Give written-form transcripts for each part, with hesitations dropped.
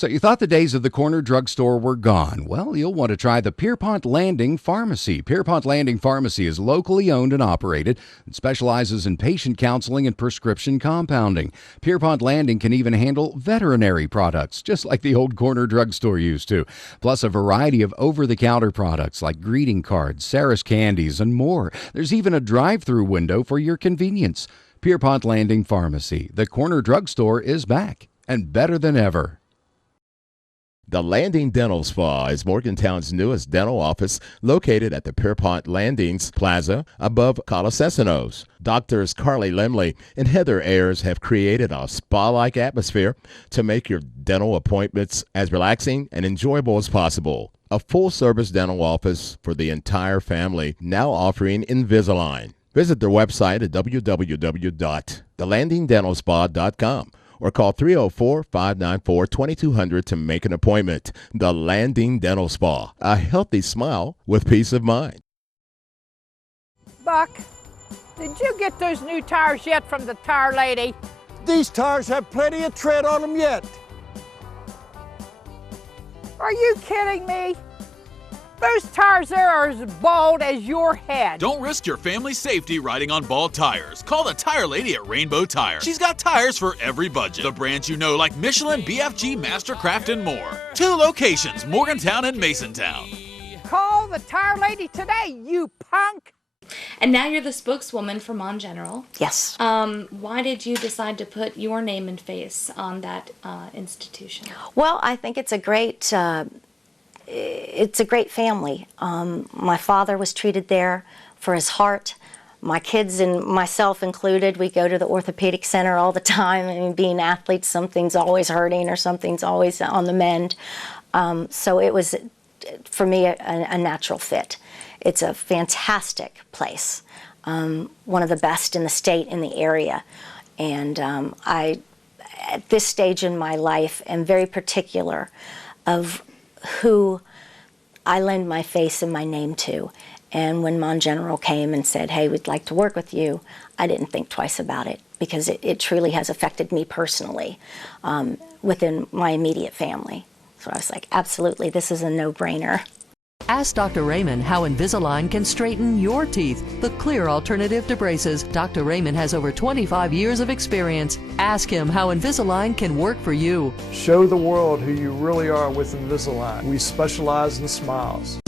So you thought the days of the corner drugstore were gone. Well, you'll want to try the Pierpont Landing Pharmacy. Pierpont Landing Pharmacy is locally owned and operated and specializes in patient counseling and prescription compounding. Pierpont Landing can even handle veterinary products, just like the old corner drugstore used to, plus a variety of over-the-counter products like greeting cards, Sarah's candies, and more. There's even a drive-through window for your convenience. Pierpont Landing Pharmacy. The corner drugstore is back and better than ever. The Landing Dental Spa is Morgantown's newest dental office located at the Pierpont Landings Plaza above Colasesanos. Doctors Carly Lemley and Heather Ayers have created a spa-like atmosphere to make your dental appointments as relaxing and enjoyable as possible. A full-service dental office for the entire family, now offering Invisalign. Visit their website at www.thelandingdentalspa.com. or call 304-594-2200 to make an appointment. The Landing Dental Spa, a healthy smile with peace of mind. Buck, did you get those new tires yet from the tire lady? These tires have plenty of tread on them yet. Are you kidding me? Those tires there are as bald as your head. Don't risk your family's safety riding on bald tires. Call the tire lady at Rainbow Tire. She's got tires for every budget. The brands you know like Michelin, BFG, Mastercraft, and more. 2 locations, Morgantown and Masontown. Call the tire lady today, you punk. And now you're the spokeswoman for Mon General. Yes. Why did you decide to put your name and face on that institution? Well, I think it's a great family. My father was treated there for his heart. My kids and myself included, we go to the orthopedic center all the time. I mean, being athletes, something's always hurting or something's always on the mend. So it was, for me, a natural fit. It's a fantastic place, one of the best in the state, in the area. And I, at this stage in my life, am very particular of who I lend my face and my name to. And when Mon General came and said, hey, we'd like to work with you, I didn't think twice about it, because it truly has affected me personally within my immediate family. So I was like, absolutely, this is a no-brainer. Ask Dr. Raymond how Invisalign can straighten your teeth, the clear alternative to braces. Dr. Raymond has over 25 years of experience. Ask him how Invisalign can work for you. Show the world who you really are with Invisalign. We specialize in smiles.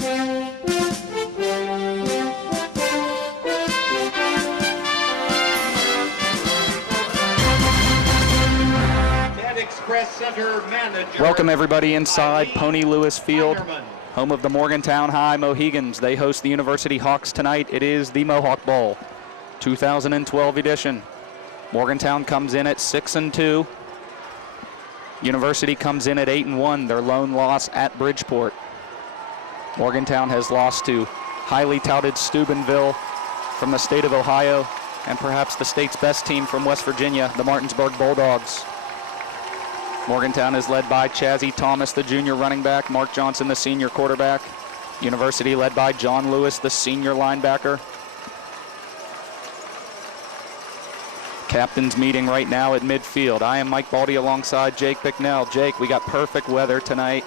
Welcome everybody inside Pony Lewis Field, home of the Morgantown High Mohigans. They host the University Hawks tonight. It is the Mohawk Bowl, 2012 edition. Morgantown comes in at 6-2. University comes in at 8-1, their lone loss at Bridgeport. Morgantown has lost to highly touted Steubenville from the state of Ohio, and perhaps the state's best team from West Virginia, the Martinsburg Bulldogs. Morgantown is led by Chazzy Thomas, the junior running back, Mark Johnson, the senior quarterback. University led by John Lewis, the senior linebacker. Captains meeting right now at midfield. I am Mike Baldy alongside Jake Bicknell. Jake, we got perfect weather tonight.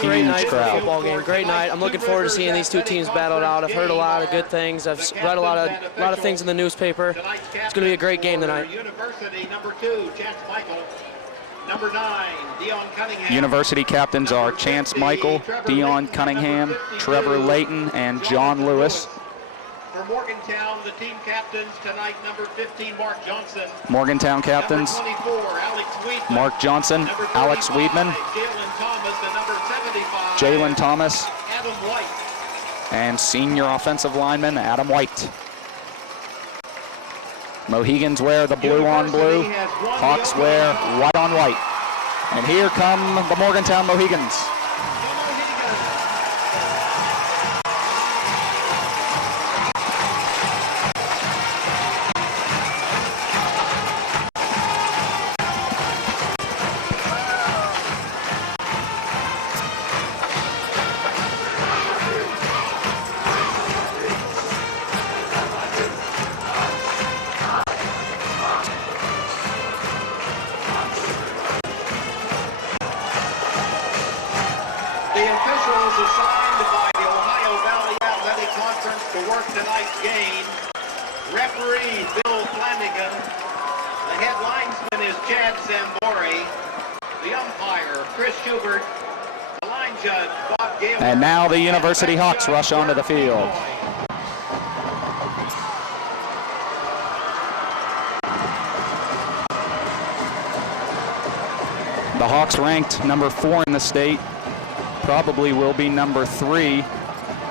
Great night for a football game. Great night. I'm looking forward to seeing these two teams battle it out. I've heard a lot of good things. I've read a lot of things in the newspaper. It's going to be a great game tonight. University number 2, Chance Michael. Number 9, Dion Cunningham. University captains are Chance Michael, Dion Cunningham, Trevor Layton, and John Lewis. For Morgantown, the team captains tonight, number 15, Mark Johnson. Morgantown captains, number 24, Alex Weedman. Mark Johnson, Alex Weedman, Jalen Thomas, and number 75, Jalen Thomas, Adam White. And senior offensive lineman Adam White. Mohigans wear the blue on blue, Hawks wear white on white. And here come the Morgantown Mohigans. assigned by the Ohio Valley Athletic Conference to work tonight's game. Referee Bill Flanagan. The head linesman is Chad Sambori. The umpire, Chris Schubert. The line judge, Bob Gaylor. And now the University Hawks rush onto the field. The Hawks ranked number 4 in the state, probably will be number 3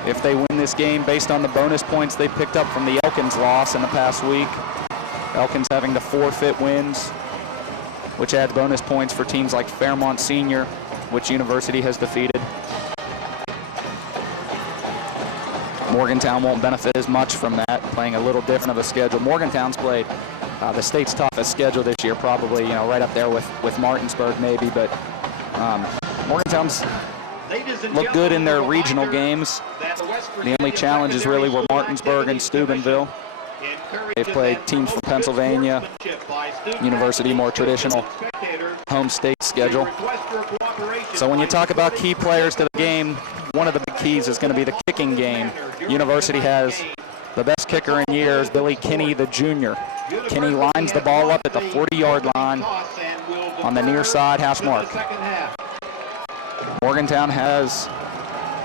if they win this game based on the bonus points they picked up from the Elkins loss in the past week. Elkins having to forfeit wins, which adds bonus points for teams like Fairmont Senior, which University has defeated. Morgantown won't benefit as much from that, playing a little different of a schedule. Morgantown's played the state's toughest schedule this year, probably, right up there with Martinsburg maybe, but Morgantown's looked good in their regional games. The only challenges really were Martinsburg and Steubenville. They've played teams from Pennsylvania, University, more traditional home state schedule. So when you talk about key players to the game, one of the big keys is going to be the kicking game. University has the best kicker in years, Billy Kinney, the junior. Kinney lines the ball up at the 40-yard line on the near side hash mark. Morgantown has,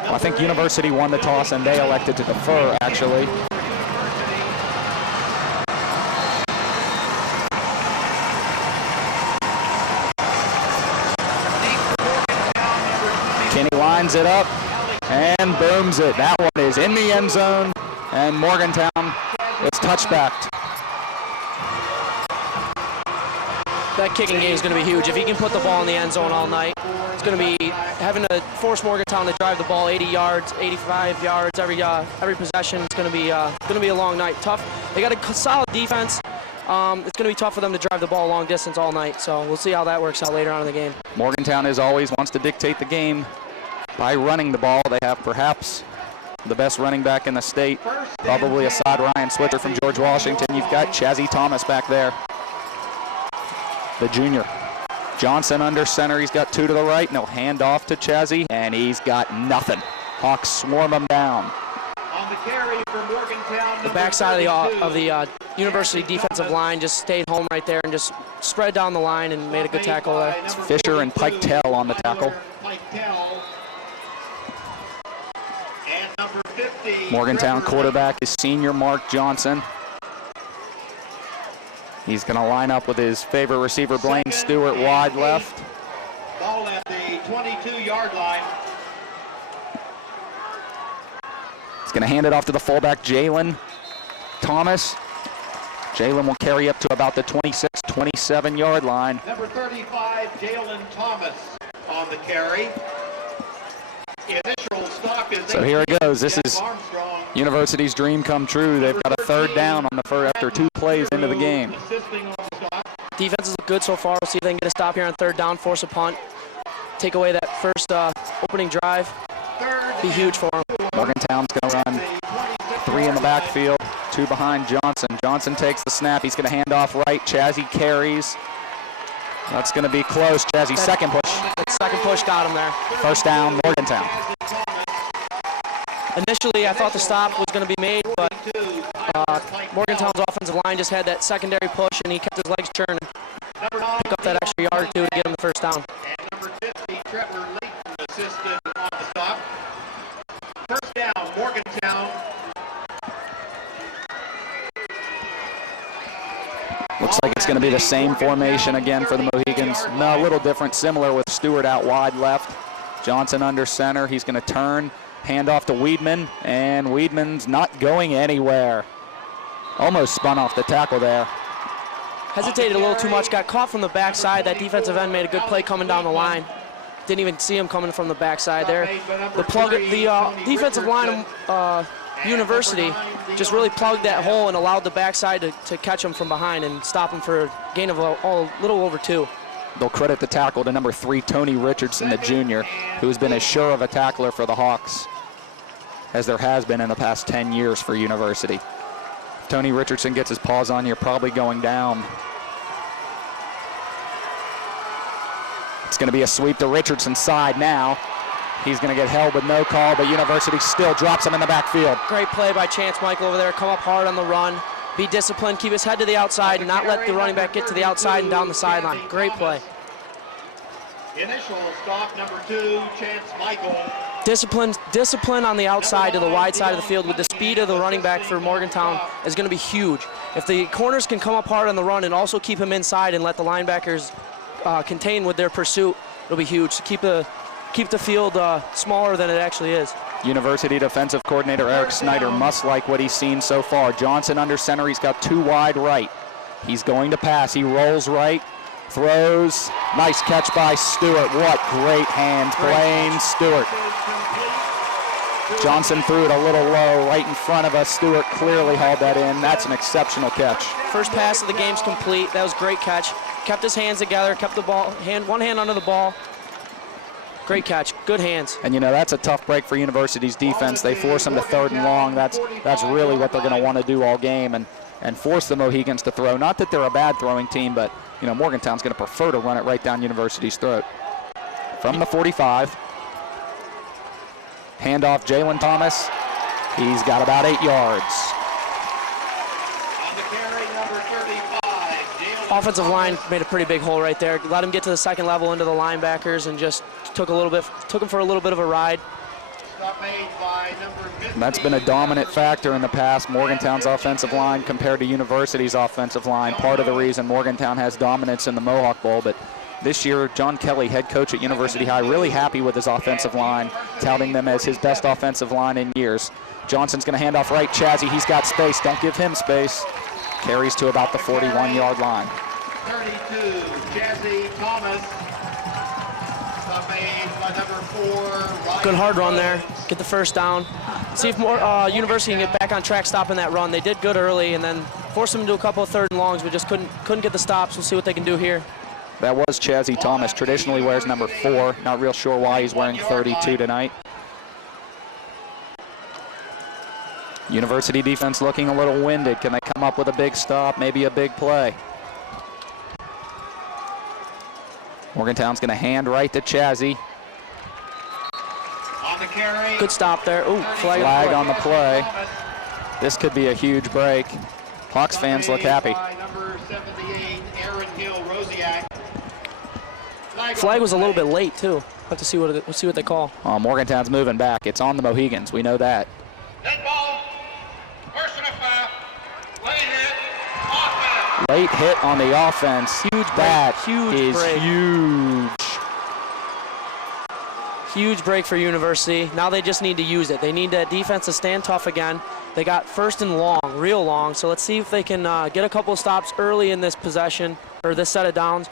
I think University won the toss and they elected to defer, actually. Kinney lines it up and booms it. That one is in the end zone, and Morgantown is touchbacked. That kicking game is going to be huge. If he can put the ball in the end zone all night, it's going to be having to force Morgantown to drive the ball 80 yards, 85 yards every possession. It's going to be a long night. Tough. They got a solid defense. It's going to be tough for them to drive the ball long distance all night. So we'll see how that works out later on in the game. Morgantown, as always, wants to dictate the game by running the ball. They have perhaps the best running back in the state, probably aside Ryan Switzer from George Washington. You've got Chazzy Thomas back there, the junior. Johnson under center. He's got 2 to the right. No hand off to Chazzy, and he's got nothing. Hawks swarm him down. On the carry for Morgantown, the backside of the University defensive line just stayed home right there and just spread down the line and made a good tackle there. It's Fisher and Piketell on the tackle. Morgantown quarterback is senior Mark Johnson. He's going to line up with his favorite receiver, Blaine Stewart, wide left. Ball at the 22-yard line. He's going to hand it off to the fullback, Jalen Thomas. Jalen will carry up to about the 26, 27-yard line. Number 35, Jalen Thomas on the carry. Initial stop is so here it goes. This is University's dream come true. They've got a 3rd down on the after 2 plays into the game. Defenses look good so far. We'll see if they can get a stop here on 3rd down, force a punt, take away that first opening drive. Be huge for them. Morgantown's going to run 3 in the backfield, 2 behind Johnson. Johnson takes the snap. He's going to hand off right. Chazzy carries. That's going to be close. Chazzy, second push. That second push got him there. 1st down, Morgantown. Initially, I thought the stop was going to be made, but Morgantown's offensive line just had that secondary push, and he kept his legs churning. Pick up that extra yard or 2 to get him the 1st down. And number 50, Trevor Layton assisted on the stop. 1st down, Morgantown. Looks like it's going to be the same formation again for the Mohigans. No, a little different, similar with Stewart out wide left. Johnson under center. He's going to turn, hand off to Weedman, and Weedman's not going anywhere. Almost spun off the tackle there. Hesitated a little too much, got caught from the backside. That defensive end made a good play coming down the line. Didn't even see him coming from the backside there. The defensive line University just really plugged that hole and allowed the backside to catch him from behind and stop him for a gain of a little over 2. They'll credit the tackle to number 3, Tony Richardson, the junior, who's been as sure of a tackler for the Hawks as there has been in the past 10 years for University. If Tony Richardson gets his paws on, you're probably going down. It's going to be a sweep to Richardson's side now. He's going to get held with no call, but University still drops him in the backfield. Great play by Chance Michael over there. Come up hard on the run. Be disciplined. Keep his head to the outside and not let the running back get to the outside and down the sideline. Great play. Initial stop number 2, Chance Michael. Discipline on the outside to the wide side of the field with the speed of the running back for Morgantown is going to be huge. If the corners can come up hard on the run and also keep him inside and let the linebackers contain with their pursuit, it'll be huge. Keep the field smaller than it actually is. University defensive coordinator Eric Snyder must like what he's seen so far. Johnson under center. He's got 2 wide right. He's going to pass. He rolls right, throws. Nice catch by Stewart. What great hands. Blaine Stewart. Johnson threw it a little low right in front of us. Stewart clearly hauled that in. That's an exceptional catch. First pass of the game's complete. That was a great catch. Kept his hands together, kept the ball, one hand under the ball. Great catch, good hands. And you know, that's a tough break for University's defense. They force them to 3rd and long. That's really what they're going to want to do all game and force the Mohigans to throw. Not that they're a bad throwing team, but you know, Morgantown's going to prefer to run it right down University's throat. From the 45. Handoff Jalen Thomas. He's got about 8 yards. On the carry, number 35. Offensive line made a pretty big hole right there. Let him get to the second level into the linebackers and just took him for a little bit of a ride. Stop made by number 50. That's been a dominant factor in the past. Morgantown's offensive line compared to University's offensive line. Part of the reason Morgantown has dominance in the Mohawk Bowl, but this year, John Kelly, head coach at University High, really happy with his offensive line, touting them as his best offensive line in years. Johnson's going to hand off right. Chazzy, he's got space. Don't give him space. Carries to about the 41-yard line. 32, Chazzy Thomas. Stop made by number 4. Good hard run there. Get the first down. See if University can get back on track stopping that run. They did good early and then forced them to do a couple of 3rd and longs, but just couldn't get the stops. We'll see what they can do here. That was Chazzy Thomas. Traditionally wears number 4. Not real sure why he's wearing 32 tonight. University defense looking a little winded. Can they come up with a big stop, maybe a big play? Morgantown's going to hand right to Chazzy. On the carry. Good stop there. Ooh, flag on the play. This could be a huge break. Hawks fans look happy. Number 78, Aaron Hill Rosiak. Flag was a little bit late too. Have to see what they call. Oh, Morgantown's moving back. It's on the Mohigans. We know that. Dead ball. First and 5. Late hit. Offense. Late hit on the offense. Huge that break. Huge break. Huge. Huge break for University. Now they just need to use it. They need that defense to stand tough again. They got 1st and long, real long. So let's see if they can get a couple of stops early in this possession or this set of downs,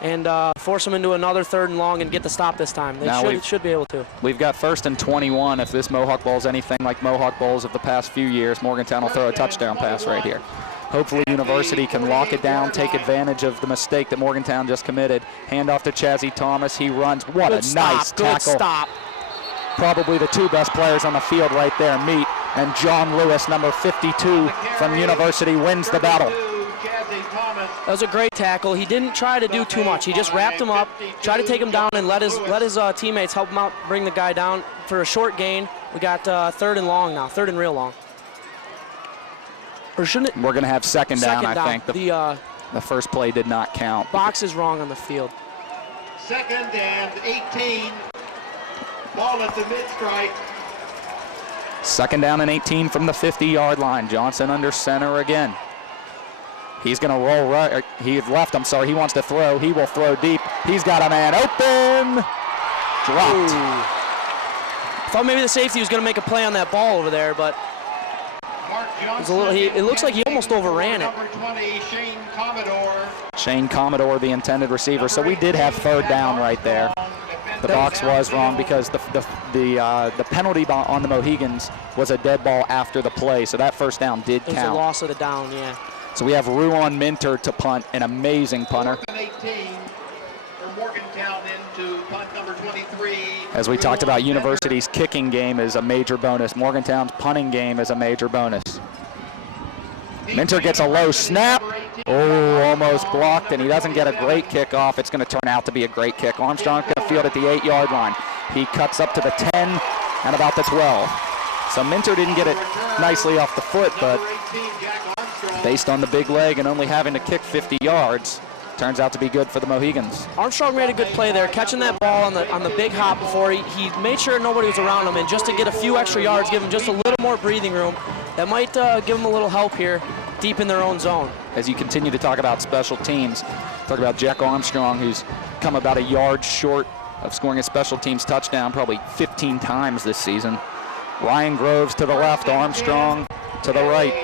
and force them into another 3rd and long and get the stop this time. They should be able to. We've got 1st and 21. If this Mohawk Bowl is anything like Mohawk Bowls of the past few years, Morgantown will throw a touchdown pass right here. Hopefully University can lock it down, take advantage of the mistake that Morgantown just committed. Hand off to Chazzy Thomas. He runs. What a nice tackle. Good stop. Probably the 2 best players on the field right there meet. And John Lewis, number 52 from University, wins the battle. That was a great tackle. He didn't try to do too much. He just wrapped him up, tried to take him down, and let his teammates help him out, bring the guy down for a short gain. We got 3rd and long now, 3rd and real long. Or shouldn't it? We're going to have second down, I think. The first play did not count. Box is wrong on the field. 2nd and 18. Ball at the mid-strike. 2nd down and 18 from the 50-yard line. Johnson under center again. He's going to roll right. He left, I'm sorry. He wants to throw. He will throw deep. He's got a man open. Dropped. I thought maybe the safety was going to make a play on that ball over there, but it looks like he almost overran it. Number 20, Shane Commodore. Shane Commodore, the intended receiver. So we did have 3rd down right there. The box was wrong because the penalty on the Mohigans was a dead ball after the play, so that 1st down did count. It was a loss of the down, yeah. So we have Ruan Minter to punt, an amazing punter. 18 for Morgantown into punt number 23. As we talked about, University's kicking game is a major bonus. Morgantown's punting game is a major bonus. Minter gets a low snap. Oh, almost blocked, and he doesn't get a great kickoff. It's going to turn out to be a great kick. Armstrong's going to field at the 8-yard line. He cuts up to the 10 and about the 12. So Minter didn't get it nicely off the foot, but based on the big leg and only having to kick 50 yards, turns out to be good for the Mohigans. Armstrong made a good play there, catching that ball on the big hop before he made sure nobody was around him, and just to get a few extra yards, give him just a little more breathing room. That might give him a little help here deep in their own zone. As you continue to talk about special teams, talk about Jack Armstrong, who's come about a yard short of scoring a special teams touchdown probably 15 times this season. Ryan Groves to the left, Armstrong to the right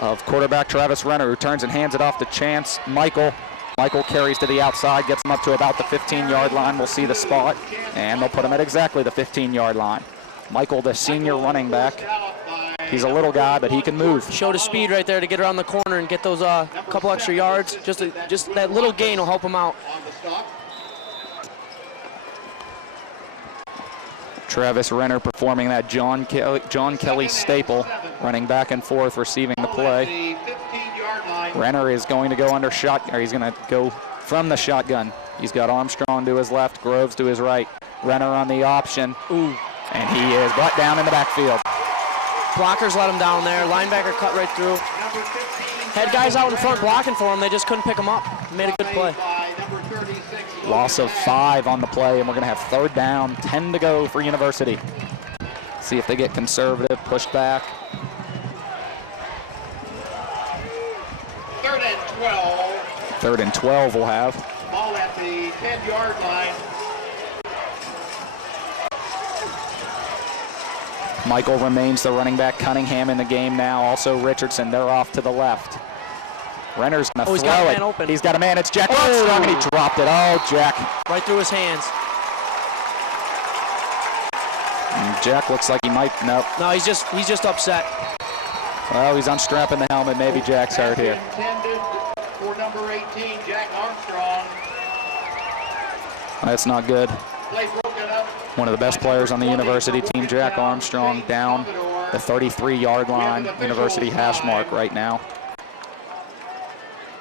of quarterback Travis Renner, who turns and hands it off to Chance Michael. Michael carries to the outside, gets him up to about the 15-yard line. We'll see the spot, and they'll put him at exactly the 15-yard line. Michael, the senior running back. He's a little guy, but he can move. Showed his speed right there to get around the corner and get those couple extra yards. Just that little gain will help him out. Travis Renner performing that John Kelly staple, running back and forth, receiving the play. Renner is going to go under shotgun, or he's going to go from the shotgun. He's got Armstrong to his left, Groves to his right. Renner on the option. Ooh. And he is brought down in the backfield. Blockers let him down there. Linebacker cut right through. Had guys out in front blocking for him. They just couldn't pick him up. Made a good play. Loss of 5 on the play, and we're going to have 3rd down, 10 to go for University. See if they get conservative, pushed back. 3rd and 12. 3rd and 12 we'll have. Ball at the 10-yard line. Michael remains the running back. Cunningham in the game now. Also Richardson. They're off to the left. Renner's going to throw it. Open. He's got a man. It's Jack Armstrong, and he dropped it. Oh, Jack. Right through his hands. And Jack looks like he might. Nope. No, he's just upset. Well, he's unstrapping the helmet. Maybe Jack's hurt here. Intended for number 18, Jack Armstrong. That's not good. Play broken up. One of the best players on the University team, Jack Armstrong, down the 33-yard line. University hash mark right now.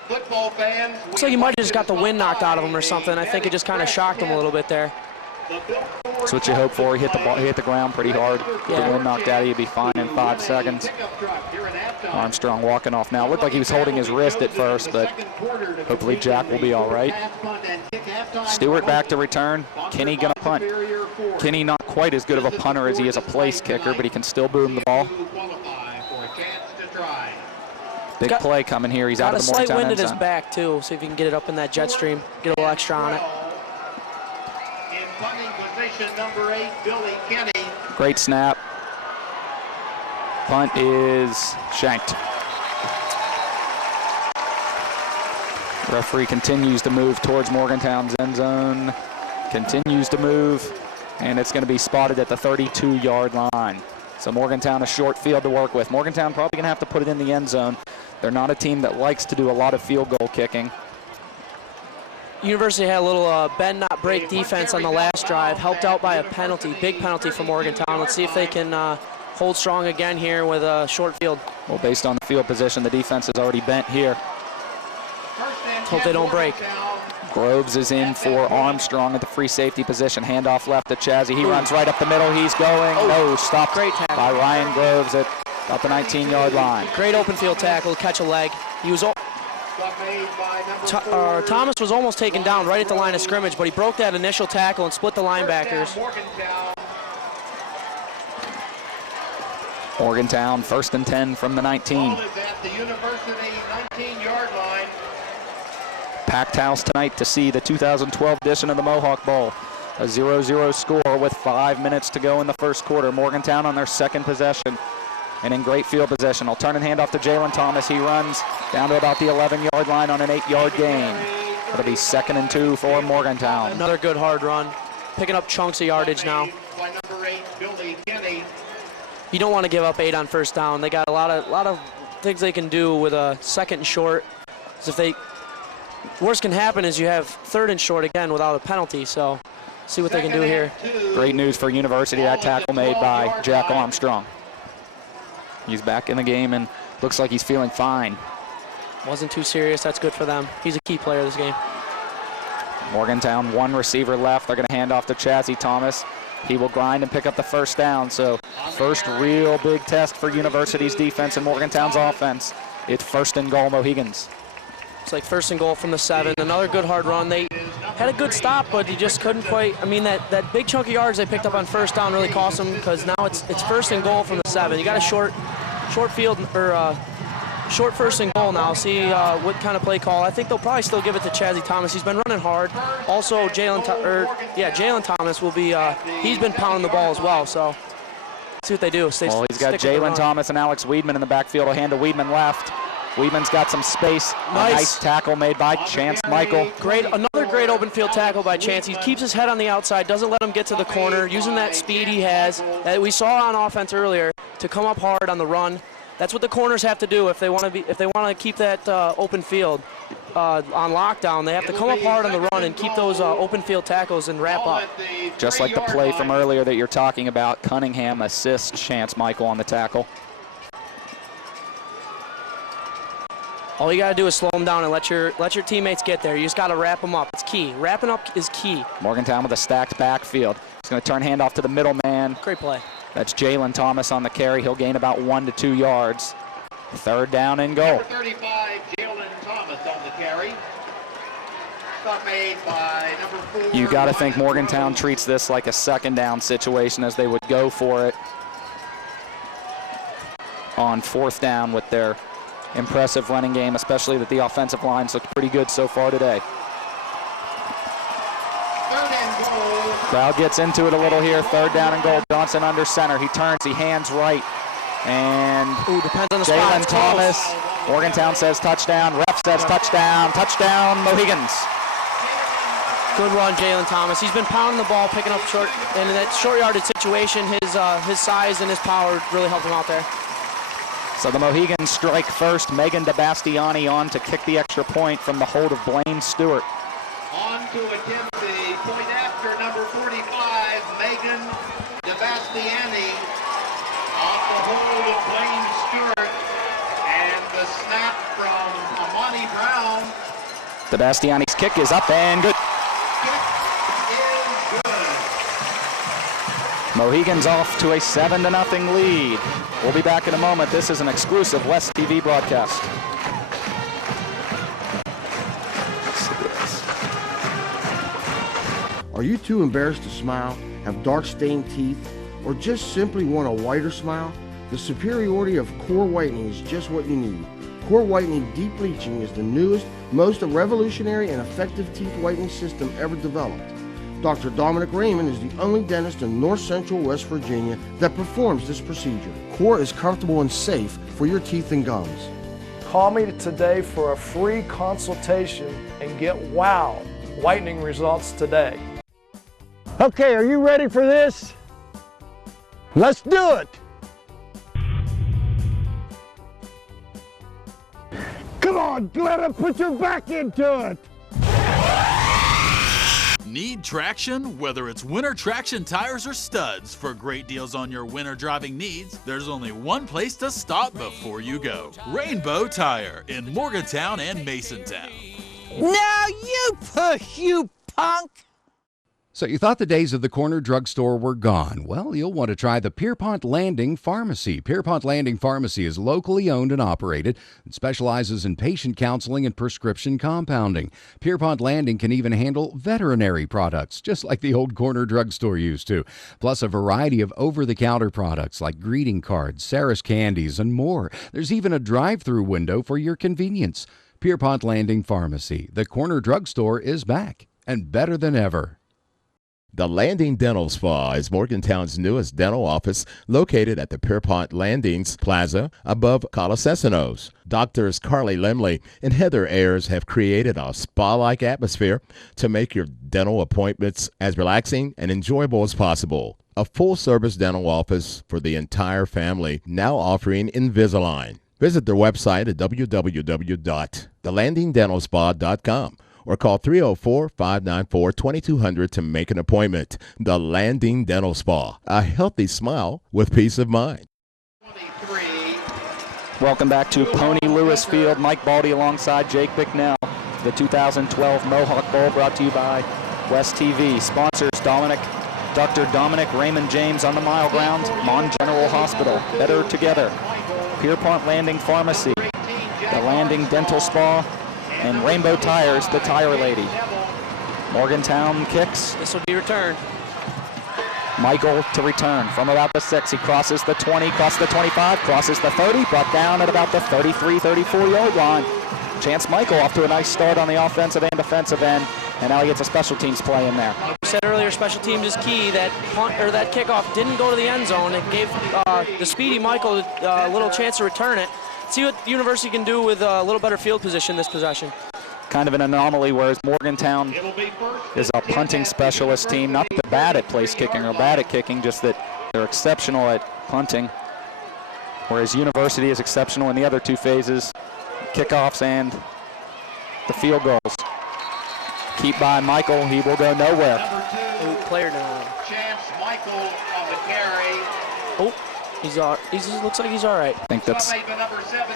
Football fans. Looks like he might have just got the wind knocked out of him or something. I think it just kind of shocked him a little bit there. That's what you hope for. He hit the ball, he hit the ground pretty hard. Get the wind knocked out of you, be fine in 5 seconds. Armstrong walking off now. Looked like he was holding his wrist at first, but hopefully Jack will be all right. Stewart back to return. Kinney gonna punt. Kinney not quite as good of a punter as he is a place kicker, but he can still boom the ball. Big play coming here. He's out of the Morgantown Got a slight wind end at his zone. back too, see if he can get it up in that jet stream, get a little extra on it. In punting position, number 8, Billy Kenny. Great snap. Punt is shanked. Referee continues to move towards Morgantown's end zone. Continues to move, and it's going to be spotted at the 32-yard line. So Morgantown a short field to work with. Morgantown probably going to have to put it in the end zone. They're not a team that likes to do a lot of field goal kicking. University had a little bend not break defense on the last drive, helped out by a penalty, big penalty for Morgantown. Let's see if they can hold strong again here with a short field. Well, based on the field position, the defense is already bent here. Hope they don't break. Groves is in for Armstrong at the free safety position. Handoff left to Chazzy. He runs right up the middle. He's going. No, stopped by Ryan Groves at about the 19-yard line. Great open field tackle, catch a leg. He was Thomas was almost taken down right at the line of scrimmage, but he broke that initial tackle and split the linebackers. Morgantown 1st and 10 from the 19. Ball is at the University 19-yard line. Packed house tonight to see the 2012 edition of the Mohawk Bowl. A 0-0 score with 5 minutes to go in the first quarter. Morgantown on their second possession and in great field possession. I'll turn and hand off to Jalen Thomas. He runs down to about the 11-yard line on an 8-yard gain. It'll be 2nd and 2 for Morgantown. Another good hard run, picking up chunks of yardage now. By number 8, Billy Kenny. You don't want to give up 8 on first down. They got a lot of things they can do with a 2nd and short. If they worst can happen is you have 3rd and short again without a penalty, so see what they can do here. Great news for University, that tackle made by Jack Armstrong. He's back in the game and looks like he's feeling fine. Wasn't too serious, that's good for them. He's a key player of this game. Morgantown, one receiver left. They're going to hand off to Chazzy Thomas. He will grind and pick up the first down. So first real big test for University's defense and Morgantown's offense. It's first and goal, Mohigans. It's like first and goal from the 7. Another good hard run. They had a good stop, but you just couldn't quite. I mean, that big chunk of yards they picked up on first down really cost them, because now it's first and goal from the 7. You got a short field or short first and goal now. See what kind of play call. I think they'll probably still give it to Chazzy Thomas. He's been running hard. Also, Jalen Thomas will be. He's been pounding the ball as well. So see what they do. He's got Jalen Thomas and Alex Weedman in the backfield. He'll hand to Weedman left. Weedman's got some space. Nice tackle made by Chance Michael. Another great open field tackle by Chance. He keeps his head on the outside, doesn't let him get to the corner, using that speed he has that we saw on offense earlier to come up hard on the run. That's what the corners have to do if they want to keep that open field on lockdown. They have to come up hard on the run and keep those open field tackles and wrap up. Just like the play from earlier that you're talking about, Cunningham assists Chance Michael on the tackle. All you got to do is slow them down and let your teammates get there. You just got to wrap them up. It's key. Wrapping up is key. Morgantown with a stacked backfield. He's going to turn handoff to the middle man. Great play. That's Jalen Thomas on the carry. He'll gain about 1 to 2 yards. Third down and goal. Number 35, Jalen Thomas on the carry. Stop made by number 4. You got to think Morgantown treats this like a second down situation, as they would go for it on fourth down with their impressive running game, especially that the offensive line's looked pretty good so far today. Third and goal. Crowd gets into it a little here. Third down and goal. Johnson under center. He turns. He hands right. And depends on the spot. Jalen Thomas. Morgantown says touchdown. Ref says touchdown. Touchdown, Mohigans. Good run, Jalen Thomas. He's been pounding the ball, picking up short. And in that short yardage situation, his size and his power really helped him out there. So the Mohigans strike first. Megan DeBastiani on to kick the extra point from the hold of Blaine Stewart. On to attempt the point after number 45, Megan DeBastiani, off the hold of Blaine Stewart, and the snap from Amani Brown. DeBastiani's kick is up and good. Kick is good. Mohigans off to a 7-0 lead. We'll be back in a moment. This is an exclusive West TV broadcast. Are you too embarrassed to smile, have dark stained teeth, or just simply want a whiter smile? The superiority of Core Whitening is just what you need. Core Whitening Deep Bleaching is the newest, most revolutionary and effective teeth whitening system ever developed. Dr. Dominic Raymond is the only dentist in North Central West Virginia that performs this procedure. Core is comfortable and safe for your teeth and gums. Call me today for a free consultation and get wow whitening results today. Okay, are you ready for this? Let's do it! Come on, Glenda, put your back into it! Need traction? Whether it's winter traction tires or studs, for great deals on your winter driving needs, there's only one place to stop before you go. Rainbow Tire in Morgantown and Masontown. Now you push, you punk! So you thought the days of the corner drugstore were gone. Well, you'll want to try the Pierpont Landing Pharmacy. Pierpont Landing Pharmacy is locally owned and operated and specializes in patient counseling and prescription compounding. Pierpont Landing can even handle veterinary products, just like the old corner drugstore used to, plus a variety of over-the-counter products like greeting cards, Sarah's candies, and more. There's even a drive-through window for your convenience. Pierpont Landing Pharmacy. The corner drugstore is back, and better than ever. The Landing Dental Spa is Morgantown's newest dental office, located at the Pierpont Landings Plaza above Colasesanos. Doctors Carly Lemley and Heather Ayers have created a spa-like atmosphere to make your dental appointments as relaxing and enjoyable as possible. A full-service dental office for the entire family, now offering Invisalign. Visit their website at www.thelandingdentalspa.com. or call 304-594-2200 to make an appointment. The Landing Dental Spa, a healthy smile with peace of mind. Welcome back to Pony Lewis Field. Mike Baldy alongside Jake Bicknell. of the 2012 Mohawk Bowl, brought to you by West TV. Sponsors Dr. Dominic Raymond James on the mile ground, Mon General Hospital, Better Together, Pierpont Landing Pharmacy, the Landing Dental Spa, and Rainbow Tires, the Tire Lady. Morgantown kicks. This will be returned. Michael to return from about the 6. He crosses the 20, crosses the 25, crosses the 30, brought down at about the 33, 34-yard line. Chance Michael off to a nice start on the offensive and defensive end, and now he gets a special teams play in there. We said earlier, special teams is key. That punt or that kickoff didn't go to the end zone. It gave the speedy Michael a little chance to return it. See what University can do with a little better field position this possession. Kind of an anomaly, whereas Morgantown is a punting specialist team. Not that they're bad at place kicking or bad at kicking, just that they're exceptional at punting, whereas University is exceptional in the other two phases, kickoffs and the field goals. Keep by Michael, he will go nowhere. Player now. Chance Michael on the carry. Oh, he looks like he's all right. I think that's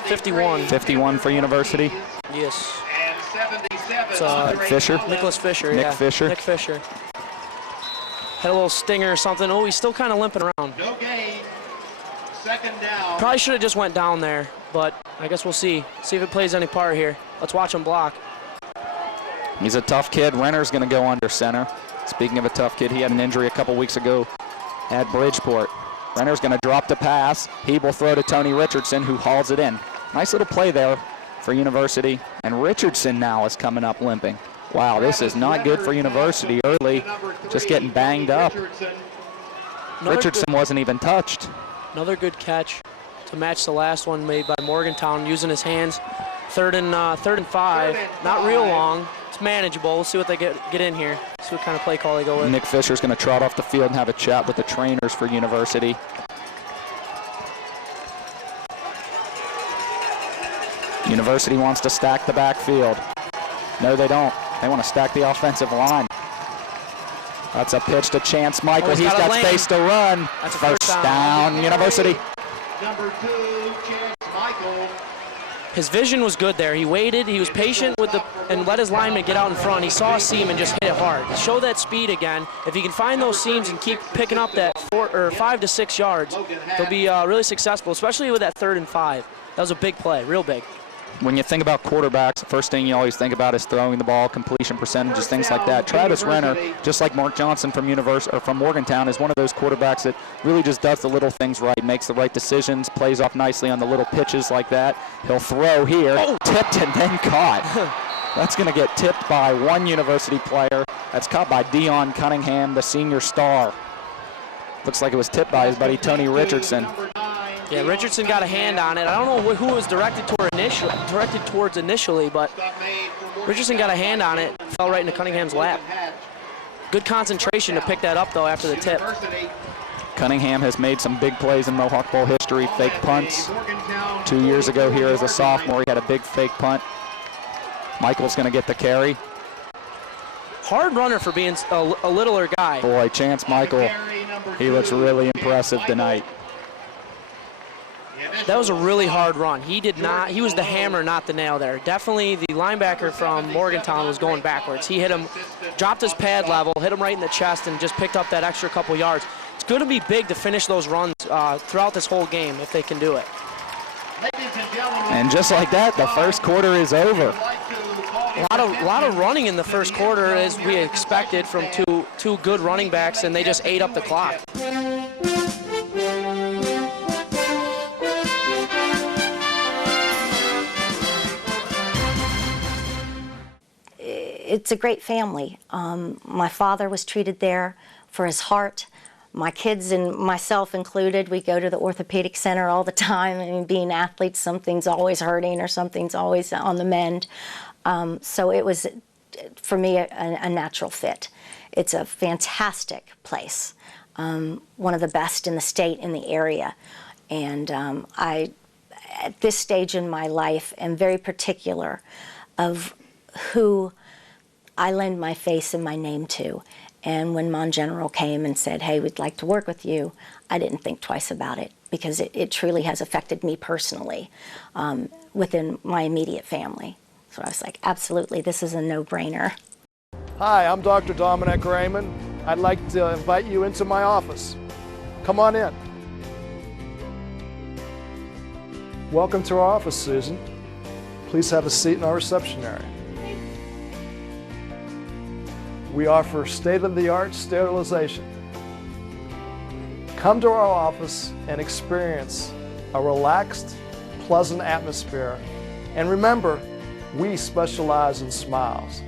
51. 51 for University. Yes. It's Fisher. Nicholas Fisher, Nick yeah. Fisher. Nick Fisher. Had a little stinger or something. Oh, he's still kind of limping around. No gain. Second down. Probably should have just went down there, but I guess we'll see. See if it plays any part here. Let's watch him block. He's a tough kid. Renner's going to go under center. Speaking of a tough kid, he had an injury a couple weeks ago at Bridgeport. Renner's going to drop the pass. He will throw to Tony Richardson, who hauls it in. Nice little play there for University. And Richardson now is coming up limping. Wow, this is not good for University early, just getting banged up. Richardson wasn't even touched. Another good catch to match the last one made by Morgantown, using his hands. Third and 5, not real long. It's manageable. We'll see what they get in here. See what kind of play call they go with. Nick Fisher's going to trot off the field and have a chat with the trainers for University. University wants to stack the backfield. No, they don't. They want to stack the offensive line. That's a pitch to Chance Michael. He's got space to run. That's a first down, University. Number 2, Chance Michael. His vision was good there. He waited, he was patient with and let his lineman get out in front. He saw a seam and just hit it hard. Show that speed again. If he can find those seams and keep picking up that 5 to 6 yards, he'll be really successful, especially with that 3rd and 5. That was a big play, real big. When you think about quarterbacks, the first thing you always think about is throwing the ball, completion percentages, things like that. Travis Renner, just like Mark Johnson from Morgantown, is one of those quarterbacks that really just does the little things right, makes the right decisions, plays off nicely on the little pitches like that. He'll throw here, tipped and then caught. That's going to get tipped by one University player. That's caught by Dion Cunningham, the senior star. Looks like it was tipped by his buddy Tony Richardson. Yeah, Richardson got a hand on it. I don't know who it was directed towards initially, but Richardson got a hand on it, fell right into Cunningham's lap. Good concentration to pick that up, though, after the tip. Cunningham has made some big plays in Mohawk Bowl history, fake punts. 2 years ago here as a sophomore, he had a big fake punt. Michael's going to get the carry. Hard runner for being a littler guy. Boy, Chance Michael, he looks really impressive tonight. That was a really hard run. He was the hammer, not the nail there. Definitely the linebacker from Morgantown was going backwards. He hit him, dropped his pad level, hit him right in the chest, and just picked up that extra couple yards. It's going to be big to finish those runs throughout this whole game if they can do it. And just like that, the first quarter is over. A lot of running in the first quarter, as we expected from two good running backs, and they just ate up the clock. It's a great family. My father was treated there for his heart. My kids and myself included, we go to the orthopedic center all the time. I mean, being athletes, something's always hurting or something's always on the mend. So it was, for me, a natural fit. It's a fantastic place, one of the best in the state, in the area. And I, at this stage in my life, am very particular of who I lend my face and my name to. And when Mon General came and said, hey, we'd like to work with you, I didn't think twice about it, because it truly has affected me personally within my immediate family. So I was like, absolutely, this is a no-brainer. Hi, I'm Dr. Dominic Raymond. I'd like to invite you into my office. Come on in. Welcome to our office, Susan. Please have a seat in our reception area. We offer state-of-the-art sterilization. Come to our office and experience a relaxed, pleasant atmosphere. And remember, we specialize in smiles.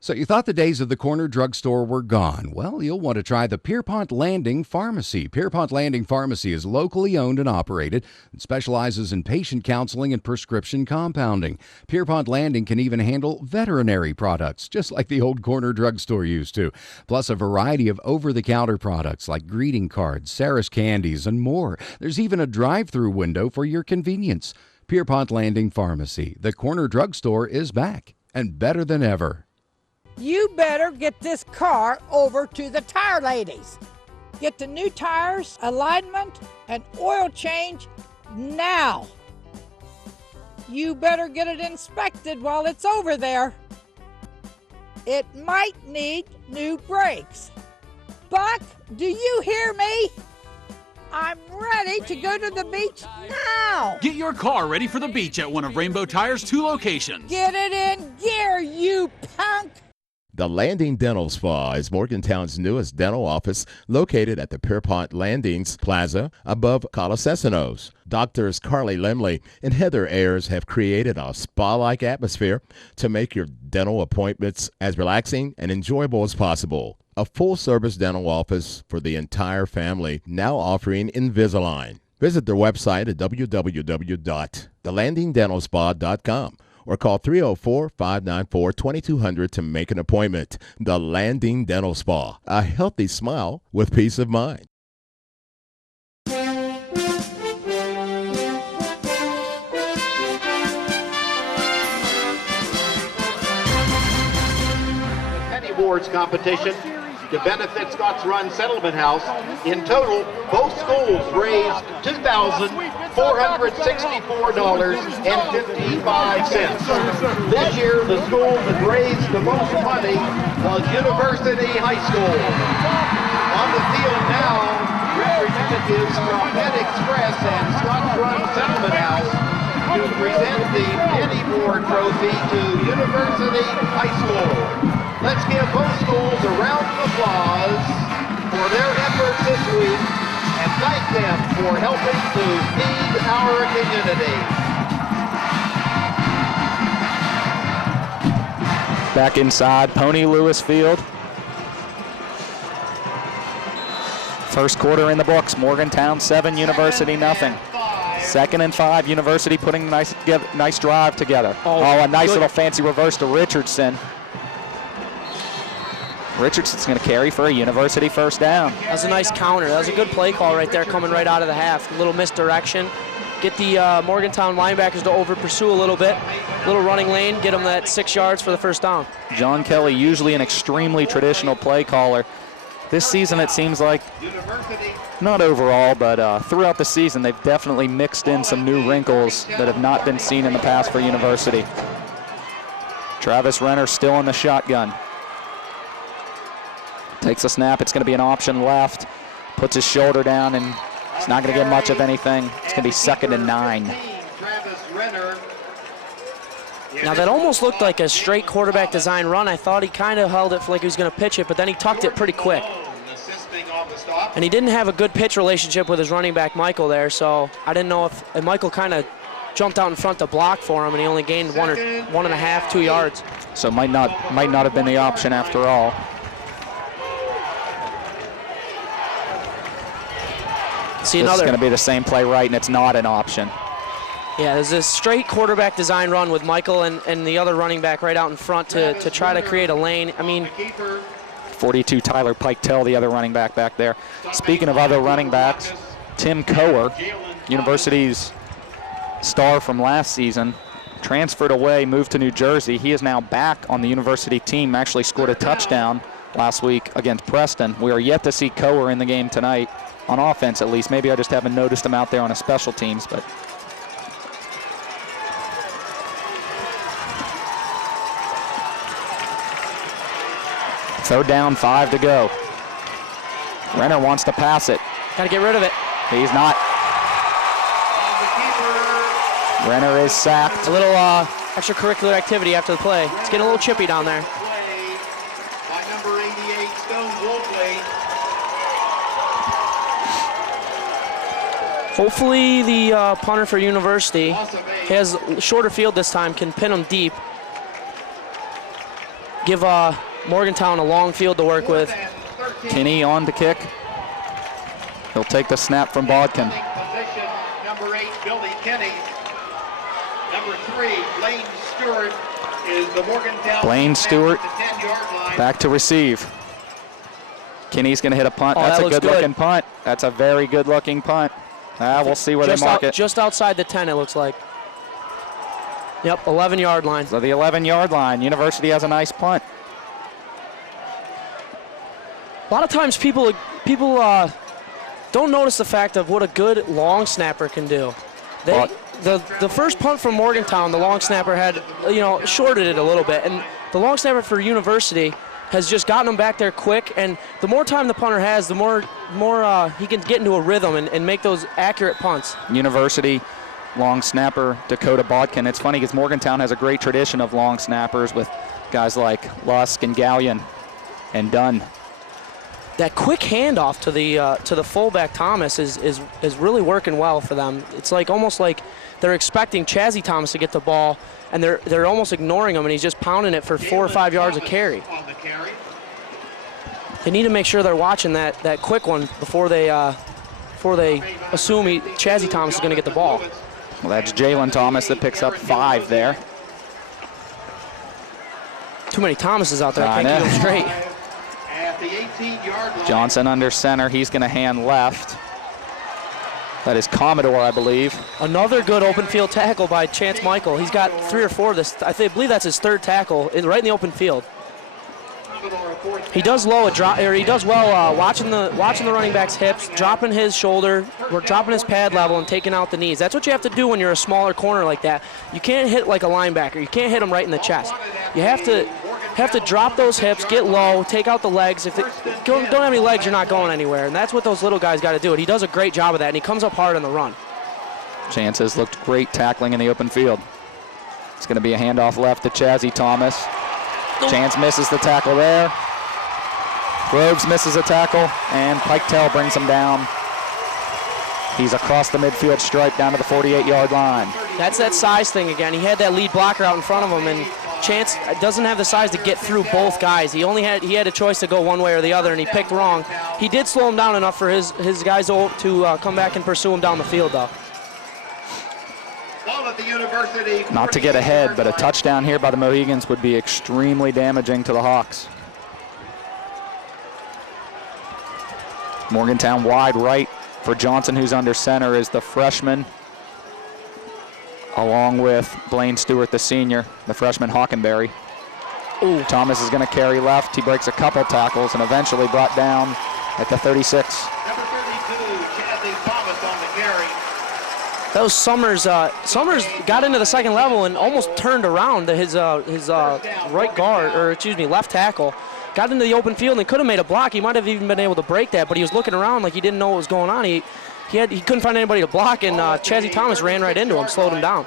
So you thought the days of the corner drugstore were gone. Well, you'll want to try the Pierpont Landing Pharmacy. Pierpont Landing Pharmacy is locally owned and operated and specializes in patient counseling and prescription compounding. Pierpont Landing can even handle veterinary products, just like the old corner drugstore used to, plus a variety of over-the-counter products like greeting cards, Sarah's candies, and more. There's even a drive-through window for your convenience. Pierpont Landing Pharmacy. The corner drugstore is back and better than ever. You better get this car over to the tire ladies. Get the new tires, alignment, and oil change now. You better get it inspected while it's over there. It might need new brakes. Buck, do you hear me? I'm ready to go to the beach now. Get your car ready for the beach at one of Rainbow Tire's 2 locations. Get it in gear, you punk. The Landing Dental Spa is Morgantown's newest dental office located at the Pierpont Landings Plaza above Colasesanos. Doctors Carly Lemley and Heather Ayers have created a spa-like atmosphere to make your dental appointments as relaxing and enjoyable as possible. A full-service dental office for the entire family, now offering Invisalign. Visit their website at www.thelandingdentalspa.com. or call 304-594-2200 to make an appointment. The Landing Dental Spa, a healthy smile with peace of mind. Penny Ward's competition to benefit Scott's Run Settlement House. In total, both schools raised $2,464.55. This year, the school that raised the most money was University High School. On the field now, representatives from Med Express and Scott's Run Settlement House to present the Penny Ward Trophy to University High School. Let's give both schools a round of applause for their efforts this week and thank them for helping to feed our community. Back inside Pony Lewis Field. First quarter in the books. Morgantown 7, University nothing. 2nd and 5, University putting a nice drive together. Oh, a nice little fancy reverse to Richardson. Richardson's going to carry for a University first down. That was a nice counter. That was a good play call right there coming right out of the half. A little misdirection. Get the Morgantown linebackers to over pursue a little bit. Little running lane, get them that 6 yards for the first down. John Kelly, usually an extremely traditional play caller. This season it seems like, not overall, but throughout the season they've definitely mixed in some new wrinkles that have not been seen in the past for University. Travis Renner still in the shotgun. Takes a snap, it's going to be an option left. Puts his shoulder down, and it's not going to get much of anything. It's going to be 2nd and 9. Now that almost looked like a straight quarterback design run. I thought he kind of held it for like he was going to pitch it, but then he tucked it pretty quick. And he didn't have a good pitch relationship with his running back, Michael, there, so I didn't know if Michael kind of jumped out in front to block for him, and he only gained 1.5, 2 yards. So might not have been the option after all. See, this is going to be the same play right, and it's not an option. Yeah, there's a straight quarterback design run with Michael and the other running back right out in front to try to create a lane. I mean, 42 Tyler Pike-Tell, the other running back back there. Speaking of other running backs, Tim Coer, University's star from last season, transferred away, moved to New Jersey. He is now back on the University team, actually scored a touchdown last week against Preston. We are yet to see Coer in the game tonight, on offense at least. Maybe I just haven't noticed him out there on a special teams, but Third down, 5 to go. Renner wants to pass it. Got to get rid of it. He's not. Renner is sacked. A little extracurricular activity after the play. It's getting a little chippy down there. By number 88, Stone Wolfley. Hopefully the punter for University has shorter field this time, can pin them deep. Give Morgantown a long field to work with. Kinney on to kick. He'll take the snap from Bodkin. Position, number 8, Billy Kenny. Number 3, Blaine Stewart is the Morgantown. Blaine Stewart 10-yard line. back to receive. Kinney's going to hit a punt. Oh, That's that a looks good-looking punt. That's a very good-looking punt. We'll see where they mark it. Just outside the 10, it looks like. Yep, 11-yard line. So the 11-yard line. University has a nice punt. A lot of times people don't notice the fact of what a good long snapper can do. The first punt from Morgantown, the long snapper had, shorted it a little bit, and the long snapper for University has just gotten them back there quick, and the more time the punter has, the more he can get into a rhythm and make those accurate punts. University long snapper Dakota Bodkin. It's funny because Morgantown has a great tradition of long snappers with guys like Lusk and Gallion and Dunn. That quick handoff to the fullback Thomas is really working well for them. It's almost like they're expecting Chazzy Thomas to get the ball, and they're almost ignoring him, and he's just pounding it for 4 or 5 yards of carry. They need to make sure they're watching that quick one before they assume Chazzy Thomas is going to get the ball. Well, that's Jalen Thomas that picks up 5 there. Too many Thomases out there. I can't keep them straight. At the 18-yard line. Johnson under center. He's going to hand left. That is Commodore, I believe. Another good open field tackle by Chance Michael. He's got 3 or 4 of this. I believe that's his 3rd tackle, right in the open field. He does well watching the running back's hips, dropping his shoulder, dropping his pad level, and taking out the knees. That's what you have to do when you're a smaller corner like that. You can't hit like a linebacker. You can't hit him right in the chest. You have to drop those hips, get low, take out the legs. If they don't have any legs, you're not going anywhere. And that's what those little guys got to do. And he does a great job of that, and he comes up hard on the run. Chance has looked great tackling in the open field. It's going to be a handoff left to Chazzy Thomas. Chance misses the tackle there. Groves misses a tackle, and Piketell brings him down. He's across the midfield stripe down to the 48-yard line. That's that size thing again. He had that lead blocker out in front of him, and Chance doesn't have the size to get through both guys. He had a choice to go one way or the other, and he picked wrong. He did slow him down enough for his guys to come back and pursue him down the field, though. Not to get ahead, but a touchdown here by the Mohigans would be extremely damaging to the Hawks. Morgantown wide right for Johnson, who's under center, is the freshman, along with Blaine Stewart, the senior, the freshman Hockenberry. Ooh. Thomas is going to carry left. He breaks a couple tackles and eventually brought down at the 36. Number 32, Chazzy Thomas on the carry. Those Summers got into the second level and almost turned around his right guard, or excuse me, left tackle. Got into the open field and could have made a block. He might have even been able to break that, but he was looking around like he didn't know what was going on. He couldn't find anybody to block, and Chazzy Thomas ran right into him, slowed him down.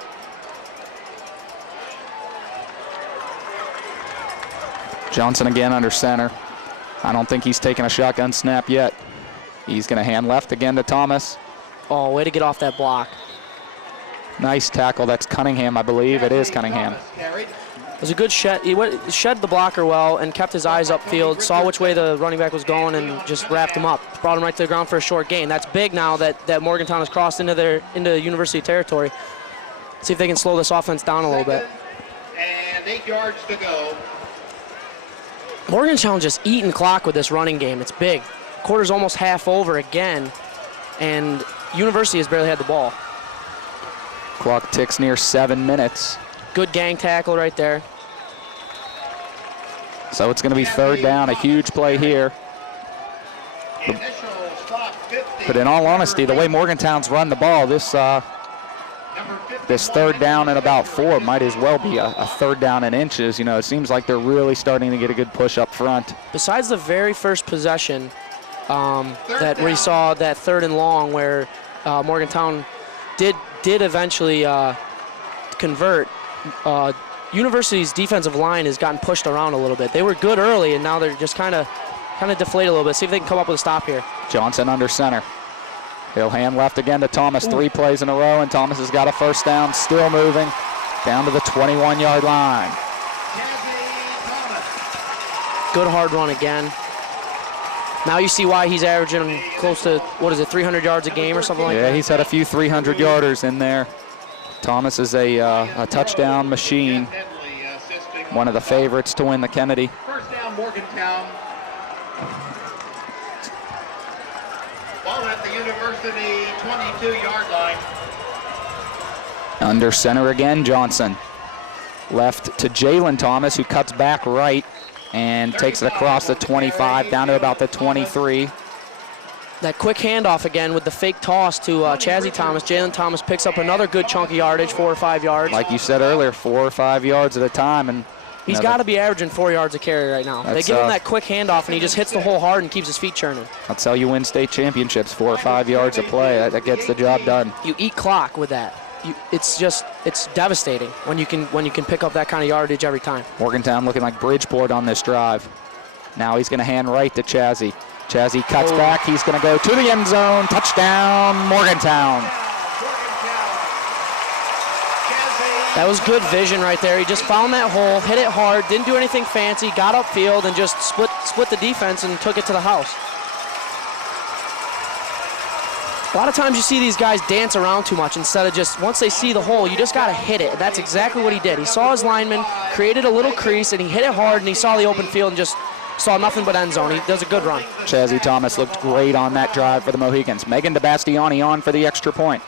Johnson again under center. I don't think he's taken a shotgun snap yet. He's going to hand left again to Thomas. Oh, way to get off that block. Nice tackle. That's Cunningham, I believe. It is Cunningham. It was a good shed. He shed the blocker well and kept his eyes upfield, saw which way the running back was going, and just wrapped him up. Brought him right to the ground for a short gain. That's big now that Morgantown has crossed into University territory. See if they can slow this offense down a little bit. And 8 yards to go. Morgantown just eating clock with this running game. It's big. Quarter's almost half over again, and University has barely had the ball. Clock ticks near 7 minutes. Good gang tackle right there. So it's going to be third down, a huge play here. But in all honesty, the way Morgantown's run the ball, this this third down and about 4 might as well be a third down in inches. You know, it seems like they're really starting to get a good push up front. Besides the very first possession, where you saw that 3rd and long where Morgantown did eventually convert, University's defensive line has gotten pushed around a little bit. They were good early, and now they're just kind of deflated a little bit. See if they can come up with a stop here. Johnson under center. He'll hand left again to Thomas. 3 plays in a row, and Thomas has got a first down, still moving down to the 21-yard line. Good hard run again. Now you see why he's averaging close to, 300 yards a game or something like that? Yeah, he's had a few 300-yarders in there. Thomas is a touchdown machine. One of the favorites to win the Kennedy. First down, Morgantown. Ball at the University 22-yard line. Under center again, Johnson. Left to Jalen Thomas, who cuts back right and takes it across the 25 down to about the 23. That quick handoff again with the fake toss to Chazzy Thomas. Jalen Thomas picks up another good chunky yardage, 4 or 5 yards. Like you said earlier, 4 or 5 yards at a time. And he's got to be averaging 4 yards a carry right now. They give him that quick handoff, and he just hits the hole hard and keeps his feet churning. That's how you win state championships, 4 or 5 yards a play. That gets the job done. You eat clock with that. It's devastating when you can pick up that kind of yardage every time. Morgantown looking like Bridgeport on this drive. Now he's going to hand right to Chazzy. Chazzy cuts back. He's going to go to the end zone. Touchdown, Morgantown. That was good vision right there. He just found that hole, hit it hard, didn't do anything fancy, got upfield, and just split the defense and took it to the house. A lot of times you see these guys dance around too much instead of just, once they see the hole, you just got to hit it. And that's exactly what he did. He saw his lineman, created a little crease, and he hit it hard, and he saw the open field and just saw nothing but end zone. He does a good run. Chazzy Thomas looked great on that drive for the Mohigans. Megan DeBastiani on for the extra point.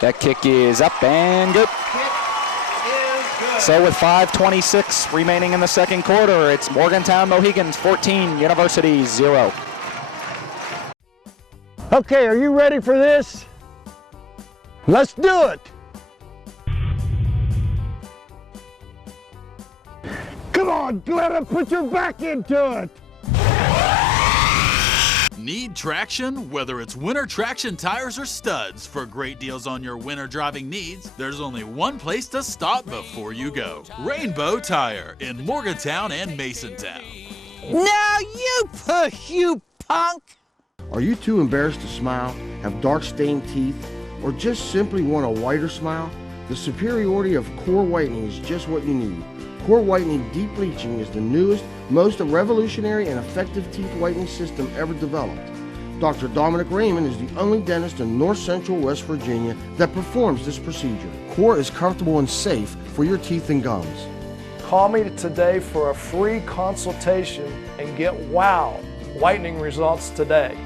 That kick is up and good. So with 5:26 remaining in the second quarter, it's Morgantown Mohigans 14, University 0. Okay, are you ready for this? Let's do it. Come on, Glenda, put your back into it. Need traction? Whether it's winter traction tires or studs, for great deals on your winter driving needs, there's only one place to stop before you go. Rainbow Tire in Morgantown and Masontown. Now you push, you punk! Are you too embarrassed to smile, have dark stained teeth, or just simply want a whiter smile? The superiority of core whitening is just what you need. Core whitening deep bleaching is the newest, most revolutionary and effective teeth whitening system ever developed. Dr. Dominic Raymond is the only dentist in North Central West Virginia that performs this procedure. Core is comfortable and safe for your teeth and gums. Call me today for a free consultation and get wow whitening results today.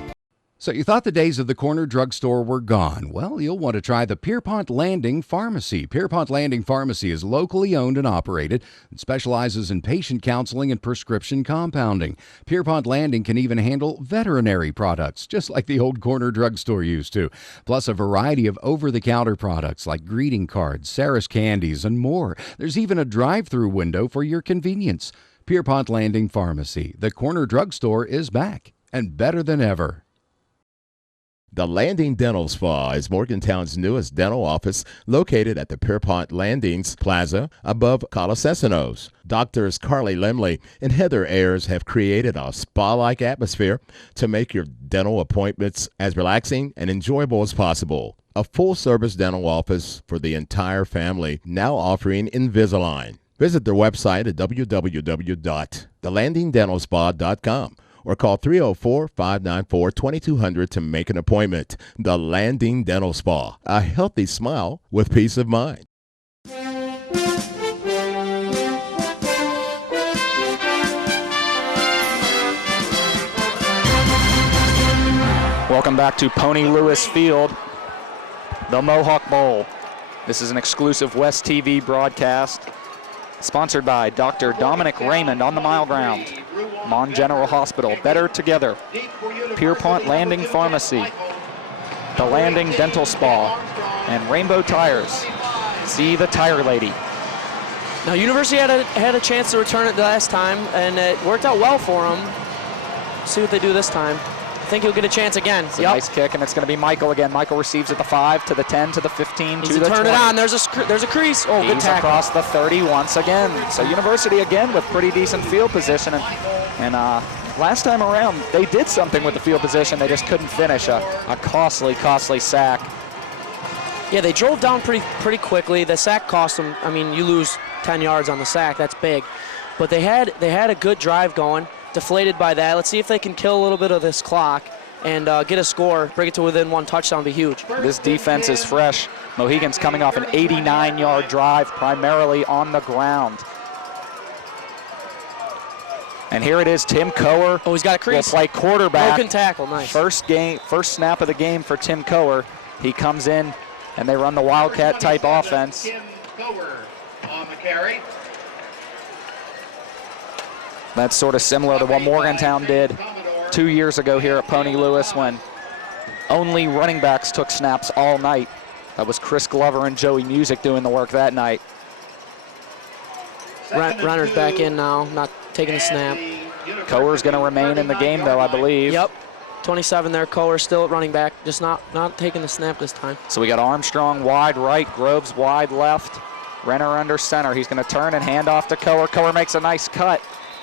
So you thought the days of the corner drugstore were gone. Well, you'll want to try the Pierpont Landing Pharmacy. Pierpont Landing Pharmacy is locally owned and operated and specializes in patient counseling and prescription compounding. Pierpont Landing can even handle veterinary products, just like the old corner drugstore used to, plus a variety of over-the-counter products like greeting cards, Sarah's candies, and more. There's even a drive-through window for your convenience. Pierpont Landing Pharmacy. The corner drugstore is back and better than ever. The Landing Dental Spa is Morgantown's newest dental office located at the Pierpont Landings Plaza above Colasesanos. Doctors Carly Lemley and Heather Ayers have created a spa-like atmosphere to make your dental appointments as relaxing and enjoyable as possible. A full-service dental office for the entire family, now offering Invisalign. Visit their website at www.thelandingdentalspa.com. or call 304-594-2200 to make an appointment. The Landing Dental Spa, a healthy smile with peace of mind. Welcome back to Pony Lewis Field, the Mohawk Bowl. This is an exclusive West TV broadcast sponsored by Dr. Dominic Raymond on the Mile Ground, Mon General Hospital, Better Together, Pierpont Landing Pharmacy, the Landing Dental Spa, and Rainbow Tires. See the tire lady. Now, University had a chance to return it the last time, and it worked out well for them. See what they do this time. I think he'll get a chance again. It's a nice kick, and it's going to be Michael again. Michael receives at the 5, to the 10, to the 15, to the 20. Turn it on. There's a crease. Oh, good tackle. Across the 30 once again. So University again with pretty decent field position. And last time around, they did something with the field position. They just couldn't finish. A costly, costly sack. Yeah, they drove down pretty quickly. The sack cost them. I mean, you lose 10 yards on the sack. That's big. But they had a good drive going. Deflated by that. Let's see if they can kill a little bit of this clock and get a score, bring it to within one touchdown, be huge. This defense is fresh. Mohigans coming off an 89-yard drive, primarily on the ground. And here it is, Tim Coer. Oh, he's got a crease. Will play quarterback. Broken tackle, nice. First snap of the game for Tim Coer. He comes in, and they run the Wildcat-type offense. Tim Coer on the carry. That's sort of similar to what Morgantown did 2 years ago here at Pony Lewis when only running backs took snaps all night. That was Chris Glover and Joey Music doing the work that night. Runner's back in now, not taking a snap. Coer's going to remain in the game, though, I believe. Yep. 27 there, Coer still at running back, just not taking the snap this time. So we got Armstrong wide right, Groves wide left, Renner under center. He's going to turn and hand off to Coer. Coer makes a nice cut.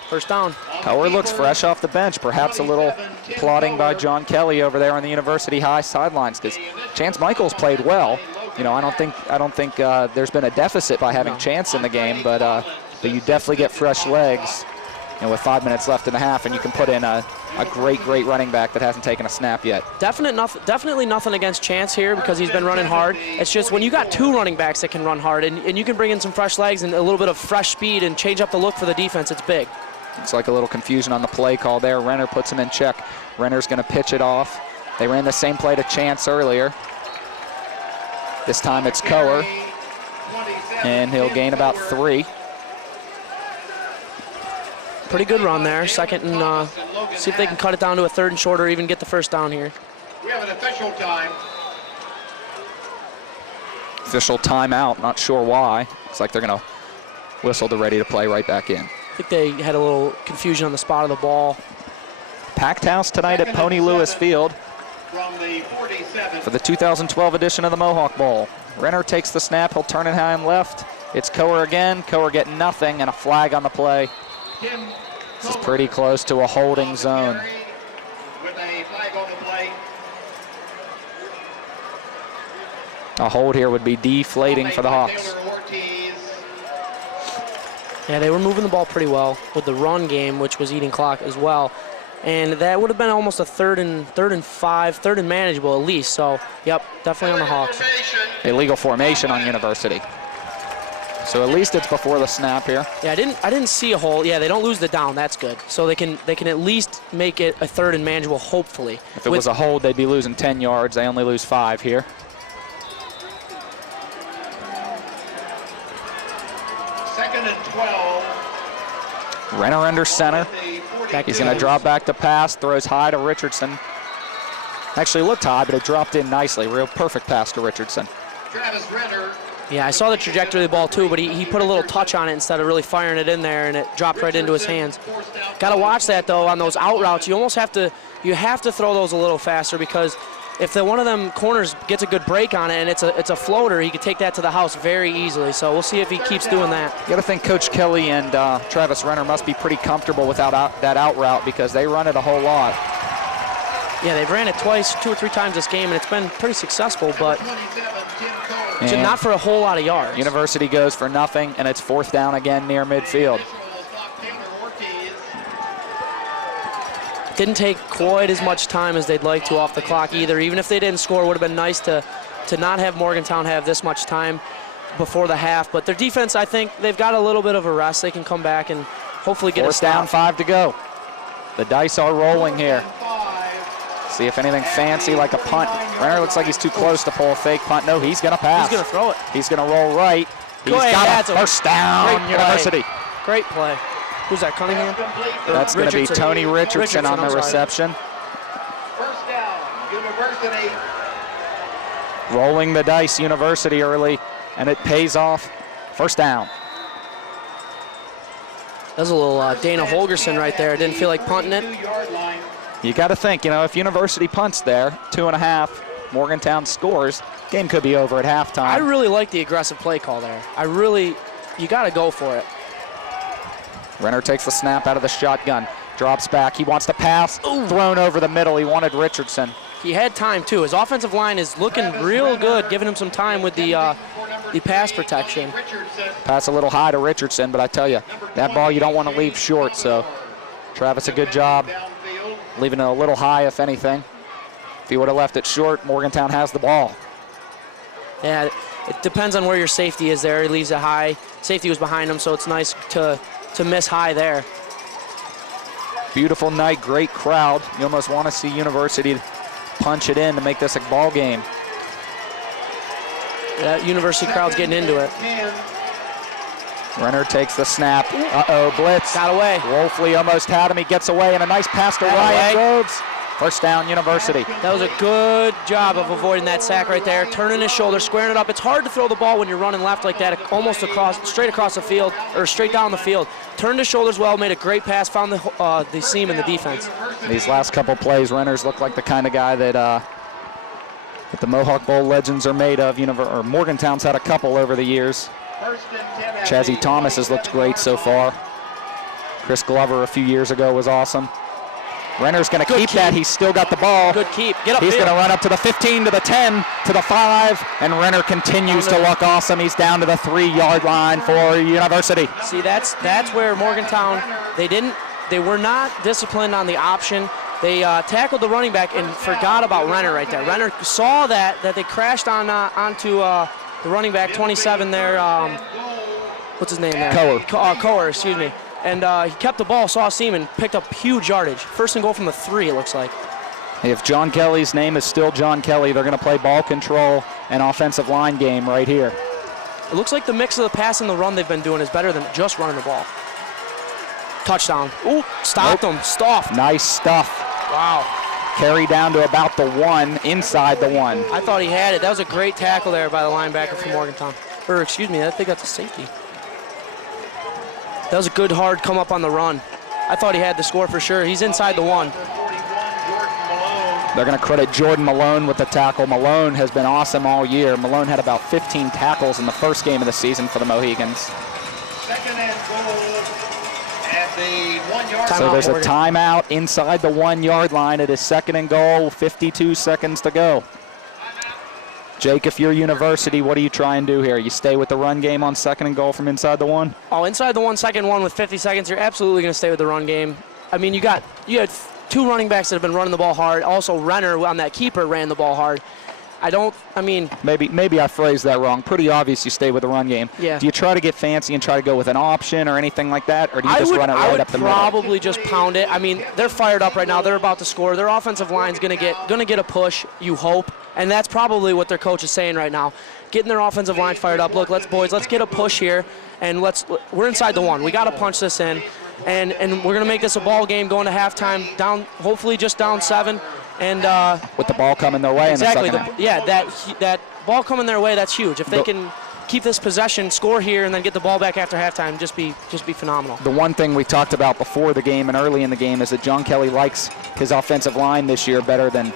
First down. Coer looks fresh off the bench. Perhaps a little plotting by John Kelly over there on the University High sidelines, because Chance Michaels played well. You know, I don't think there's been a deficit by having Chance in the game, but you definitely get fresh legs. You know, with 5 minutes left in the half, and you can put in a great running back that hasn't taken a snap yet. Definitely nothing against Chance here because he's been running hard. It's just when you got two running backs that can run hard and you can bring in some fresh legs and a little bit of fresh speed and change up the look for the defense, it's big. It's like a little confusion on the play call there. Renner puts him in check. Renner's going to pitch it off. They ran the same play to Chance earlier. This time it's Coer, and he'll gain about 3. Pretty good run there. Second and see if they can cut it down to a 3rd and short or even get the first down here. We have an official time. Official timeout, not sure why. Looks like they're going to whistle the ready to play right back in. I think they had a little confusion on the spot of the ball. Packed house tonight at Pony Lewis Field for the 2012 edition of the Mohawk Bowl. Renner takes the snap. He'll turn it high and left. It's Coer again. Coer getting nothing and a flag on the play. This is pretty close to a holding zone. A hold here would be deflating for the Hawks. Yeah, they were moving the ball pretty well with the run game, which was eating clock as well. And that would have been almost a 3rd and 5, 3rd and manageable at least. So, yep, definitely on the Hawks. Illegal formation on University. So at least it's before the snap here. Yeah, I didn't see a hole. Yeah, they don't lose the down. That's good. So they can at least make it a 3rd and manageable, hopefully. If it was a hold, they'd be losing 10 yards. They only lose 5 here. Second and 12. Renner under center. He's going to drop back to pass. Throws high to Richardson. Actually looked high, but it dropped in nicely. Real perfect pass to Richardson. Travis Renner. Yeah, I saw the trajectory of the ball too, but he put a little touch on it instead of really firing it in there, and it dropped right into his hands. Got to watch that though on those out routes. You almost have to throw those a little faster, because if one of them corners gets a good break on it and it's a floater, he could take that to the house very easily. So we'll see if he keeps doing that. You got to think Coach Kelly and Travis Renner must be pretty comfortable without that out route, because they run it a whole lot. Yeah, they've ran it twice, 2 or 3 times this game, and it's been pretty successful, but not for a whole lot of yards. University goes for nothing, and it's 4th down again near midfield. Didn't take quite as much time as they'd like to off the clock either. Even if they didn't score, it would have been nice to not have Morgantown have this much time before the half. But their defense, I think, they've got a little bit of a rest. They can come back and hopefully get a stop. 4th down, 5 to go. The dice are rolling here. See if anything fancy like a punt. Renner looks like he's too close to pull a fake punt. No, he's going to pass. He's going to throw it. He's going to roll right. He's got a first down, University. Great play. Who's that, Cunningham? That's going to be Tony Richardson on the reception. First down, University. rolling the dice, University early, and it pays off. First down. That was a little Dana Holgerson right there. Didn't feel like punting it. You got to think, if University punts there, 2.5, Morgantown scores, game could be over at halftime. I really like the aggressive play call there. You got to go for it. Renner takes the snap out of the shotgun, drops back. He wants to pass, thrown over the middle. He wanted Richardson. He had time, too. His offensive line is looking real good, giving him some time with the pass protection. Pass a little high to Richardson, but I tell you, that ball you don't want to leave short, so Travis, a good job leaving it a little high, if anything. If he would have left it short, Morgantown has the ball. Yeah, it depends on where your safety is there. He leaves it high. Safety was behind him, so it's nice to miss high there. Beautiful night, great crowd. You almost want to see University punch it in to make this a ball game. That University crowd's getting into it. Renner takes the snap. Uh-oh, blitz. Got away. Wolfley almost had him. He gets away, and a nice pass to Ryan Rhodes. First down, University. That was a good job of avoiding that sack right there. Turning his shoulder, squaring it up. It's hard to throw the ball when you're running left like that, almost straight across the field, or straight down the field. Turned his shoulders well, made a great pass, found the seam in the defense. These last couple plays, Renner's look like the kind of guy that the Mohawk Bowl legends are made of. Morgantown's had a couple over the years. Chazzy Thomas has looked great so far. Chris Glover a few years ago was awesome. Renner's going to keep that. He's still got the ball. Good keep. Get up. He's going to run up to the 15, to the 10, to the 5, and Renner continues to look awesome. He's down to the 3-yard line for University. See, that's where Morgantown, they were not disciplined on the option. They tackled the running back and forgot about Renner right there. Renner saw that they crashed onto the running back, 27 there. What's his name there? Coer, excuse me. And he kept the ball, saw a seam, and picked up huge yardage. First and goal from the 3, it looks like. If John Kelly's name is still John Kelly, they're going to play ball control and offensive line game right here. It looks like the mix of the pass and the run they've been doing is better than just running the ball. Touchdown. Ooh, stopped him. Stuffed. Nice stuff. Wow. Carry down to about the 1, inside the 1. I thought he had it. That was a great tackle there by the linebacker from Morgantown. Or, excuse me, I think that's a safety. That was a good, hard come up on the run. I thought he had the score for sure. He's inside the 1. They're going to credit Jordan Malone with the tackle. Malone has been awesome all year. Malone had about 15 tackles in the first game of the season for the Mohigans. Second and goal at the 1-yard line. So there's a timeout inside the 1-yard line. It is second and goal, 52 seconds to go. Jake, if you're University, what do you try and do here? You stay with the run game on second and goal from inside the 1? Oh, inside the 1, second 1 with 50 seconds, you're absolutely going to stay with the run game. I mean, you had 2 running backs that have been running the ball hard. Also, Renner on that keeper ran the ball hard. Maybe I phrased that wrong. Pretty obvious you stay with the run game. Yeah. Do you try to get fancy and try to go with an option or anything like that, or do you just run it right up the middle? I would probably just pound it. I mean, they're fired up right now. They're about to score. Their offensive line's going to get a push, you hope, and that's probably what their coach is saying right now. Getting their offensive line fired up. Look, let's get a push here, and we're inside the 1. We got to punch this in, and we're going to make this a ball game going to halftime, down, hopefully just down 7. And with the ball coming their way exactly, in the second half. that ball coming their way, that's huge. If they can keep this possession, score here, and then get the ball back after halftime, just be phenomenal. The one thing we talked about before the game and early in the game is that John Kelly likes his offensive line this year better than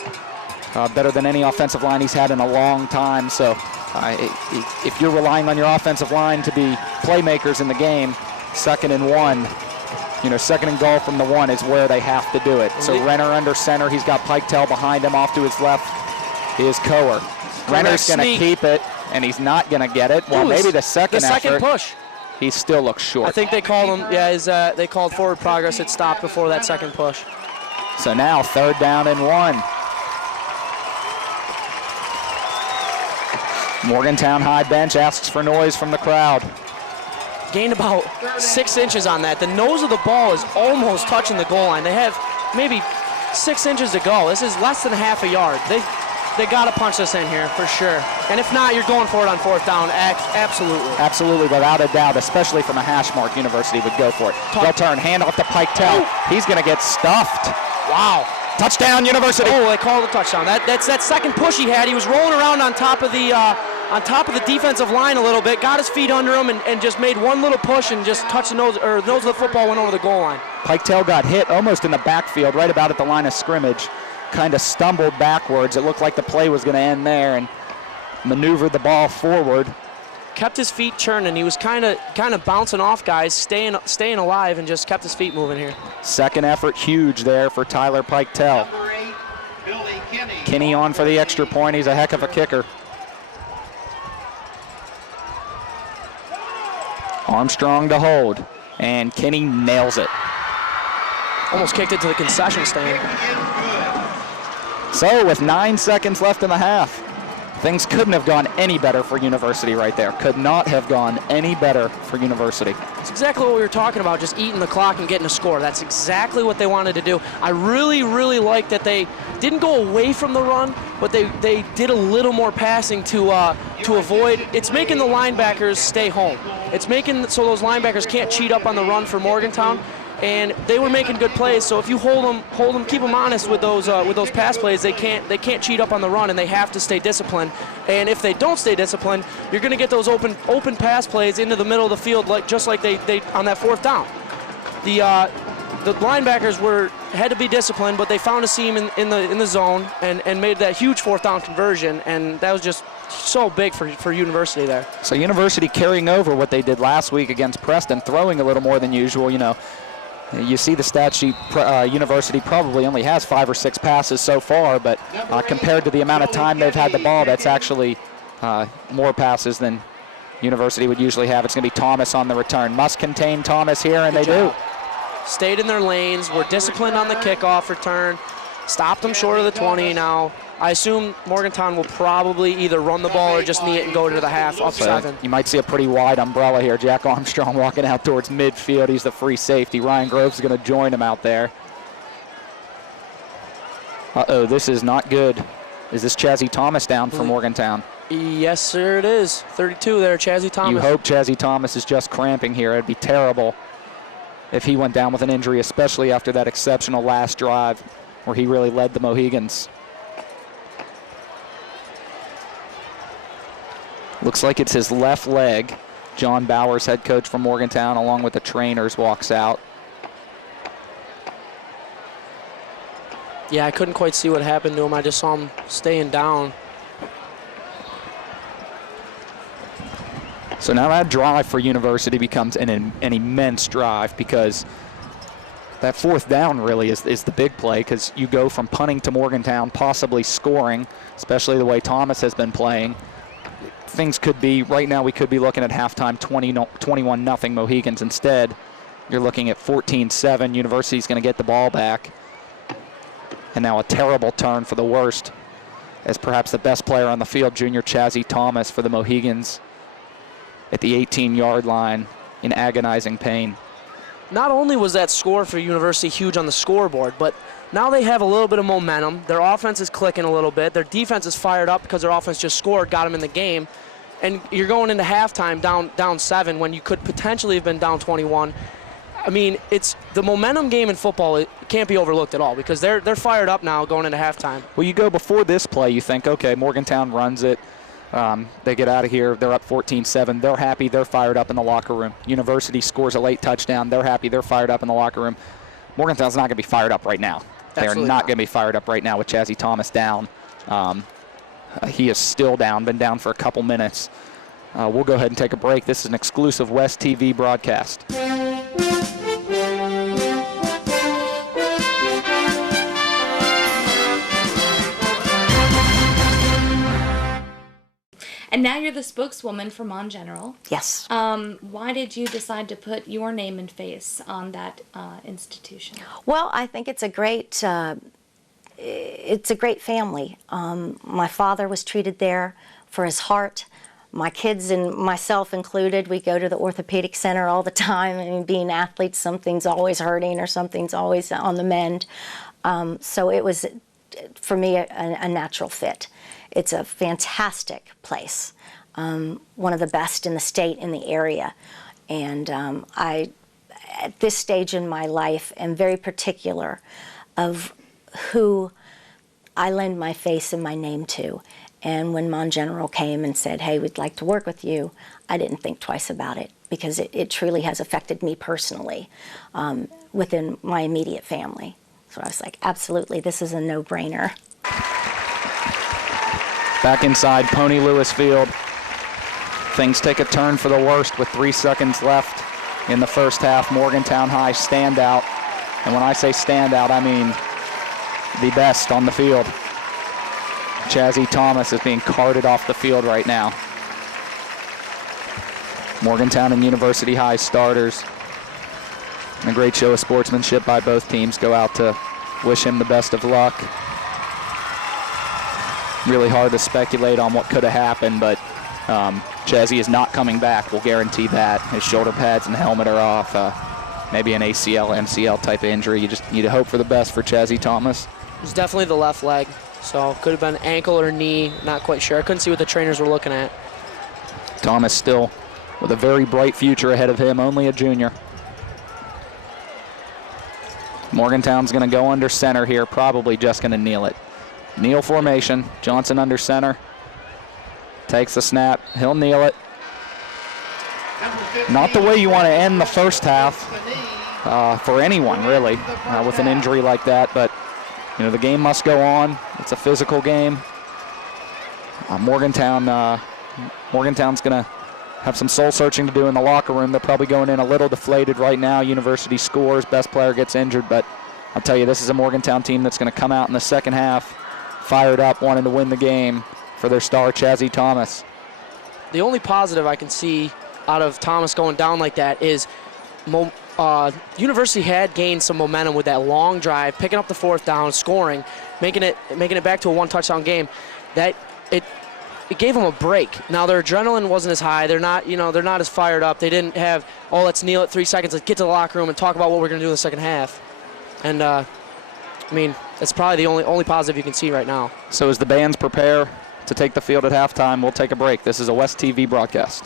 any offensive line he's had in a long time. So if you're relying on your offensive line to be playmakers in the game, second and 1, second and goal from the 1 is where they have to do it. So Renner under center. He's got Piketail behind him. Off to his left is Coer. Renner's going to keep it, and he's not going to get it. Well, maybe the second push. He still looks short. I think they called him. Yeah, they called forward progress. It stopped before that second push. So now third down and 1. Morgantown high bench asks for noise from the crowd. Gained about 6 inches on that. The nose of the ball is almost touching the goal line. They have maybe 6 inches to go. This is less than half a yard. They got to punch this in here for sure. And if not, you're going for it on 4th down. Absolutely. Absolutely, without a doubt, especially from a hash mark, University would go for it. They'll turn, hand off to Piketail. He's going to get stuffed. Wow. Touchdown, University. Oh, they called a touchdown. That's that second push he had. He was rolling around on top of the defensive line a little bit, got his feet under him, and just made one little push and just touched the nose of the football, went over the goal line. Piketail got hit almost in the backfield, right about at the line of scrimmage. Kind of stumbled backwards. It looked like the play was going to end there and maneuvered the ball forward. Kept his feet churning. He was kind of bouncing off guys, staying alive, and just kept his feet moving here. Second effort, huge there for Tyler Piketail. Kinney on for the extra point. He's a heck of a kicker. Armstrong to hold, and Kinney nails it. Almost kicked it to the concession stand. So with 9 seconds left in the half, things couldn't have gone any better for University right there. Could not have gone any better for University. It's exactly what we were talking about, just eating the clock and getting a score. That's exactly what they wanted to do. I really, really like that they didn't go away from the run, but they did a little more passing to avoid. It's making the linebackers stay home. It's making so those linebackers can't cheat up on the run for Morgantown. And they were making good plays. So if you hold them, keep them honest with those pass plays. They can't cheat up on the run, and they have to stay disciplined. And if they don't stay disciplined, you're going to get those open pass plays into the middle of the field, just like they on that fourth down. The linebackers had to be disciplined, but they found a seam in the zone and made that huge fourth down conversion, and that was just so big for University there. So University carrying over what they did last week against Preston, throwing a little more than usual. You see the stat sheet, University probably only has 5 or 6 passes so far, but compared to the amount of time they've had the ball, that's actually more passes than University would usually have. It's going to be Thomas on the return. Must contain Thomas here, and they do. Stayed in their lanes, were disciplined on the kickoff return, stopped them short of the 20 now. I assume Morgantown will probably either run the ball or just knee it and go to the half, up 7. You might see a pretty wide umbrella here. Jack Armstrong walking out towards midfield. He's the free safety. Ryan Groves is going to join him out there. Uh-oh, this is not good. Is this Chazzy Thomas down for Morgantown? Yes, sir, it is. 32 there, Chazzy Thomas. You hope Chazzy Thomas is just cramping here. It'd be terrible if he went down with an injury, especially after that exceptional last drive where he really led the Mohigans. Looks like it's his left leg. John Bowers, head coach from Morgantown, along with the trainers, walks out. Yeah, I couldn't quite see what happened to him. I just saw him staying down. So now that drive for University becomes an immense drive, because that fourth down really is the big play, because you go from punting to Morgantown, possibly scoring, especially the way Thomas has been playing. Things could be, right now we could be looking at halftime 21-0 Mohigans. Instead, you're looking at 14-7. University's going to get the ball back. And now a terrible turn for the worst, as perhaps the best player on the field, junior Chazzy Thomas, for the Mohigans at the 18-yard line in agonizing pain. Not only was that score for University huge on the scoreboard, but now they have a little bit of momentum. Their offense is clicking a little bit. Their defense is fired up because their offense just scored, got them in the game. And you're going into halftime down 7 when you could potentially have been down 21. I mean, it's the momentum game in football. It can't be overlooked at all, because they're fired up now going into halftime. Well, you go before this play, you think, okay, Morgantown runs it. They get out of here. They're up 14-7. They're happy. They're fired up in the locker room. University scores a late touchdown. They're happy. They're fired up in the locker room. Morgantown's not going to be fired up right now. They're not going to be fired up right now with Chazzy Thomas down. He is still down, been down for a couple minutes. We'll go ahead and take a break. This is an exclusive West TV broadcast. And now you're the spokeswoman for Mon General. Yes. Why did you decide to put your name and face on that institution? Well, I think it's a great family. My father was treated there for his heart. My kids and myself included, we go to the orthopedic center all the time. I mean, being athletes, something's always hurting or something's always on the mend. So it was, for me, a natural fit. It's a fantastic place, one of the best in the state, in the area. And I, at this stage in my life, am very particular of who I lend my face and my name to. And when Mon General came and said, hey, we'd like to work with you, I didn't think twice about it, because it truly has affected me personally within my immediate family. So I was like, absolutely, this is a no-brainer. Back inside Pony Lewis Field. Things take a turn for the worst with 3 seconds left in the first half. Morgantown High standout. And when I say standout, I mean the best on the field. Chazzy Thomas is being carted off the field right now. Morgantown and University High starters. And a great show of sportsmanship by both teams. Go out to wish him the best of luck. Really hard to speculate on what could have happened, but Chazzy is not coming back. We'll guarantee that. His shoulder pads and helmet are off. Maybe an ACL, MCL type of injury. You just need to hope for the best for Chazzy Thomas. It was definitely the left leg, so could have been ankle or knee, not quite sure. I couldn't see what the trainers were looking at. Thomas still with a very bright future ahead of him, only a junior. Morgantown's going to go under center here, probably just going to kneel it. Kneel formation, Johnson under center. Takes the snap, he'll kneel it. Not the way you want to end the first half for anyone, really, with an injury like that, but you know, the game must go on. It's a physical game. Morgantown's going to have some soul searching to do in the locker room. They're probably going in a little deflated right now. University scores, best player gets injured, but I'll tell you, this is a Morgantown team that's going to come out in the second half fired up, wanting to win the game for their star, Chazzy Thomas. The only positive I can see out of Thomas going down like that is University had gained some momentum with that long drive, picking up the fourth down, scoring, making it back to a one-touchdown game. That it gave them a break. Now their adrenaline wasn't as high. They're not as fired up. They didn't have, oh, let's kneel at 3 seconds, let's get to the locker room and talk about what we're going to do in the second half. And I mean, that's probably the only positive you can see right now. So as the bands prepare to take the field at halftime, we'll take a break. This is a West TV broadcast.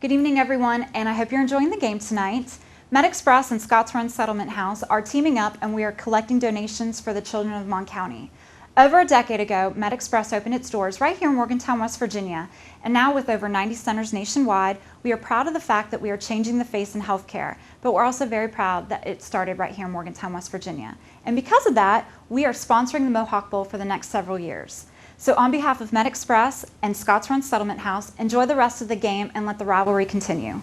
Good evening, everyone, and I hope you're enjoying the game tonight. MedExpress and Scotts Run Settlement House are teaming up, and we are collecting donations for the children of Mon County. Over a decade ago, MedExpress opened its doors right here in Morgantown, West Virginia, and now with over 90 centers nationwide, we are proud of the fact that we are changing the face in healthcare, but we're also very proud that it started right here in Morgantown, West Virginia. And because of that, we are sponsoring the Mohawk Bowl for the next several years. So on behalf of MedExpress and Scotts Run Settlement House, enjoy the rest of the game and let the rivalry continue.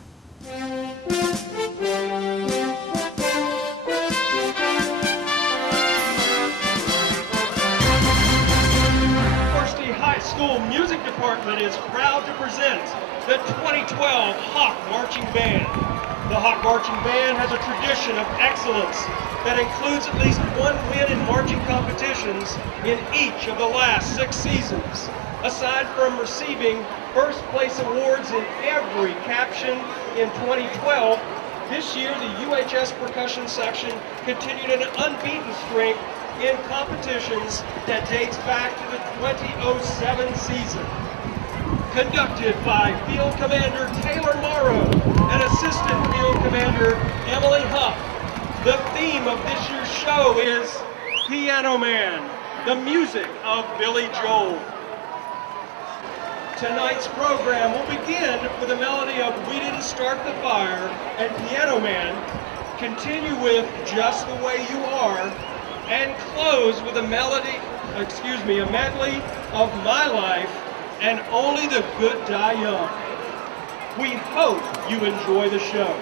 University High School Music Department is proud to present the 2012 Hawk Marching Band. The Hawk Marching Band has a tradition of excellence that includes at least one win in marching competitions in each of the last 6 seasons. Aside from receiving first place awards in every caption in 2012, this year the UHS percussion section continued an unbeaten streak in competitions that dates back to the 2007 season. Conducted by Field Commander Taylor Morrow and Assistant Field Commander Emily Huff. The theme of this year's show is Piano Man, the music of Billy Joel. Tonight's program will begin with a melody of We Didn't Start the Fire and Piano Man, continue with Just the Way You Are, and close with a medley of My Life and Only the Good Die Young. We hope you enjoy the show.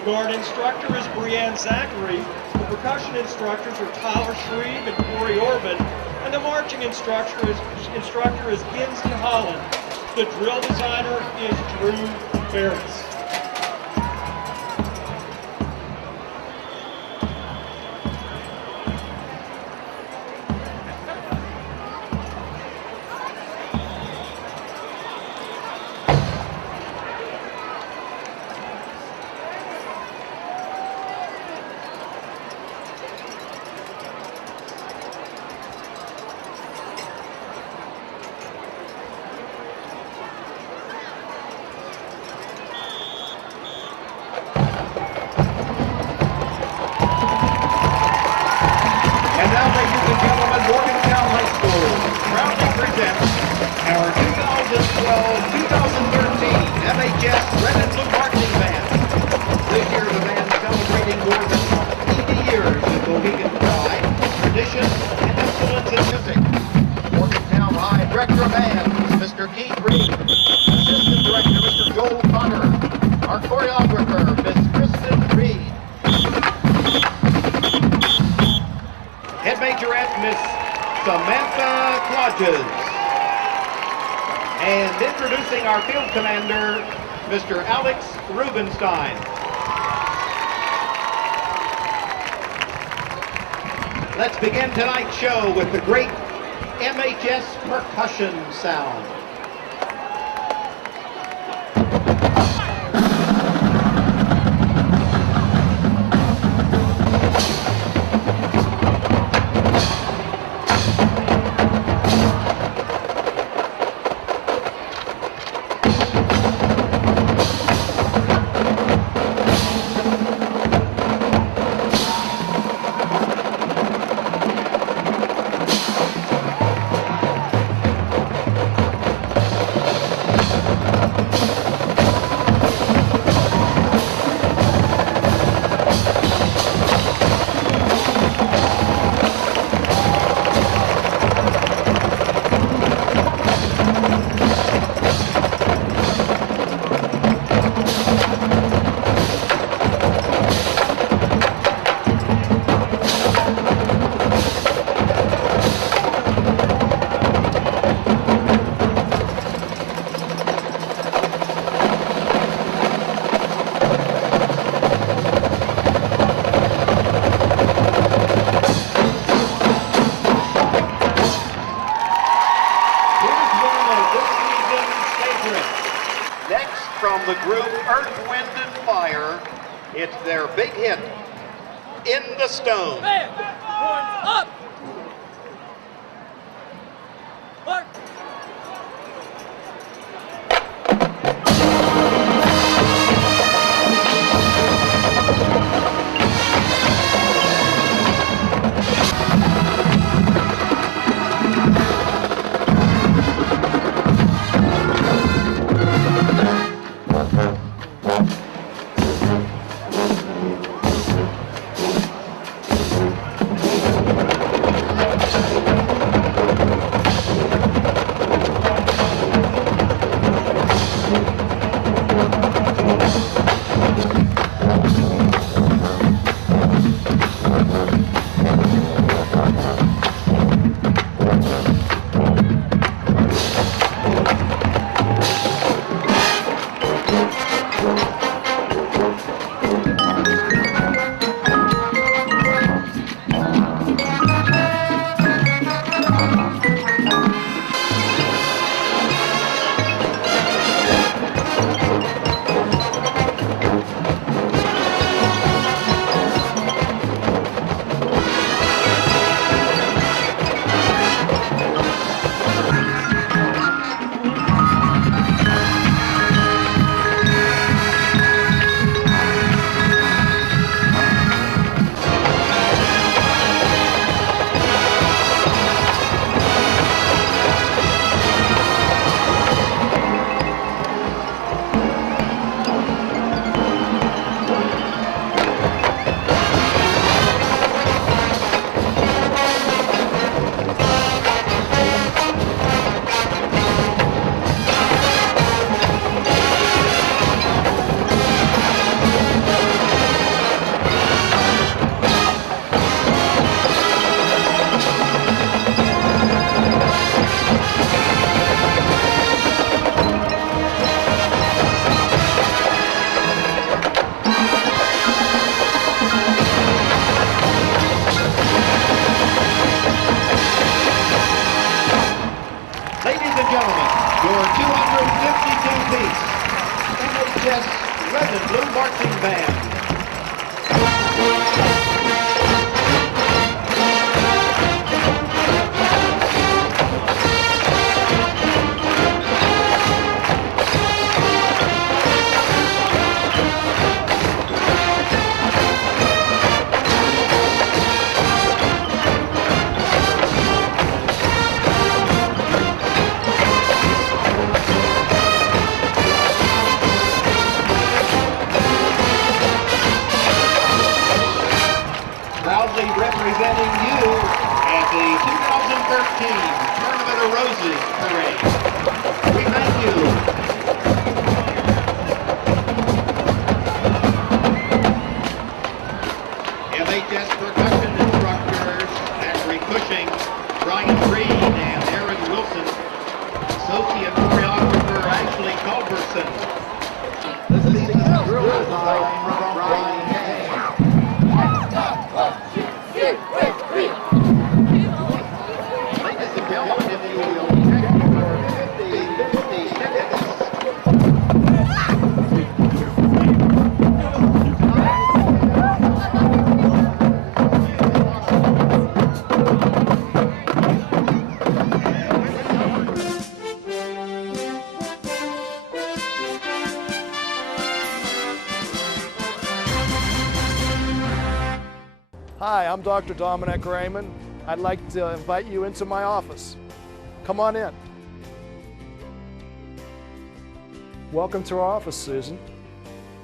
The guard instructor is Brianne Zachary. The percussion instructors are Tyler Shreve and Corey Orban. And the marching instructor is Ginsley Holland. The drill designer is Drew Ferris. And introducing our field commander, Mr. Alex Rubenstein. Let's begin tonight's show with the great MHS percussion sound. It's their big hit, In the Stone. Man, horns up! Mark! U.S. Red and Blue Marching Band. Representing you at the 2013 Tournament of Roses Parade. We thank you. MHS percussion instructors Ashley Cushing, Brian Reed, and Aaron Wilson. Associate choreographer Ashley Culbertson. This is the drill design from Brian Hay. Hi, I'm Dr. Dominic Raymond. I'd like to invite you into my office. Come on in. Welcome to our office, Susan.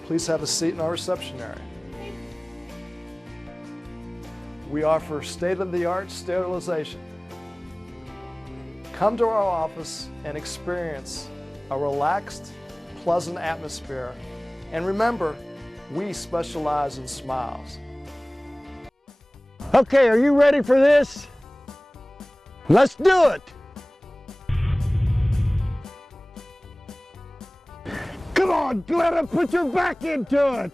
Please have a seat in our reception area. We offer state-of-the-art sterilization. Come to our office and experience a relaxed, pleasant atmosphere. And remember, we specialize in smiles. Okay, are you ready for this? Let's do it! Come on, Glenda, put your back into it!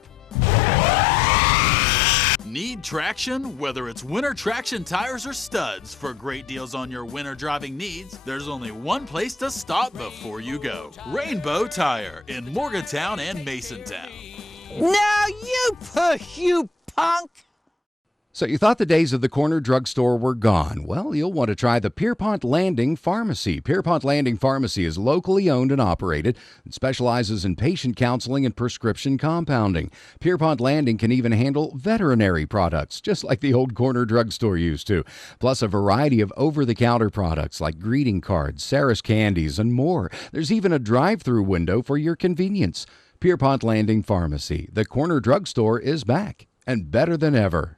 Need traction? Whether it's winter traction tires or studs, for great deals on your winter driving needs, there's only one place to stop before you go. Rainbow Tire in Morgantown and Masontown. Now you push, you punk! So you thought the days of the corner drugstore were gone. Well, you'll want to try the Pierpont Landing Pharmacy. Pierpont Landing Pharmacy is locally owned and operated and specializes in patient counseling and prescription compounding. Pierpont Landing can even handle veterinary products, just like the old corner drugstore used to, plus a variety of over-the-counter products like greeting cards, Sarah's candies, and more. There's even a drive-through window for your convenience. Pierpont Landing Pharmacy. The corner drugstore is back, and better than ever.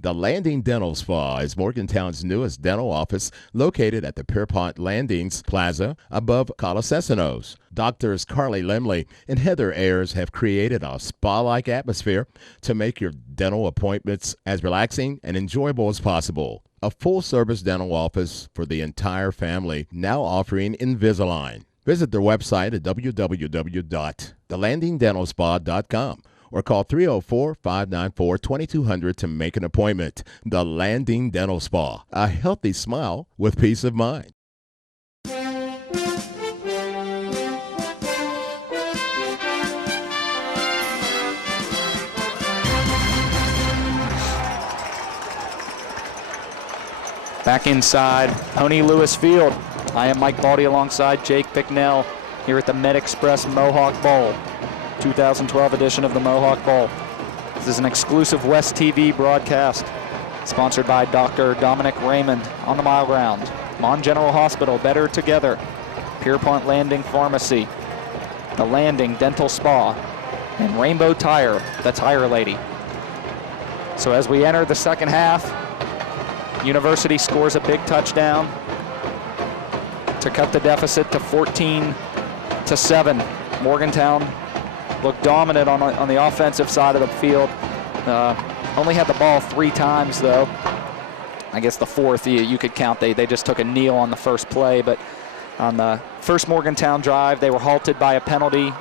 The Landing Dental Spa is Morgantown's newest dental office located at the Pierpont Landings Plaza above Colasesanos. Doctors Carly Lemley and Heather Ayers have created a spa-like atmosphere to make your dental appointments as relaxing and enjoyable as possible. A full-service dental office for the entire family, now offering Invisalign. Visit their website at www.thelandingdentalspa.com. or call 304-594-2200 to make an appointment. The Landing Dental Spa, a healthy smile with peace of mind. Back inside Pony Lewis Field. I am Mike Baldy alongside Jake Bicknell here at the MedExpress Mohawk Bowl. 2012 edition of the Mohawk Bowl. This is an exclusive West TV broadcast sponsored by Dr. Dominic Raymond on the Mile Ground, Mon General Hospital, Better Together, Pierpont Landing Pharmacy, the Landing Dental Spa, and Rainbow Tire, the tire lady. So as we enter the second half, University scores a big touchdown to cut the deficit to 14-7. Morgantown looked dominant on the offensive side of the field. Only had the ball 3 times, though. I guess the fourth, you could count. They just took a kneel on the first play. But on the first Morgantown drive, they were halted by a penalty.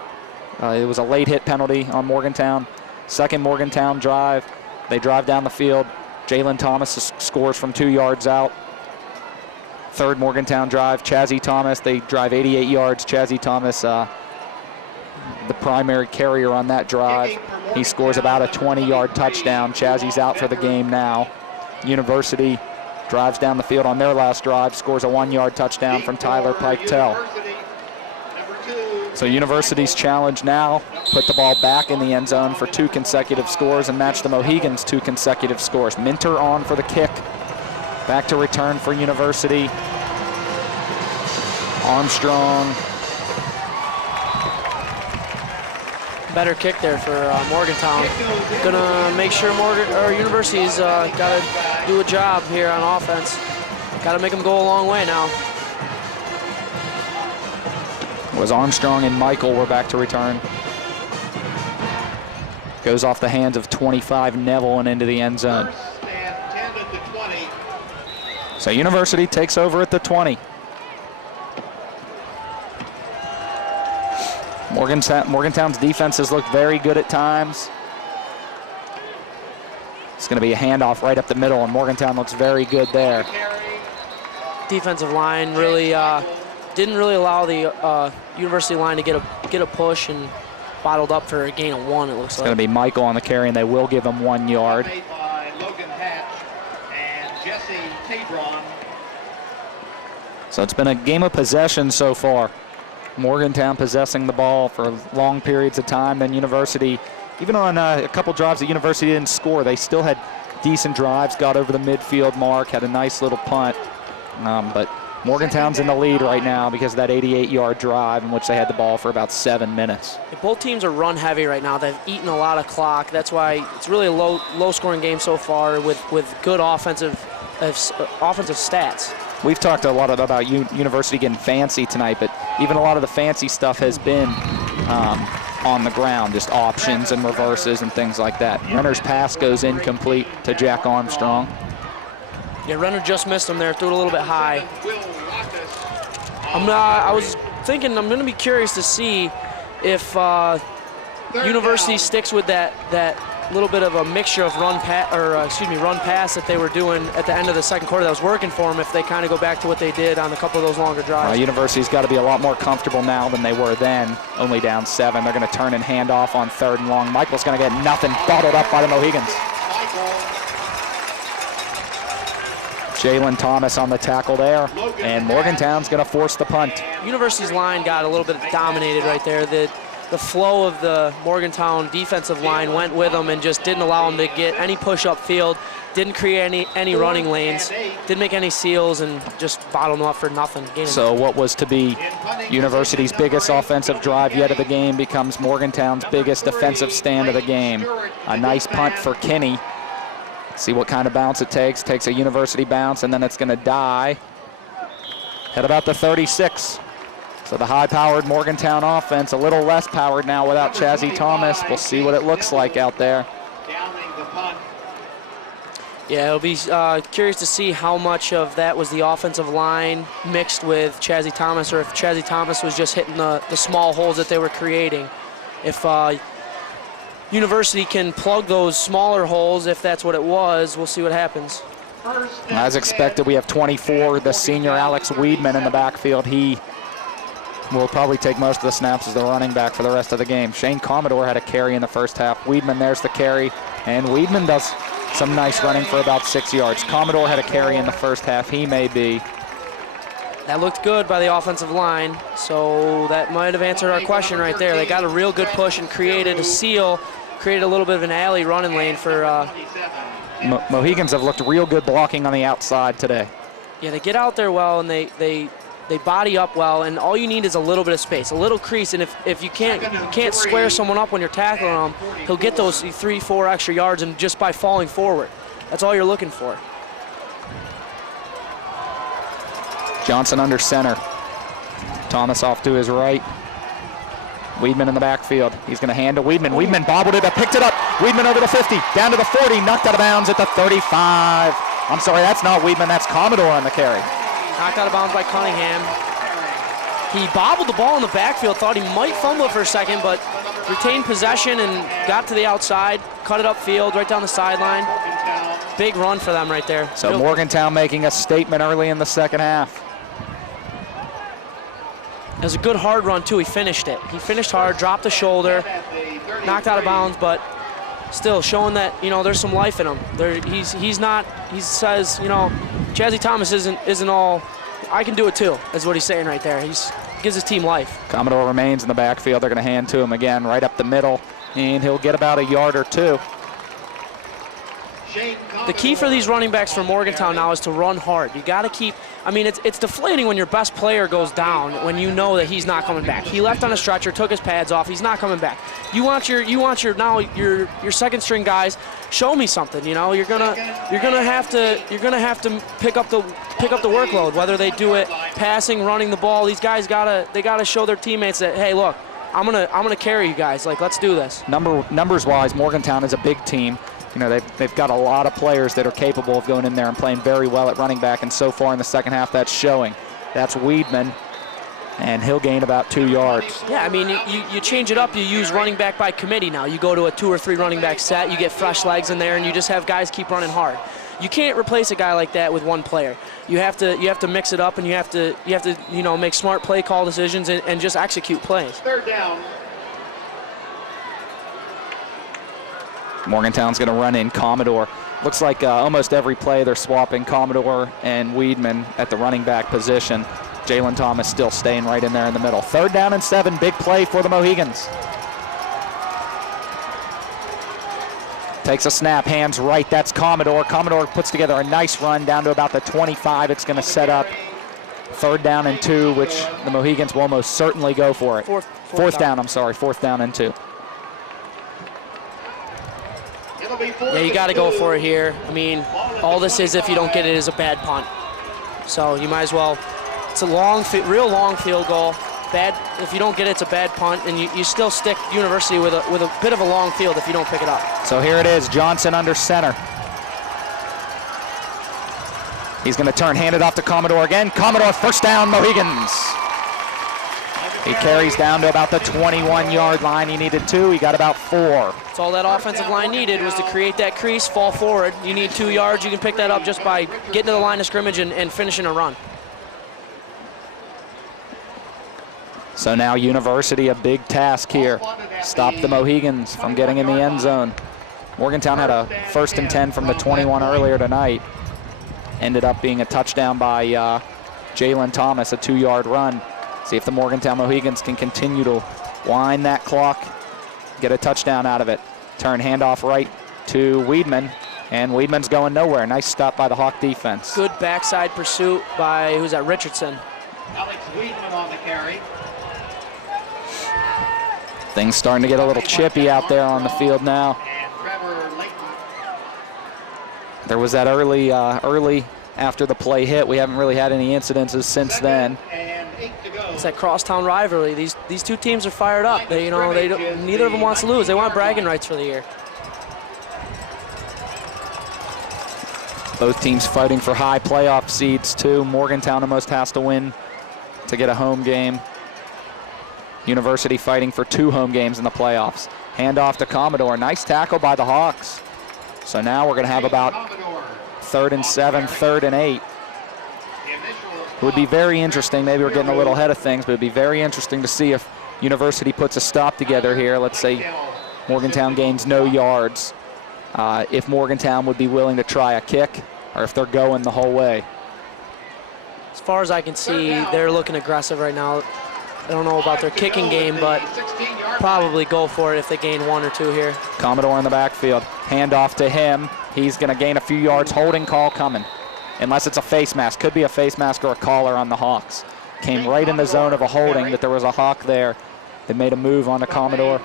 It was a late hit penalty on Morgantown. Second Morgantown drive, they drive down the field. Jalen Thomas scores from 2 yards out. Third Morgantown drive, Chazzy Thomas, they drive 88 yards. Chazzy Thomas the primary carrier on that drive. He scores about a 20-yard touchdown. Chazzy's out for the game now. University drives down the field on their last drive, scores a 1-yard touchdown from Tyler Piketell. So University's challenge now, put the ball back in the end zone for 2 consecutive scores and match the Mohigans' 2 consecutive scores. Minter on for the kick. Back to return for University. Armstrong. Better kick there for Morgantown. Gonna make sure University's got to do a job here on offense. Got to make them go a long way now. Was Armstrong and Michael were back to return. Goes off the hands of 25 Neville and into the end zone. So University takes over at the 20. Morgantown's defense has looked very good at times. It's going to be a handoff right up the middle, and Morgantown looks very good there. Defensive line really didn't really allow the University line to get a push, and bottled up for a gain of 1. It looks It's going to be Michael on the carry, and they will give him 1 yard. So it's been a game of possession so far. Morgantown possessing the ball for long periods of time. Then University, even on a couple drives that University didn't score, they still had decent drives, got over the midfield mark, had a nice little punt. But Morgantown's in the lead right now because of that 88-yard drive in which they had the ball for about 7 minutes. Both teams are run heavy right now. They've eaten a lot of clock. That's why it's really a low-scoring game so far with good offensive stats. We've talked a lot about University getting fancy tonight, but even a lot of the fancy stuff has been on the ground, just options and reverses and things like that. Renner's pass goes incomplete to Jack Armstrong. Yeah, Renner just missed him there, threw it a little bit high. I was thinking I'm going to be curious to see if University sticks with that little bit of a mixture of run pass that they were doing at the end of the second quarter that was working for them, if they kind of go back to what they did on a couple of those longer drives. University's got to be a lot more comfortable now than they were then, only down 7. They're going to turn and hand off on 3rd and long. Michael's going to get nothing, bottled up by the Mohigans. Jalen Thomas on the tackle there, and Morgantown's going to force the punt. University's line got a little bit dominated right there. The flow of the Morgantown defensive line went with them and just didn't allow them to get any push up field, didn't create any running lanes, didn't make any seals, and just bottled them up for nothing. So what was to be University's biggest offensive drive yet of the game becomes Morgantown's biggest defensive stand of the game. A nice punt for Kinney. See what kind of bounce it takes. Takes a University bounce, and then it's going to die at about the 36. So the high-powered Morgantown offense, a little less powered now without Chazzy Thomas. We'll see what it looks like out there. Yeah, it'll be curious to see how much of that was the offensive line mixed with Chazzy Thomas, or if Chazzy Thomas was just hitting the small holes that they were creating. If University can plug those smaller holes, if that's what it was, we'll see what happens. As expected, we have 24, the senior Alex Weedman in the backfield. He will probably take most of the snaps as the running back for the rest of the game. Shane Commodore had a carry in the first half. Weedman, there's the carry, and Weedman does some nice running for about 6 yards. Commodore had a carry in the first half. He may be. That looked good by the offensive line, so that might have answered our question right there. They got a real good push and created a seal, created a little bit of an alley running lane for Mohigans have looked real good blocking on the outside today. Yeah, they get out there well, and they body up well, and all you need is a little bit of space, a little crease, and if you can't square someone up when you're tackling him, he'll get those 3-4 extra yards, and just by falling forward. That's all you're looking for. Johnson under center. Thomas off to his right. Weedman in the backfield. He's going to hand to Weedman. Weedman bobbled it, picked it up. Weedman over the 50, down to the 40, knocked out of bounds at the 35. I'm sorry, that's not Weedman, that's Commodore on the carry. Knocked out of bounds by Cunningham. He bobbled the ball in the backfield, thought he might fumble it for a second, but retained possession and got to the outside, cut it upfield, right down the sideline. Big run for them right there. So Morgantown making a statement early in the second half. It has a good hard run too. He finished it. He finished hard, dropped the shoulder, knocked out of bounds, but still showing that, you know, there's some life in him. He says, you know, Jazzy Thomas isn't all, I can do it too, is what he's saying right there. He gives his team life. Commodore remains in the backfield. They're going to hand to him again, right up the middle, and he'll get about a yard or two. The key for these running backs for Morgantown now is to run hard. You got to keep, I mean, it's deflating when your best player goes down when you know that he's not coming back. He left on a stretcher, took his pads off, he's not coming back. You want your second string guys, show me something, you know. You're gonna have to pick up the workload, whether they do it passing, running the ball. These guys gotta show their teammates that, hey, look, I'm gonna carry you guys. Like, let's do this. Numbers wise, Morgantown is a big team. You know, they've got a lot of players that are capable of going in there and playing very well at running back, and so far in the second half that's showing. That's Weedman, and he'll gain about 2 yards. Yeah, I mean, you change it up. You use running back by committee now. You go to a 2 or 3 running back set, you get fresh legs in there, and you just have guys keep running hard. You can't replace a guy like that with one player. You have to mix it up, and you have to you know, make smart play call decisions and just execute plays. Third down. Morgantown's going to run in Commodore. Looks like almost every play they're swapping Commodore and Weedman at the running back position. Jalen Thomas still staying right in there in the middle. 3rd down and 7, big play for the Mohigans. Takes a snap, hands right, that's Commodore. Commodore puts together a nice run down to about the 25. It's going to set up 3rd down and 2, which the Mohigans will almost certainly go for it. Fourth down, I'm sorry, 4th down and 2. Yeah, you got to go for it here. I mean, all this is, if you don't get it, is a bad punt. So you might as well. It's a real long field goal. Bad. If you don't get it, it's a bad punt, and you still stick University with a bit of a long field if you don't pick it up. So here it is, Johnson under center. He's going to turn, hand it off to Commodore again. Commodore, 1st down, Mohigans. He carries down to about the 21-yard line. He needed 2. He got about 4. That's all that offensive line needed, was to create that crease, fall forward. You need 2 yards. You can pick that up just by getting to the line of scrimmage and finishing a run. So now University, a big task here. Stop the Mohigans from getting in the end zone. Morgantown had a 1st and 10 from the 21 earlier tonight. Ended up being a touchdown by Jalen Thomas, a 2-yard run. See if the Morgantown Mohigans can continue to wind that clock, get a touchdown out of it. Turn, handoff right to Weedman, and Weedman's going nowhere. Nice stop by the Hawk defense. Good backside pursuit by, who's that, Richardson. Alex Weedman on the carry. Things starting to get a little chippy out there on the field now. There was that early after the play hit. We haven't really had any incidences since then. It's that crosstown rivalry. These two teams are fired up. Neither of them wants to lose. They want bragging rights for the year. Both teams fighting for high playoff seeds too. Morgantown almost has to win to get a home game. University fighting for 2 home games in the playoffs. Handoff to Commodore. Nice tackle by the Hawks. So now we're going to have about 3rd and 7, 3rd and 8. It would be very interesting. Maybe we're getting a little ahead of things, but it would be very interesting to see if University puts a stop together here. Let's say Morgantown gains no yards. If Morgantown would be willing to try a kick, or if they're going the whole way. As far as I can see, they're looking aggressive right now. I don't know about their kicking game, but probably go for it if they gain 1 or 2 here. Commodore in the backfield. Handoff to him. He's going to gain a few yards. Holding call coming. Unless it's a face mask. Could be a face mask or a collar on the Hawks. Came right in the zone of a holding, that there was a Hawk there. They made a move on the Commodore.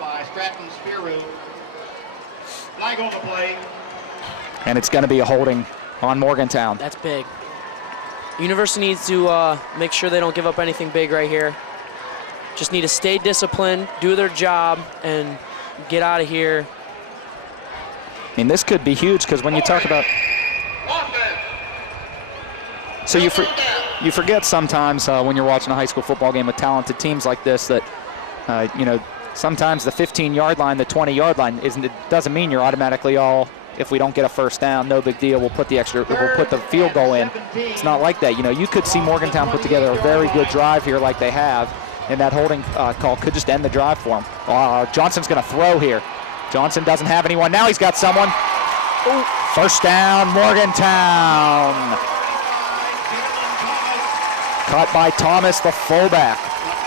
And it's going to be a holding on Morgantown. That's big. University needs to make sure they don't give up anything big right here. Just need to stay disciplined, do their job, and get out of here. I mean, this could be huge, because when you talk about... So you forget sometimes when you're watching a high school football game with talented teams like this that, sometimes the 15-yard line, the 20-yard line, it doesn't mean you're automatically all, if we don't get a 1st down, no big deal, we'll put the field goal in. It's not like that. You could see Morgantown put together a very good drive here like they have, in that holding call could just end the drive for him. Johnson's going to throw here. Johnson doesn't have anyone. Now he's got someone. Ooh. First down, Morgantown. Cut by Thomas, the fullback.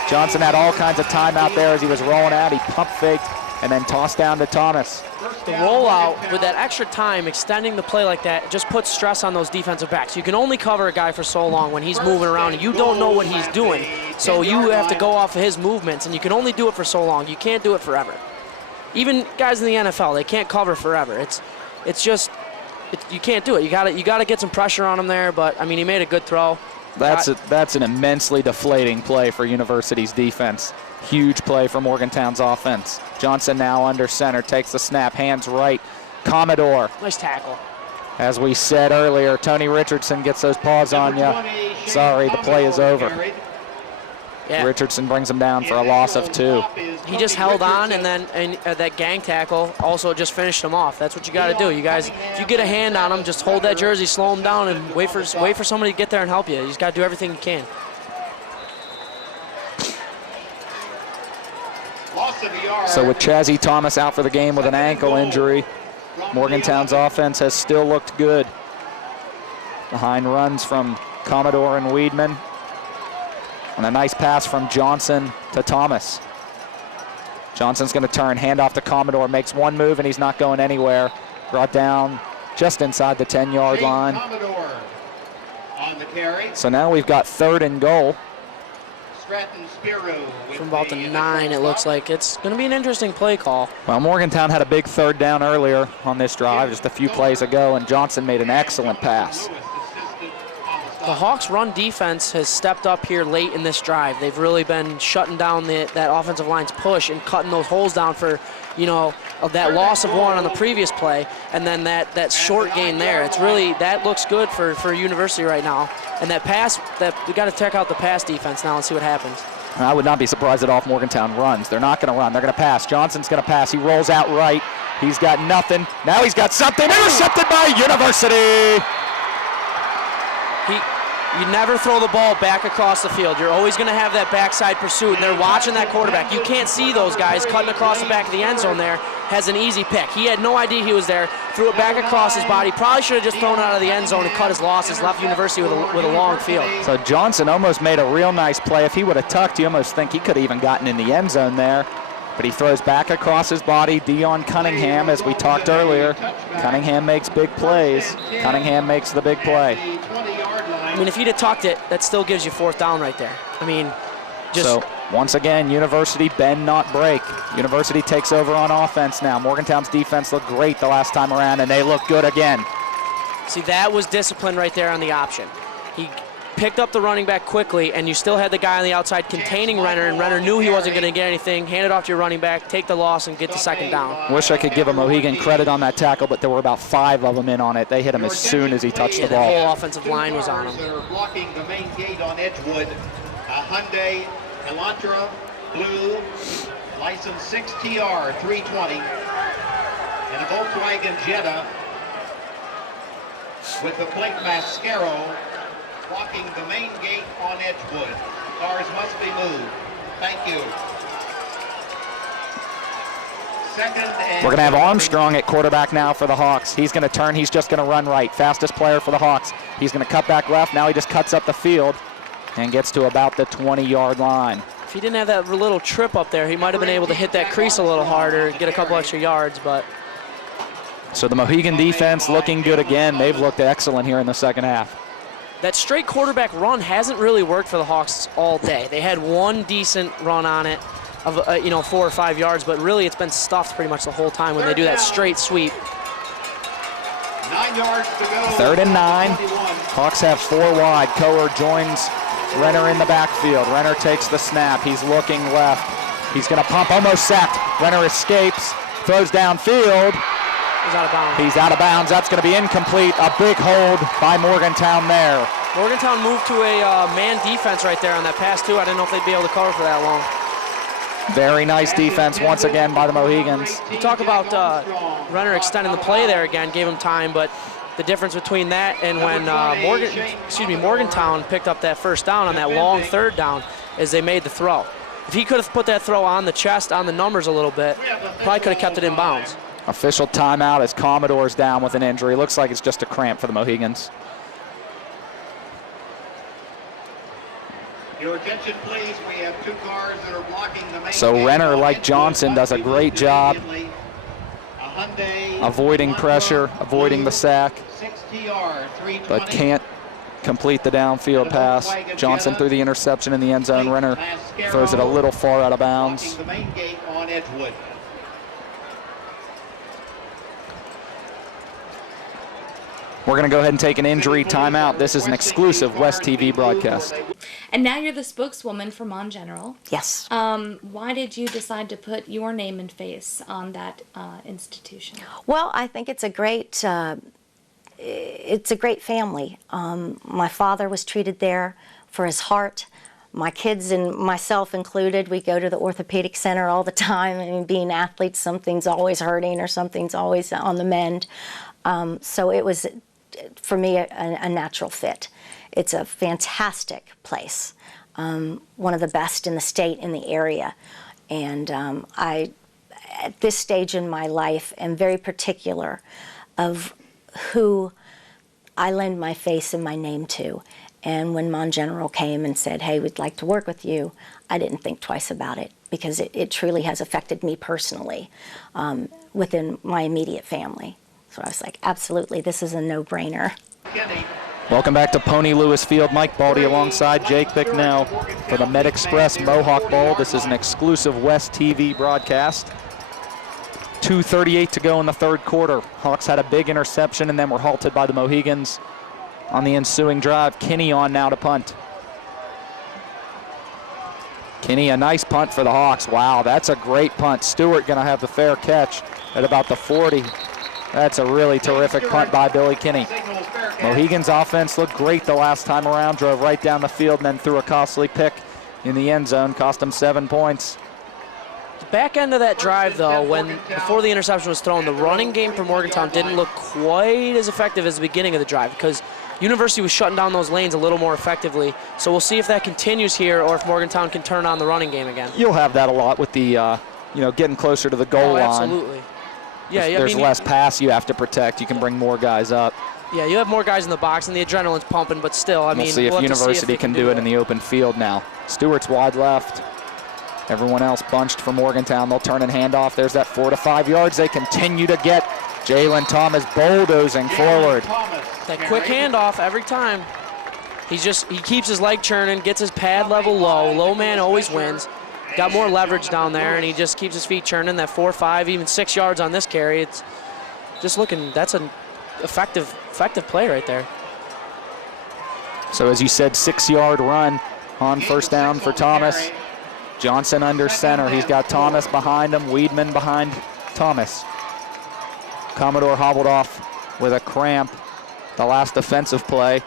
Johnson had all kinds of time out there as he was rolling out. He pump faked and then tossed down to Thomas. The rollout with that extra time, extending the play like that, just puts stress on those defensive backs. You can only cover a guy for so long when he's moving around and you don't know what he's doing. So you have to go off of his movements, and you can only do it for so long. You can't do it forever. Even guys in the NFL, they can't cover forever. You can't do it. You got to get some pressure on him there. But I mean, he made a good throw. That's an immensely deflating play for University's defense. Huge play for Morgantown's offense. Johnson now under center, takes the snap, hands right. Commodore. Nice tackle. As we said earlier, Tony Richardson gets those paws on you. Sorry, the play is over. Yeah. Richardson brings him down for a loss of 2. He just held on, and then that gang tackle also just finished him off. That's what you got to do. You guys, if you get a hand on him, just hold that jersey, slow him down, and wait for somebody to get there and help you. You just got to do everything you can. So with Chazzy Thomas out for the game with an ankle injury, Morgantown's offense has still looked good. Behind runs from Commodore and Weedman. And a nice pass from Johnson to Thomas. Johnson's going to turn, hand off to Commodore, makes one move, and he's not going anywhere. Brought down just inside the 10-yard line. On the carry. So now we've got 3rd and goal. From about the 9, it looks like. It's going to be an interesting play call. Well, Morgantown had a big 3rd down earlier on this drive, just a few plays ago, and Johnson made an excellent pass. The Hawks' run defense has stepped up here late in this drive. They've really been shutting down that offensive line's push and cutting those holes down for, of that loss of 1 on the previous play, and then that short gain there. It's really, that looks good for University right now. And that pass, we got to check out the pass defense now and see what happens. I would not be surprised at all if Morgantown runs. They're not going to run. They're going to pass. Johnson's going to pass. He rolls out right. He's got nothing. Now he's got something. Intercepted by University. You never throw the ball back across the field. You're always going to have that backside pursuit, and they're watching that quarterback. You can't see those guys cutting across the back of the end zone there. Has an easy pick. He had no idea he was there. Threw it back across his body. Probably should have just thrown it out of the end zone and cut his losses. Left University with a long field. So Johnson almost made a real nice play. If he would have tucked, you almost think he could have even gotten in the end zone there. But he throws back across his body. Dion Cunningham, as we talked earlier. Cunningham makes big plays. Cunningham makes the big play. I mean, if he'd have tucked it, that still gives you 4th down right there. I mean, So, once again, University bend, not break. University takes over on offense now. Morgantown's defense looked great the last time around, and they look good again. See, that was discipline right there on the option. He picked up the running back quickly, and you still had the guy on the outside containing Renner, and Renner knew he wasn't going to get anything. Hand it off to your running back, take the loss, and get the 2nd down. Wish I could give a Mohegan credit on that tackle, but there were about 5 of them in on it. They hit him as soon as he touched the ball. The whole offensive line was on him. They're blocking the main gate on Edgewood. A Hyundai Elantra Blue, license 6TR 320, and a Volkswagen Jetta with the Blink Mascaro blocking the main gate on Edgewood. Cars must be moved. Thank you. We're going to have Armstrong at quarterback now for the Hawks. He's going to turn. He's just going to run right. Fastest player for the Hawks. He's going to cut back left. Now he just cuts up the field and gets to about the 20-yard line. If he didn't have that little trip up there, he might have been able to hit that crease a little harder, get a couple extra yards, but. So the Mohegan defense looking good again. They've looked excellent here in the 2nd half. That straight quarterback run hasn't really worked for the Hawks all day. They had one decent run on it of 4 or 5 yards, but really it's been stuffed pretty much the whole time when they do that straight sweep. 9 yards to go. 3rd and 9. Hawks have 4 wide. Coer joins Renner in the backfield. Renner takes the snap. He's looking left. He's going to pump, almost sacked. Renner escapes, throws downfield. He's out of bounds. He's out of bounds. That's going to be incomplete. A big hold by Morgantown there. Morgantown moved to a man defense right there on that pass, too. I didn't know if they'd be able to cover for that long. Very nice defense once again by the Mohigans. You talk about Renner extending the play there again, gave him time, but the difference between that and when Morgantown picked up that 1st down on that long 3rd down is they made the throw. If he could have put that throw on the chest, on the numbers a little bit, probably could have kept it in bounds. Official timeout as Commodore's down with an injury. Looks like it's just a cramp for the Mohigans. Your attention, please. We have 2 cars that are blocking the main So gate. Renner, like Johnson, does a great job avoiding pressure, avoiding the sack, but can't complete the downfield pass. Johnson through the interception in the end zone. Renner throws it a little far out of bounds. The main gate on Edgewood. We're going to go ahead and take an injury timeout. This is an exclusive West TV broadcast. And now you're the spokeswoman for Mon General. Yes. Why did you decide to put your name and face on that institution? Well, I think it's a great family. My father was treated there for his heart. My kids and myself included, we go to the orthopedic center all the time. I mean, being athletes, something's always hurting or something's always on the mend. So it was, for me, a natural fit. It's a fantastic place, one of the best in the state, in the area. And I, at this stage in my life, am very particular of who I lend my face and my name to. And when Mon General came and said, hey, we'd like to work with you, I didn't think twice about it, because it truly has affected me personally within my immediate family. So I was like, absolutely, this is a no-brainer. Welcome back to Pony Lewis Field. Mike Baldy alongside Jake Bicknell for the MedExpress Mohawk Bowl. This is an exclusive West TV broadcast. 2:38 to go in the third quarter. Hawks had a big interception and then were halted by the Mohigans on the ensuing drive. Kinney on now to punt. Kinney, a nice punt for the Hawks. Wow, that's a great punt. Stewart going to have the fair catch at about the 40. That's a really terrific punt by Billy Kinney. Mohigans offense looked great the last time around, drove right down the field and then threw a costly pick in the end zone, cost them 7 points. The back end of that drive, though, before the interception was thrown, the running game for Morgantown didn't look quite as effective as the beginning of the drive, because University was shutting down those lanes a little more effectively. So we'll see if that continues here or if Morgantown can turn on the running game again. You'll have that a lot with the, getting closer to the goal line. Absolutely. Yeah, there's less pass you have to protect. You can bring more guys up. Yeah, you have more guys in the box, and the adrenaline's pumping, but still, we'll see if University can do it in the open field now. Stewart's wide left. Everyone else bunched for Morgantown. They'll turn and hand off. There's that 4 to 5 yards. They continue to get Jalen Thomas bulldozing forward. That quick handoff every time. He keeps his leg churning, gets his pad level low. Low man always wins. Got more leverage down there, and he just keeps his feet churning. That 4, 5, even 6 yards on this carry. It's just looking, that's an effective play right there. So as you said, 6-yard run on first down for Thomas. Johnson under center. He's got Thomas behind him, Weedman behind Thomas. Commodore hobbled off with a cramp the last defensive play.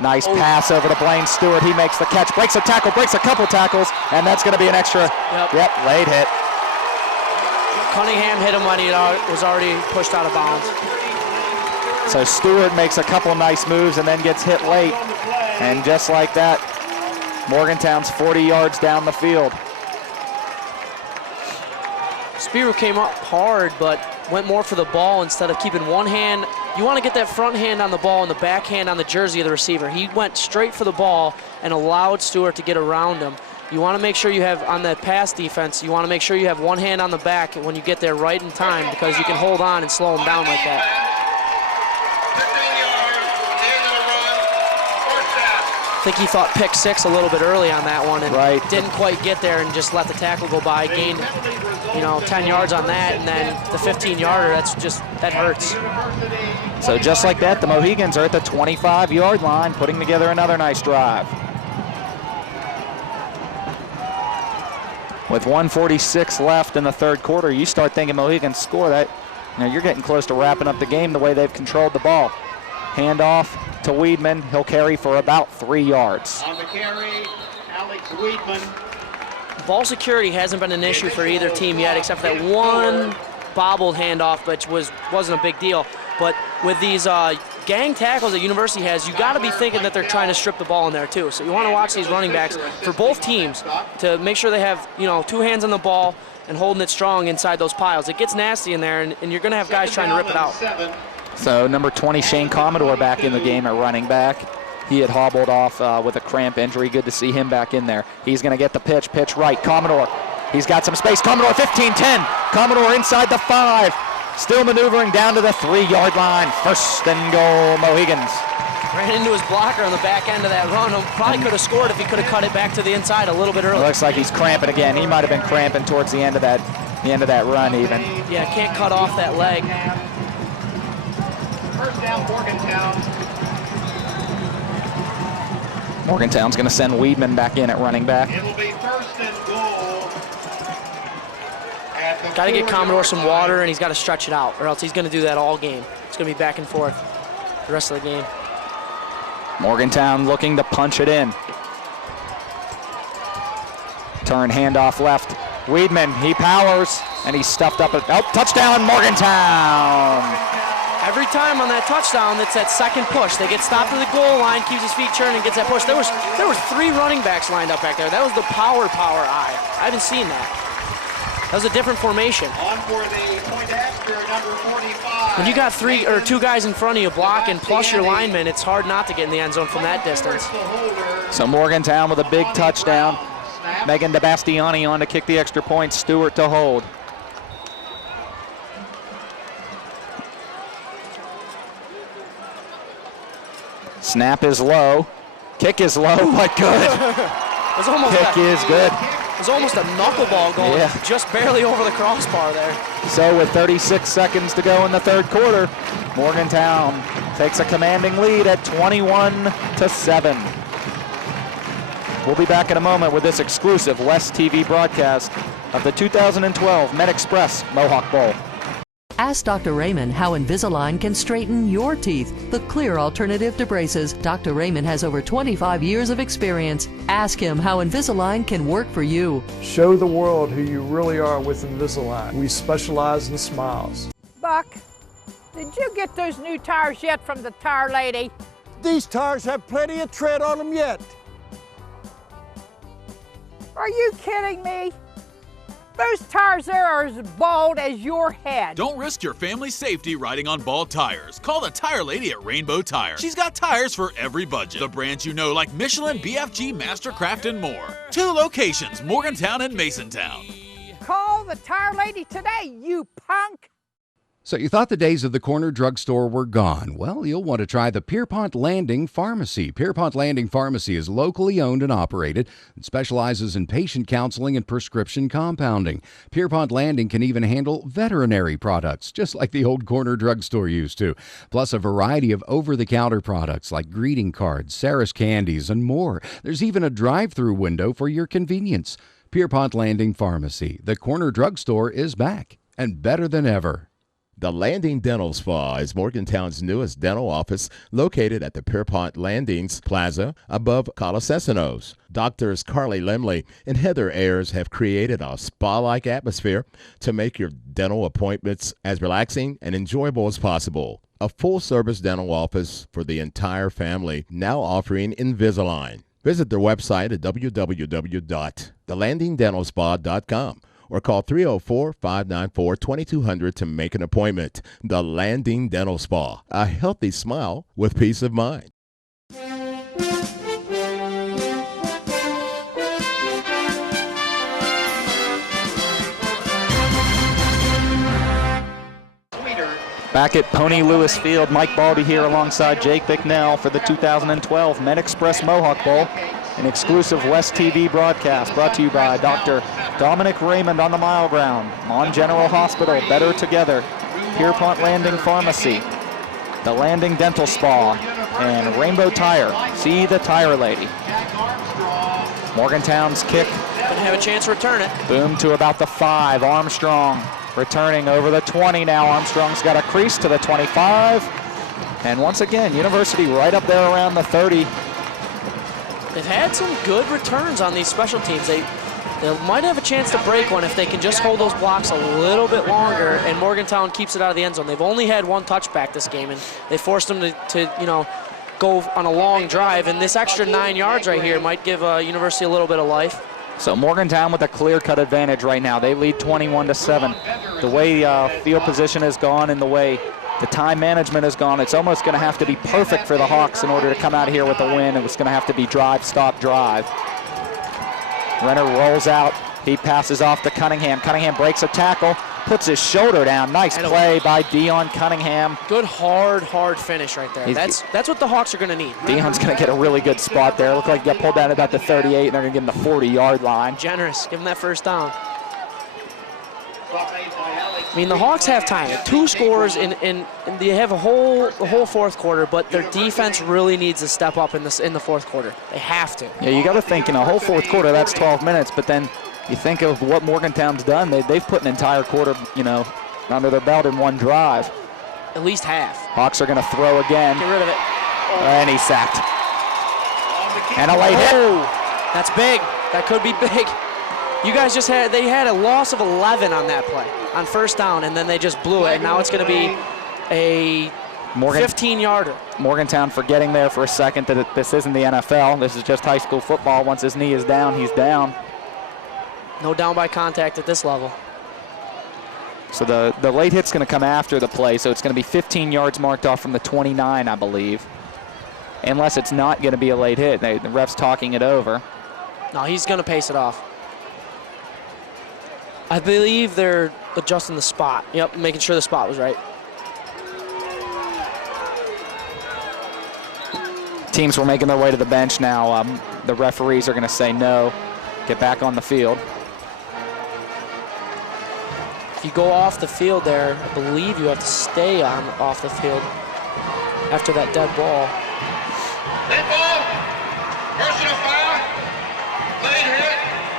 Nice pass over to Blaine Stewart. He makes the catch, breaks a tackle, breaks a couple tackles, and that's going to be an extra, late hit. Cunningham hit him when he was already pushed out of bounds. So Stewart makes a couple nice moves and then gets hit late. And just like that, Morgantown's 40 yards down the field. Spiro came up hard, but went more for the ball instead of keeping one hand. You want to get that front hand on the ball and the back hand on the jersey of the receiver. He went straight for the ball and allowed Stewart to get around him. You want to make sure you have, on that pass defense, you want to make sure you have one hand on the back when you get there right in time, because you can hold on and slow him down like that. I think he thought pick 6 a little bit early on that one and didn't quite get there and just let the tackle go by, gained 10 yards on that, and then the 15-yarder, that hurts. So just like that, the Mohigans are at the 25-yard line, putting together another nice drive. With 1:46 left in the third quarter, you start thinking Mohigans score that. You're getting close to wrapping up the game the way they've controlled the ball. Handoff to Weedman. He'll carry for about 3 yards. On the carry, Alex Weedman. Ball security hasn't been an issue for either team yet, except for that one bobbled handoff, which wasn't a big deal. But with these gang tackles that University has, you got to be thinking that they're trying to strip the ball in there too. So you want to watch these running backs for both teams to make sure they have, you know, 2 hands on the ball and holding it strong inside those piles. It gets nasty in there, and you're going to have guys trying to rip it out. So number 20, Shane Commodore, back in the game at running back. He had hobbled off with a cramp injury. Good to see him back in there. He's going to get the pitch right. Commodore, he's got some space. Commodore 15-10. Commodore inside the 5. Still maneuvering down to the 3-yard line. 1st and goal, Mohigans. Ran into his blocker on the back end of that run. Probably could have scored if he could have cut it back to the inside a little bit earlier. Looks like he's cramping again. He might have been cramping towards the end of that run even. Yeah, can't cut off that leg. First down, Morgantown. Morgantown's going to send Weedman back in at running back. It'll be 1st and goal. Got to get Commodore some water, and he's got to stretch it out, or else he's going to do that all game. It's going to be back and forth the rest of the game. Morgantown looking to punch it in. Turn, handoff left. Weedman, he powers, and he's stuffed up. Touchdown, Morgantown! Every time on that touchdown, it's that second push. They get stopped at the goal line, keeps his feet churning, gets that push. There were 3 running backs lined up back there. That was the power eye. I haven't seen that. That was a different formation. On for the point after, number 45. When you got 2 guys in front of you blocking, plus your lineman, it's hard not to get in the end zone from that distance. So Morgantown with a big touchdown. Megan DeBastiani on to kick the extra point. Stewart to hold. Snap is low. Kick is low, but good. Kick is good. It was almost a knuckleball going just barely over the crossbar there. So with 36 seconds to go in the 3rd quarter, Morgantown takes a commanding lead at 21-7. We'll be back in a moment with this exclusive West TV broadcast of the 2012 MedExpress Mohawk Bowl. Ask Dr. Raymond how Invisalign can straighten your teeth, the clear alternative to braces. Dr. Raymond has over 25 years of experience. Ask him how Invisalign can work for you. Show the world who you really are with Invisalign. We specialize in smiles. Buck, did you get those new tires yet from the tire lady? These tires have plenty of tread on them yet. Are you kidding me? Those tires there are as bald as your head. Don't risk your family's safety riding on bald tires. Call the tire lady at Rainbow Tire. She's got tires for every budget. The brands you know like Michelin, BFG, Mastercraft, and more. 2 locations, Morgantown and Masontown. Call the tire lady today, you punk. So you thought the days of the corner drugstore were gone. Well, you'll want to try the Pierpont Landing Pharmacy. Pierpont Landing Pharmacy is locally owned and operated and specializes in patient counseling and prescription compounding. Pierpont Landing can even handle veterinary products, just like the old corner drugstore used to, plus a variety of over-the-counter products like greeting cards, Sarah's candies, and more. There's even a drive-through window for your convenience. Pierpont Landing Pharmacy. The corner drugstore is back and better than ever. The Landing Dental Spa is Morgantown's newest dental office located at the Pierpont Landings Plaza above Colasesanos. Doctors Carly Lemley and Heather Ayers have created a spa-like atmosphere to make your dental appointments as relaxing and enjoyable as possible. A full-service dental office for the entire family, now offering Invisalign. Visit their website at www.thelandingdentalspa.com. or call 304-594-2200 to make an appointment. The Landing Dental Spa, a healthy smile with peace of mind. Back at Pony Lewis Field, Mike Baldy here alongside Jake Bicknell for the 2012 MedExpress Mohawk Bowl, an exclusive West TV broadcast brought to you by Dr. Dominic Raymond on the Mile Ground, Mon General Hospital, Better Together, Pierpont Landing Pharmacy, the Landing Dental Spa, and Rainbow Tire. See the tire lady. Morgantown's kick. Gonna have a chance to return it. Boom to about the 5. Armstrong returning over the 20 now. Armstrong's got a crease to the 25. And once again, University right up there around the 30. They've had some good returns on these special teams. They might have a chance to break one if they can just hold those blocks a little bit longer and Morgantown keeps it out of the end zone. They've only had one touchback this game, and they forced them to go on a long drive, and this extra 9 yards right here might give University a little bit of life. So Morgantown with a clear-cut advantage right now. They lead 21-7. The way field position has gone and the way the time management has gone, it's almost going to have to be perfect for the Hawks in order to come out of here with a win. It was going to have to be drive, stop, drive. Renner rolls out. He passes off to Cunningham. Cunningham breaks a tackle, puts his shoulder down. Nice play by Dion Cunningham. Good, hard finish right there. That's what the Hawks are going to need. Dion's going to get a really good spot there. Look like he got pulled down about the 38, and they're going to give him the 40-yard line. Generous. Give him that first down. I mean, the Hawks have time. 2 scores, and they have the whole fourth quarter, but their defense really needs to step up in the fourth quarter. They have to. Yeah, you got to think in a whole fourth quarter, that's 12 minutes, but then you think of what Morgantown's done. They've put an entire quarter, under their belt in one drive. At least half. Hawks are going to throw again. Get rid of it. And he's sacked. And a late hit. That's big. That could be big. You guys they had a loss of 11 on that play, on first down, and then they just blew it, and now it's going to be a 15-yarder. Morgantown forgetting there for a second that this isn't the NFL. This is just high school football. Once his knee is down, he's down. No down by contact at this level. So the late hit's going to come after the play, so it's going to be 15 yards marked off from the 29, I believe. Unless it's not going to be a late hit. The ref's talking it over. No, he's going to pace it off. I believe they're adjusting the spot. Yep, making sure the spot was right. Teams were making their way to the bench now. The referees are going to say no. Get back on the field. If you go off the field there, I believe you have to stay off the field after that dead ball. Dead ball, personal foul, late hit,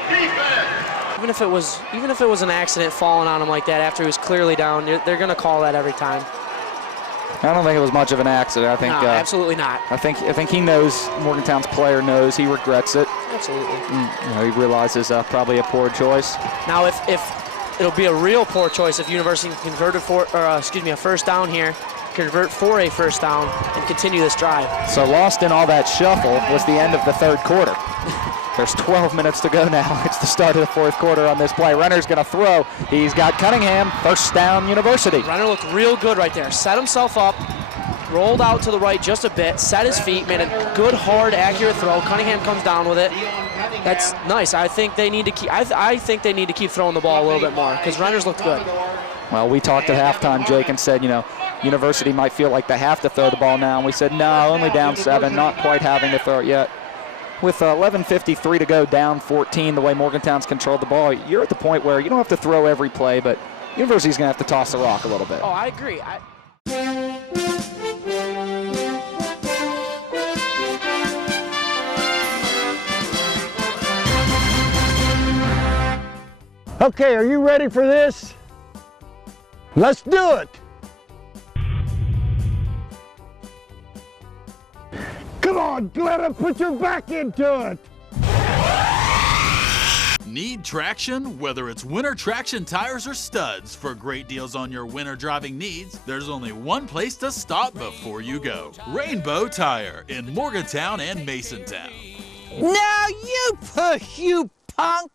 defense. Even if it was an accident falling on him like that after he was clearly down, they're going to call that every time. I don't think it was much of an accident. I think no, absolutely not. I think he knows, Morgantown's player knows, he regrets it. Absolutely. He realizes probably a poor choice. Now if it'll be a real poor choice if University converted a first down here, convert for a first down and continue this drive. So lost in all that shuffle was the end of the third quarter. There's 12 minutes to go now. It's the start of the fourth quarter on this play. Renner's going to throw. He's got Cunningham, first down, University. Renner looked real good right there. Set himself up, rolled out to the right just a bit, set his feet, made a good, hard, accurate throw. Cunningham comes down with it. That's nice. I think they need to keep. I think they need to keep throwing the ball a little bit more because Renner's looked good. Well, we talked at halftime, Jake, and said, University might feel like they have to throw the ball now. And we said, no, only down 7, not quite having to throw it yet. With 11:53 to go, down 14, the way Morgantown's controlled the ball, you're at the point where you don't have to throw every play, but University's going to have to toss the rock a little bit. Oh, I agree. Okay, are you ready for this? Let's do it. Come on, Glenda, put your back into it. Need traction? Whether it's winter traction tires or studs, for great deals on your winter driving needs, there's only one place to stop before you go. Rainbow Tire in Morgantown and Masontown. Now you push, you punk!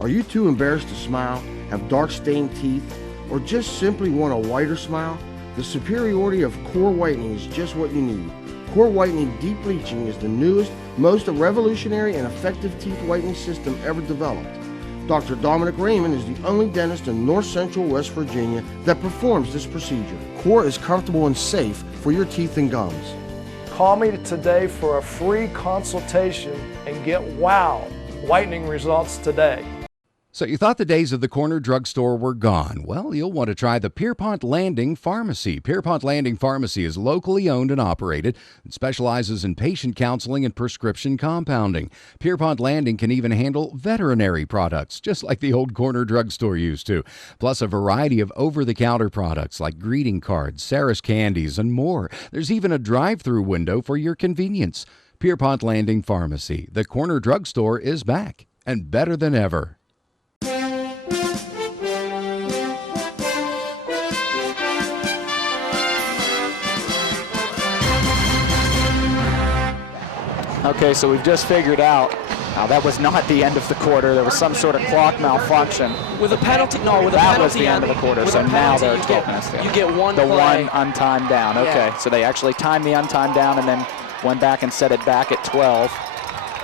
Are you too embarrassed to smile, have dark stained teeth, or just simply want a whiter smile? The superiority of core whitening is just what you need. Core Whitening Deep Bleaching is the newest, most revolutionary and effective teeth whitening system ever developed. Dr. Dominic Raymond is the only dentist in North Central West Virginia that performs this procedure. Core is comfortable and safe for your teeth and gums. Call me today for a free consultation and get wow whitening results today. So you thought the days of the corner drugstore were gone. Well, you'll want to try the Pierpont Landing Pharmacy. Pierpont Landing Pharmacy is locally owned and operated and specializes in patient counseling and prescription compounding. Pierpont Landing can even handle veterinary products, just like the old corner drugstore used to, plus a variety of over-the-counter products like greeting cards, Sarah's candies, and more. There's even a drive-through window for your convenience. Pierpont Landing Pharmacy. The corner drugstore is back. and better than ever. Okay, so we've just figured out that was not the end of the quarter. There was some sort of clock malfunction. With a penalty, no, with a that penalty. That was the end of the quarter, so now they're 12 minutes down. You get one the play. one untimed down, okay. Yeah. So they actually timed the untimed down and then went back and set it back at 12.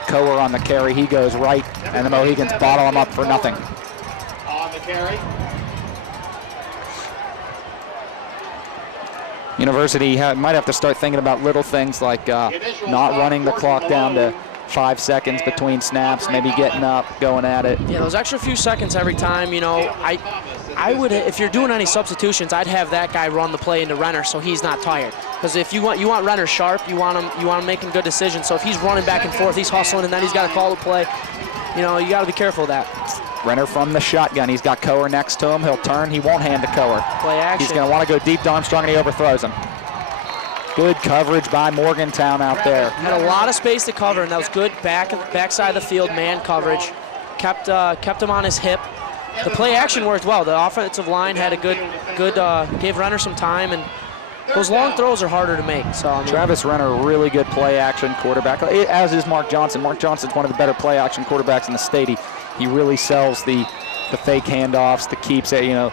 Coer on the carry, he goes right, and the Mohigans bottle him up for nothing. On the carry. University might have to start thinking about little things like not running the clock down to 5 seconds between snaps, maybe getting up, going at it. Yeah, those extra few seconds every time, you know, I would, if you're doing any substitutions, I'd have that guy run the play into Renner so he's not tired. Because if you want Renner sharp, you want him making good decisions. So if he's running back and forth, he's hustling, and then he's got to call the play, you know, you got to be careful of that. Renner from the shotgun. He's got Coer next to him. He'll turn. He won't hand to Coer. Play action. He's going to want to go deep to Armstrong, and he overthrows him. Good coverage by Morgantown out there. Had a lot of space to cover, and that was good backside of the field man coverage. Kept him on his hip. The play action worked well. The offensive line had a good gave Renner some time, and those long throws are harder to make. So I mean, Travis Renner, really good play action quarterback, as is Mark Johnson. Mark Johnson's one of the better play action quarterbacks in the state. He really sells the fake handoffs, the keeps. You know,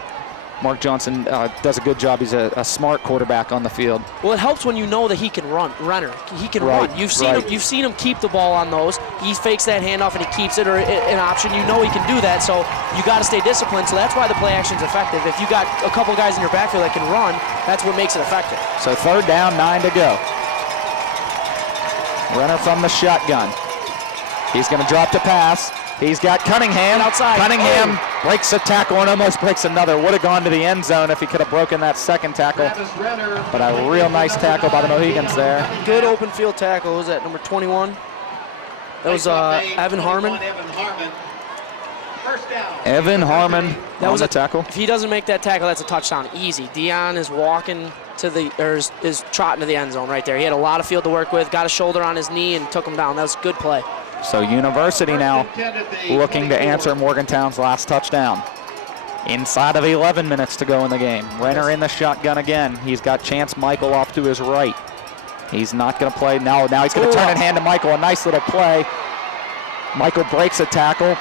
Mark Johnson does a good job. He's a smart quarterback on the field. Well, it helps when you know that he can run. Renner, he can run. You've seen him keep the ball on those. He fakes that handoff and he keeps it, or an option. You know he can do that. So you got to stay disciplined. So that's why the play action's effective. If you got a couple guys in your backfield that can run, that's what makes it effective. So 3rd down, 9 to go. Renner from the shotgun. He's going to drop to pass. He's got Cunningham outside. Cunningham breaks a tackle and almost breaks another. Would have gone to the end zone if he could have broken that second tackle. But a real nice tackle by the Mohigans there. Good open field tackle. Who was that, number 21? That was Evan Harmon. Evan Harmon on the tackle. If he doesn't make that tackle, that's a touchdown. Easy. Dion is walking to is trotting to the end zone right there. He had a lot of field to work with, got a shoulder on his knee and took him down. That was a good play. So University now looking to answer Morgantown's last touchdown. Inside of 11 minutes to go in the game. Renner in the shotgun again. He's got Chance Michael off to his right. He's not going to play. Now he's going to turn and hand to Michael. A nice little play. Michael breaks a tackle.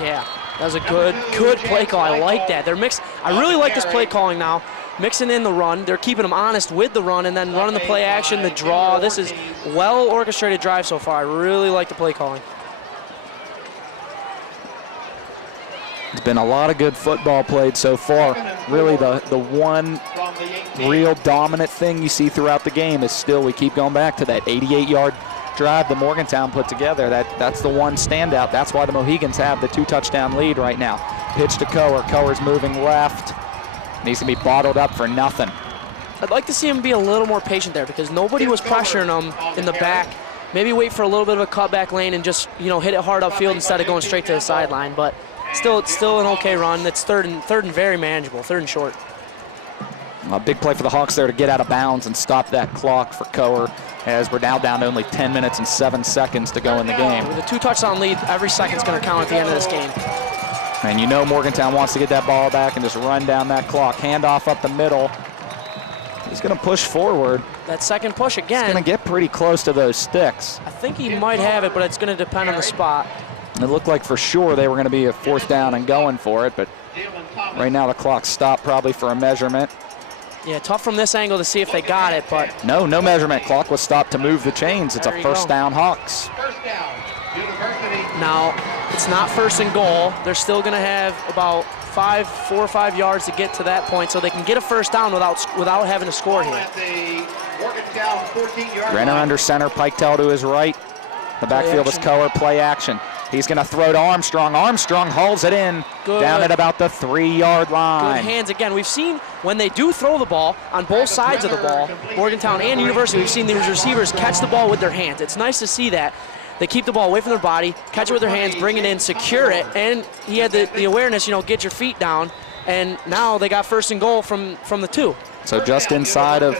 Yeah, that was a good play call. I like that. They're mixed. I really like this play calling now. Mixing in the run. They're keeping them honest with the run and then running the play action, the draw. This is well orchestrated drive so far. I really like the play calling. It's been a lot of good football played so far. Really the one real dominant thing you see throughout the game is still we keep going back to that 88-yard drive that Morgantown put together. That's the one standout. That's why the Mohigans have the 2-touchdown lead right now. Pitch to Coer. Coer's moving left. Needs to be bottled up for nothing. I'd like to see him be a little more patient there because nobody was pressuring him in the back. Maybe wait for a little bit of a cutback lane and just hit it hard upfield instead of going straight to the sideline. But it's still an okay run. It's third and very manageable, 3rd and short. A big play for the Hawks there to get out of bounds and stop that clock for Coer, as we're now down to only 10 minutes and 7 seconds to go in the game. With a 2-touchdown lead, every second's going to count at the end of this game. And you know Morgantown wants to get that ball back and just run down that clock. Handoff up the middle. He's going to push forward. That second push again. He's going to get pretty close to those sticks. I think he might have it, but it's going to depend on the spot. It looked like for sure they were going to be a 4th down and going for it, but right now the clock's stopped probably for a measurement. Yeah, tough from this angle to see if they got it, but... No measurement. Clock was stopped to move the chains. It's a 1st down Hawks. Now, it's not 1st and goal. They're still going to have about 4 or 5 yards to get to that point, so they can get a 1st down without having to score here. Renner under center, Piketail to his right. The backfield is Coer, play action. He's going to throw to Armstrong. Armstrong hauls it in down at about the 3-yard line. Good hands again. We've seen when they do throw the ball on both sides of the ball, Morgantown and University, we've seen these receivers catch the ball with their hands. It's nice to see that. They keep the ball away from their body, catch it with their hands, bring it in, secure it, and he had the awareness, get your feet down, and now they got 1st and goal from the 2. So just inside of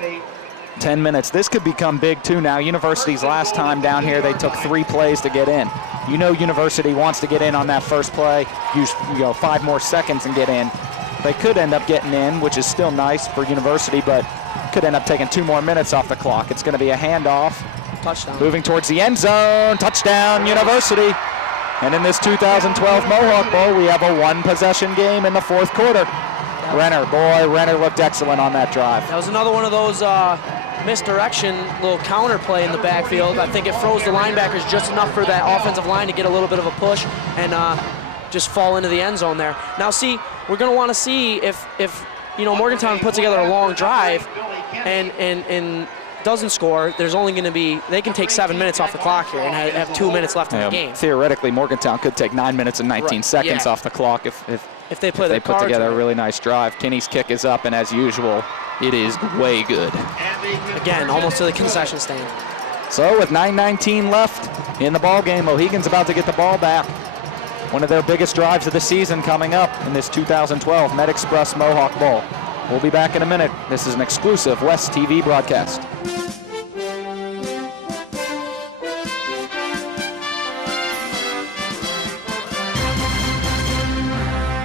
10 minutes. This could become big too now. University's last time down here, they took 3 plays to get in. You know University wants to get in on that first play, use 5 more seconds and get in. They could end up getting in, which is still nice for University, but could end up taking 2 more minutes off the clock. It's going to be a handoff. Touchdown. Moving towards the end zone. Touchdown, University. And in this 2012 Mohawk Bowl, we have a 1-possession game in the 4th quarter. Renner looked excellent on that drive. That was another one of those misdirection, little counter play in the backfield. I think it froze the linebackers just enough for that offensive line to get a little bit of a push and just fall into the end zone there. Now, see, we're going to want to see if Morgantown puts together a long drive and doesn't score. There's only going to be, they can take 7 minutes off the clock here and have 2 minutes left in the game. Theoretically, Morgantown could take 9 minutes and 19 seconds off the clock if they put together a really nice drive. Kinney's kick is up, and as usual, it is way good. Again, almost to the concession stand. So with 9:19 left in the ball game, Mohigans about to get the ball back. One of their biggest drives of the season coming up in this 2012 MedExpress Mohawk Bowl. We'll be back in a minute. This is an exclusive West TV broadcast.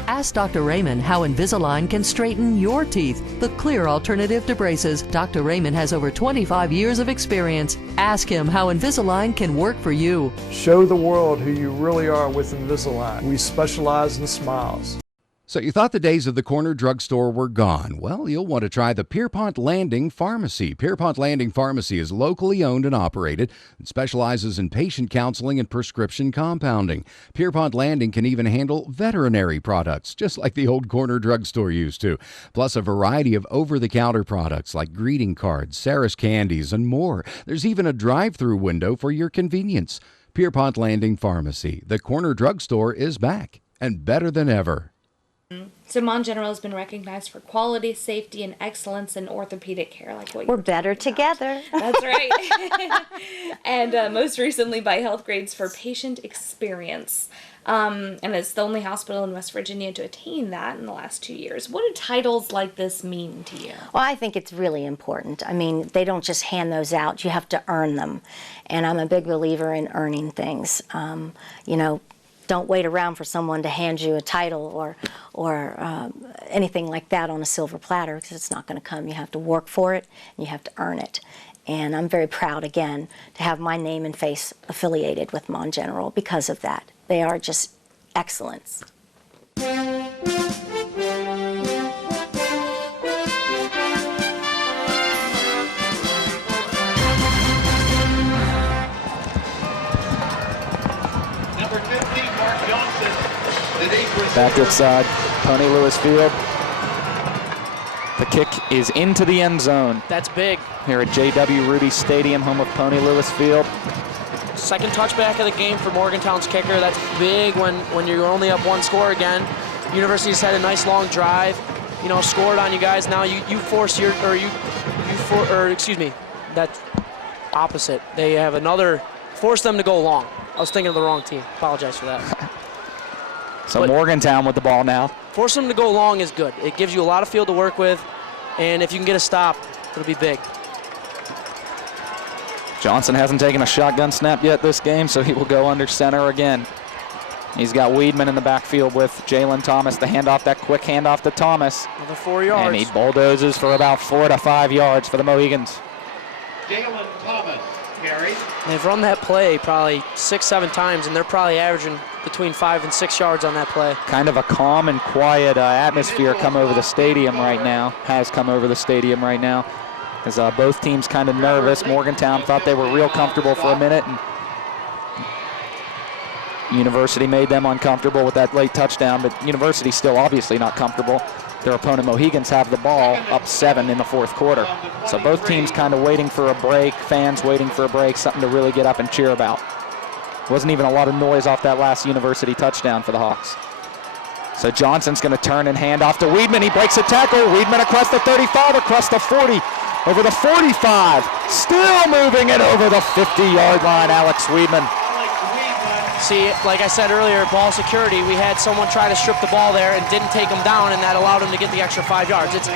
Ask Dr. Raymond how Invisalign can straighten your teeth, the clear alternative to braces. Dr. Raymond has over 25 years of experience. Ask him how Invisalign can work for you. Show the world who you really are with Invisalign. We specialize in smiles. So you thought the days of the corner drugstore were gone. Well, you'll want to try the Pierpont Landing Pharmacy. Pierpont Landing Pharmacy is locally owned and operated and specializes in patient counseling and prescription compounding. Pierpont Landing can even handle veterinary products, just like the old corner drugstore used to, plus a variety of over-the-counter products like greeting cards, Sarah's candies, and more. There's even a drive-through window for your convenience. Pierpont Landing Pharmacy. The corner drugstore is back and better than ever. So Mon General has been recognized for quality, safety, and excellence in orthopedic care, like what we're better together. That's right. And most recently by Health Grades for patient experience. And it's the only hospital in West Virginia to attain that in the last 2 years. What do titles like this mean to you? Well, I think it's really important. I mean, they don't just hand those out. You have to earn them. And I'm a big believer in earning things. Don't wait around for someone to hand you a title or anything like that on a silver platter, because it's not going to come. You have to work for it, and you have to earn it. And I'm very proud, again, to have my name and face affiliated with Mon General because of that. They are just excellence. Back inside Pony Lewis Field. The kick is into the end zone. That's big. Here at J.W. Rudy Stadium, home of Pony Lewis Field. Second touchback of the game for Morgantown's kicker. That's big when you're only up 1 score again. University's had a nice long drive, scored on you guys. Now you force that's opposite. They have another, force them to go long. I was thinking of the wrong team. Apologize for that. So Morgantown with the ball now. Force them to go long is good. It gives you a lot of field to work with, and if you can get a stop, it'll be big. Johnson hasn't taken a shotgun snap yet this game, so he will go under center again. He's got Weedman in the backfield with Jalen Thomas. The handoff, that quick handoff to Thomas. Another 4 yards. And he bulldozes for about 4 to 5 yards for the Mohigans. Jalen Thomas carries. They've run that play probably 6-7 times, and they're probably averaging between 5 and 6 yards on that play. Kind of a calm and quiet atmosphere come over the stadium right now. Has come over the stadium right now. As both teams kind of nervous. Morgantown thought they were real comfortable for a minute, and University made them uncomfortable with that late touchdown, but University's still obviously not comfortable. Their opponent Mohigans have the ball up 7 in the 4th quarter. So both teams kind of waiting for a break, fans waiting for a break, something to really get up and cheer about. Wasn't even a lot of noise off that last University touchdown for the Hawks. So Johnson's going to turn and hand off to Weedman. He breaks a tackle. Weedman across the 35, across the 40, over the 45. Still moving it over the 50-yard line, Alex Weedman. See, like I said earlier, ball security, we had someone try to strip the ball there and didn't take him down, and that allowed him to get the extra 5 yards. It's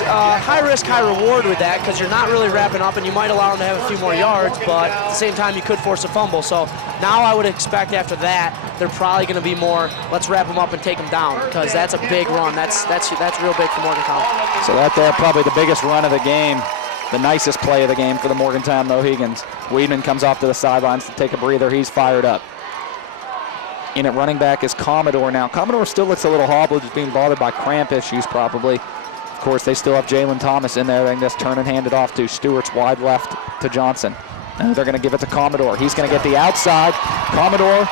high risk, high reward with that, because you're not really wrapping up, and you might allow him to have a few more yards, but at the same time, you could force a fumble. So now I would expect after that, they're probably going to be more, let's wrap him up and take him down, because that's a big run. That's real big for Morgantown. So that there, probably the biggest run of the game, the nicest play of the game for the Morgantown Mohigans. Weedman comes off to the sidelines to take a breather. He's fired up. In at running back is Commodore now. Commodore still looks a little hobbled, just being bothered by cramp issues probably. Of course, they still have Jalen Thomas in there. They can just turn and hand it off to Stewart's wide left to Johnson. Now they're going to give it to Commodore. He's going to get the outside. Commodore.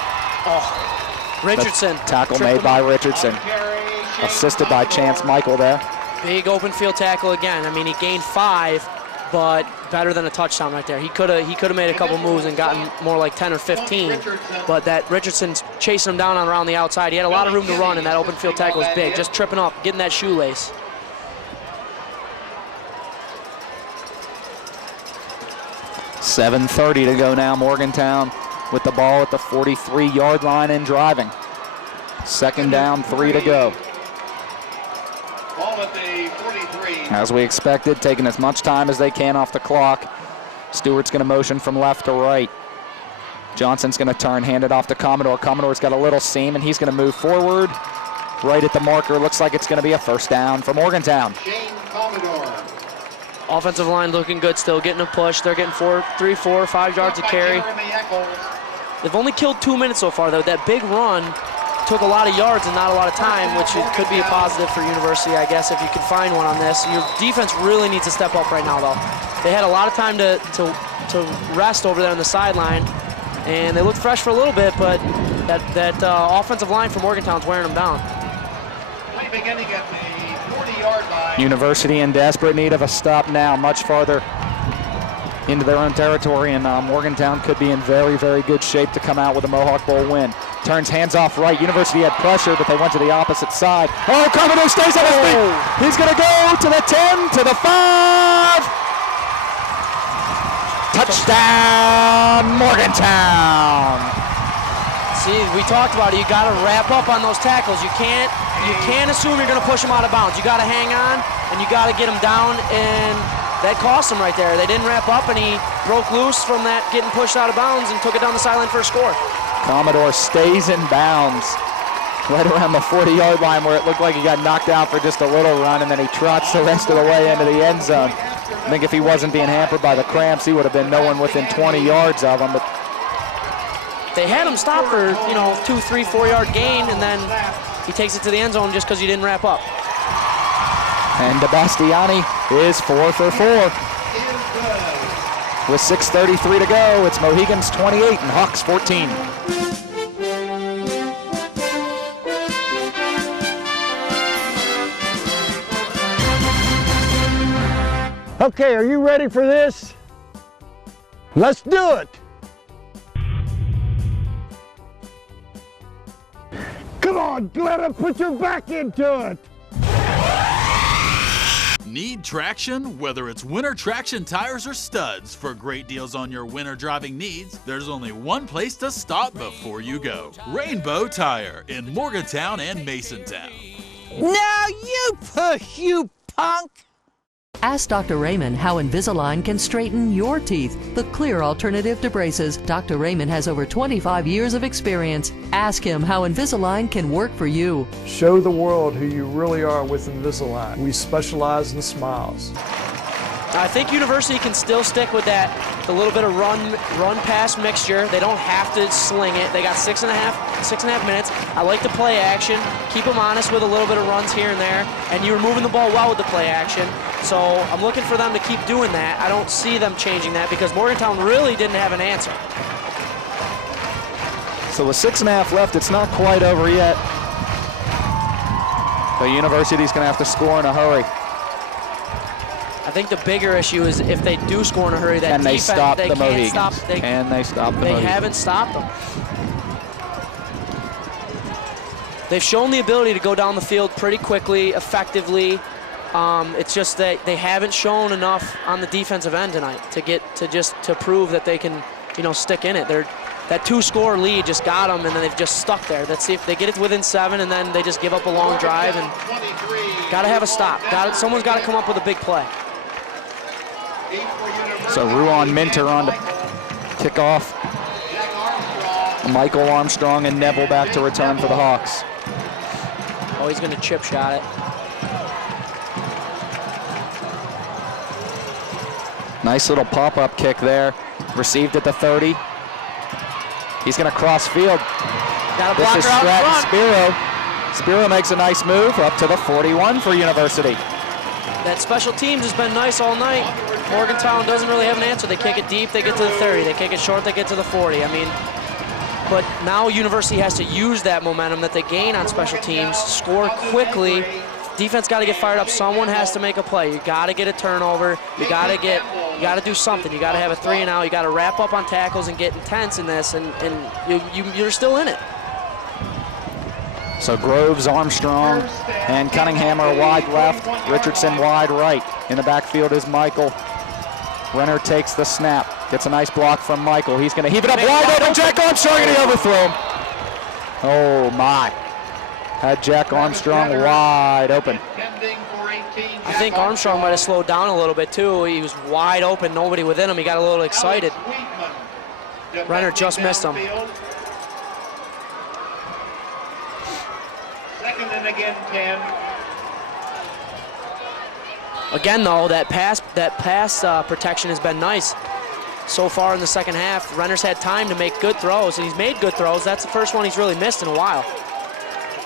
Oh, Richardson. Tackle made by Richardson. Assisted by Chance Michael there. Big open field tackle again. I mean, he gained 5, but better than a touchdown right there. He could have made a couple moves and gotten more like 10 or 15, but that Richardson's chasing him down around the outside. He had a lot of room to run, and that open field tackle was big. Just tripping up, getting that shoelace. .7:30 to go now. Morgantown with the ball at the 43-yard line and driving. Second down, 3 to go. Ball at the 43. As we expected, taking as much time as they can off the clock. Stewart's going to motion from left to right. Johnson's going to turn, hand it off to Commodore. Commodore's got a little seam, and he's going to move forward. Right at the marker, looks like it's going to be a first down for Morgantown. Shane Commodore. Offensive line looking good still, getting a push. They're getting 3, 4, 5 yards a carry. They've only killed 2 minutes so far, though. That big run took a lot of yards and not a lot of time, which could be a positive for University, I guess, if you can find one on this. Your defense really needs to step up right now, though. They had a lot of time to rest over there on the sideline, and they looked fresh for a little bit, but that offensive line for Morgantown's wearing them down. Play beginning at the 40-yard line. University in desperate need of a stop now, much farther into their own territory, and Morgantown could be in very, very good shape to come out with a Mohawk Bowl win. Turns hands off right. University had pressure, but they went to the opposite side. Oh, Commodore stays on his feet. He's going to go to the 10, to the 5. Touchdown, Morgantown. See, we talked about it. You got to wrap up on those tackles. You can't assume you're going to push them out of bounds. You got to hang on, and you got to get them down, and that cost him right there. They didn't wrap up, and he broke loose from that getting pushed out of bounds and took it down the sideline for a score. Commodore stays in bounds right around the 40-yard line where it looked like he got knocked out for just a little run, and then he trots the rest of the way into the end zone. I think if he wasn't being hampered by the cramps, he would have been no one within 20 yards of him. But they had him stop for, 2, 3, 4-yard gain, and then he takes it to the end zone just because he didn't wrap up. And DeBastiani is 4 for 4. With 6:33 to go, it's Mohigans 28 and Hawks 14. Okay, are you ready for this? Let's do it. Come on, Gletta, put your back into it. Need traction? Whether it's winter traction tires or studs, for great deals on your winter driving needs, there's only one place to stop before you go. Rainbow Tire in Morgantown and Masontown. Now you push, you punk! Ask Dr. Raymond how Invisalign can straighten your teeth, the clear alternative to braces. Dr. Raymond has over 25 years of experience. Ask him how Invisalign can work for you. Show the world who you really are with Invisalign. We specialize in smiles. I think University can still stick with that, the little bit of run-pass mixture. They don't have to sling it. They got six and a half minutes. I like the play action. Keep them honest with a little bit of runs here and there. And you're moving the ball well with the play action. So I'm looking for them to keep doing that. I don't see them changing that because Morgantown really didn't have an answer. So with 6.5 left, it's not quite over yet. The University's going to have to score in a hurry. I think the bigger issue is if they do score in a hurry, that Can they defense, stop they the can't Mohigans? stop. Can they stop the They Mohigans? haven't stopped them. They've shown the ability to go down the field pretty quickly, effectively. It's just that they haven't shown enough on the defensive end tonight to prove that they can, stick in it. that 2-score lead just got them, and then they've just stuck there. Let's see if they get it within 7, and then they just give up a long drive, and got to have a stop. Someone's got to come up with a big play. So Ruan Minter on to kick off. Michael Armstrong and Neville back to return for the Hawks. Oh, he's going to chip shot it. Nice little pop-up kick there. Received at the 30. He's going to cross field. Got a This is blocker out Stratton front. Spiro makes a nice move up to the 41 for University. That special teams has been nice all night. Morgantown doesn't really have an answer. They kick it deep, they get to the 30. They kick it short, they get to the 40. I mean, but now University has to use that momentum that they gain on special teams, score quickly. Defense got to get fired up. Someone has to make a play. You got to get a turnover. You got to do something. You got to have a 3 and out. You got to wrap up on tackles and get intense in this, and you're still in it. So Groves, Armstrong, and Cunningham are wide left. Richardson wide right. In the backfield is Michael. Renner takes the snap. Gets a nice block from Michael. He's going to heave it up wide open. Jack Armstrong, and he overthrew him. Oh, my. Had Jack Armstrong wide open. I think Armstrong might have slowed down a little bit, too. He was wide open, nobody within him. He got a little excited. Renner just missed him. Second and again, 10. Again, though, that pass protection has been nice so far in the second half. Renner's had time to make good throws, and he's made good throws. That's the first one he's really missed in a while.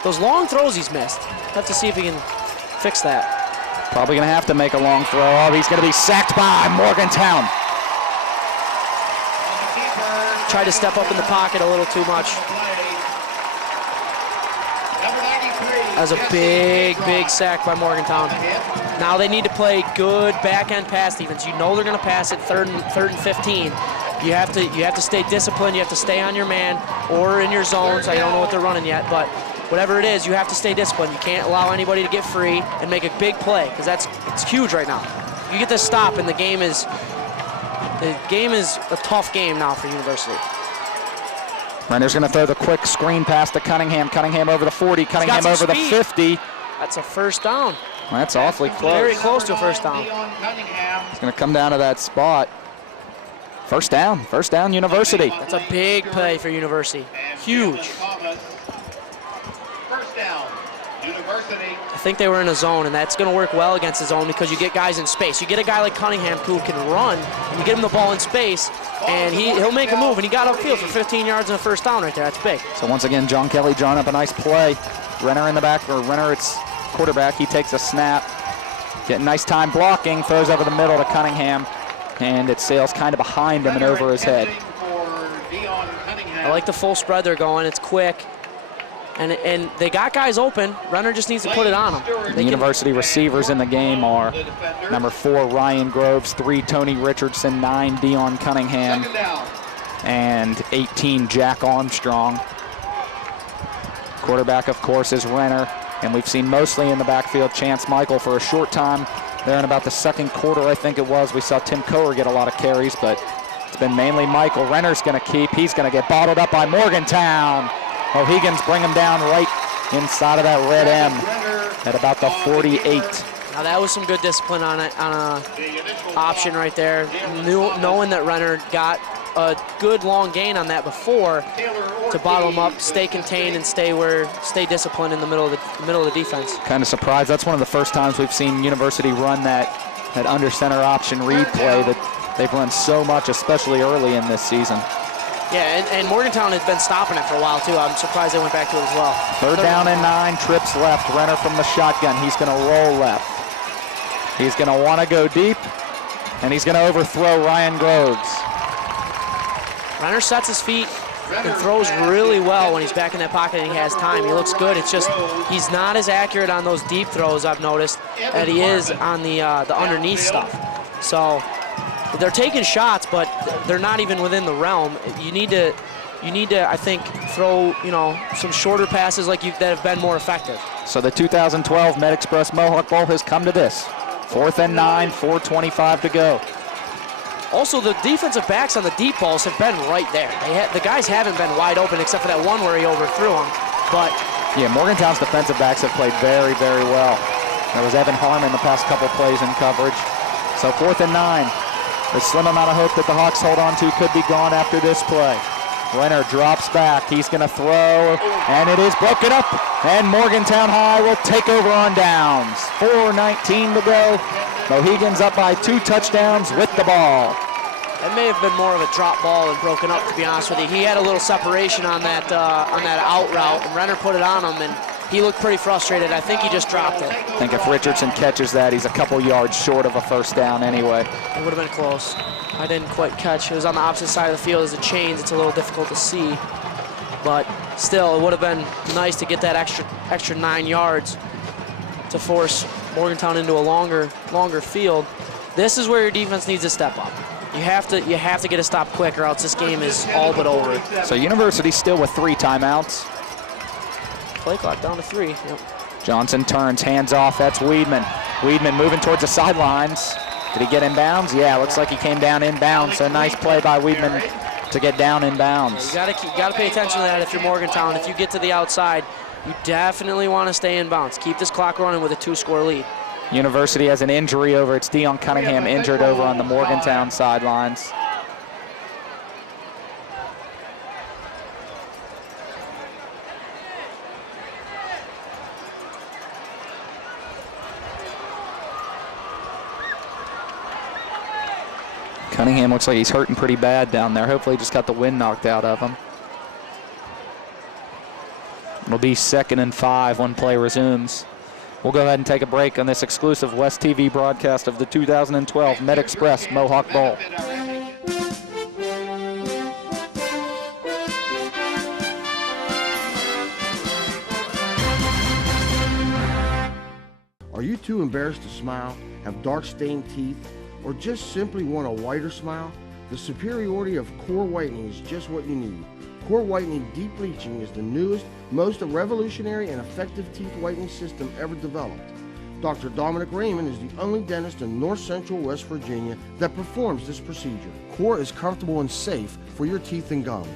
Those long throws he's missed. Have to see if he can fix that. Probably going to have to make a long throw. Oh, he's going to be sacked by Morgantown. Tried to step up in the pocket a little too much. That was a big sack by Morgantown. Now they need to play good back-end pass defense. You know they're going to pass it third and 15. You have to stay disciplined. You have to stay on your man or in your zones. I don't know what they're running yet, but whatever it is, you have to stay disciplined. You can't allow anybody to get free and make a big play, because it's huge right now. You get this stop, and the game is a tough game now for University. Renner's going to throw the quick screen pass to Cunningham. Cunningham over the 40. Cunningham over the 50. That's a first down. That's awfully close. Very close to a first down. It's going to come down to that spot. First down, University. That's a big play for University. Huge. First down, University. I think they were in a zone, and that's going to work well against the zone because you get guys in space. You get a guy like Cunningham who can run, and you get him the ball in space, and he'll make a move, and he got upfield for 15 yards and a first down right there. That's big. So once again, John Kelly drawing up a nice play. Renner in the back, or Renner, it's quarterback. He takes a snap. Getting nice time blocking, throws over the middle to Cunningham, and it sails kind of behind him and over his head. I like the full spread they're going. It's quick. And they got guys open. Renner just needs to put it on them. The University receivers in the game are number 4, Ryan Groves, 3, Tony Richardson, 9, Dion Cunningham, and 18, Jack Armstrong. Quarterback, of course, is Renner, and we've seen mostly in the backfield Chance Michael for a short time. There in about the second quarter, I think it was, we saw Tim Coher get a lot of carries, but it's been mainly Michael. Renner's going to keep. He's going to get bottled up by Morgantown. Mohigans bring him down right inside of that red M at about the 48. Now that was some good discipline on a option right there. Knowing that Renner got a good long gain on that before to bottle him up, stay contained, and stay disciplined in the middle of the defense. Kind of surprised. That's one of the first times we've seen University run that under center option read play that they've run so much, especially early in this season. Yeah, and Morgantown has been stopping it for a while, too. I'm surprised they went back to it as well. Third down and 9, trips left. Renner from the shotgun. He's going to roll left. He's going to want to go deep, and he's going to overthrow Ryan Groves. Renner sets his feet and throws really well when he's back in that pocket and he has time. He looks good. It's just he's not as accurate on those deep throws, I've noticed, that he is on the underneath stuff. So they're taking shots, but they're not even within the realm. You need to, I think, throw some shorter passes that have been more effective. So the 2012 MedExpress Mohawk Bowl has come to this. 4th and 9, 4:25 to go. Also, the defensive backs on the deep balls have been right there. The guys haven't been wide open except for that one where he overthrew them. But yeah, Morgantown's defensive backs have played very, very well. There was Evan Harmon the past couple plays in coverage. So 4th and 9. The slim amount of hope that the Hawks hold on to could be gone after this play. Renner drops back. He's going to throw, and it is broken up. And Morgantown High will take over on downs. 4:19 to go. Mohigans up by 2 touchdowns with the ball. That may have been more of a drop ball and broken up, to be honest with you. He had a little separation on that out route, and Renner put it on him, and he looked pretty frustrated. I think he just dropped it. I think if Richardson catches that, he's a couple yards short of a first down anyway. It would have been close. I didn't quite catch. It was on the opposite side of the field as the chains. It's a little difficult to see. But still, it would have been nice to get that extra 9 yards to force Morgantown into a longer field. This is where your defense needs to step up. You have to get a stop quick, or else this game is all but over. So University still with 3 timeouts. Play clock down to 3. Yep. Johnson turns, hands off. That's Weedman. Weedman moving towards the sidelines. Did he get in bounds? Yeah, looks like he came down in bounds. So nice play by Weedman to get down in bounds. You gotta pay attention to that if you're Morgantown. If you get to the outside, you definitely want to stay in bounds. Keep this clock running with a 2-score lead. University has an injury over. It's Dion Cunningham injured over on the Morgantown sidelines. Cunningham looks like he's hurting pretty bad down there. Hopefully he just got the wind knocked out of him. It'll be 2nd and 5 when play resumes. We'll go ahead and take a break on this exclusive West TV broadcast of the 2012 MedExpress Mohawk Bowl. Are you too embarrassed to smile, have dark stained teeth, or just simply want a whiter smile? The superiority of core whitening is just what you need. Core Whitening Deep Bleaching is the newest, most revolutionary and effective teeth whitening system ever developed. Dr. Dominic Raymond is the only dentist in North Central West Virginia that performs this procedure. Core is comfortable and safe for your teeth and gums.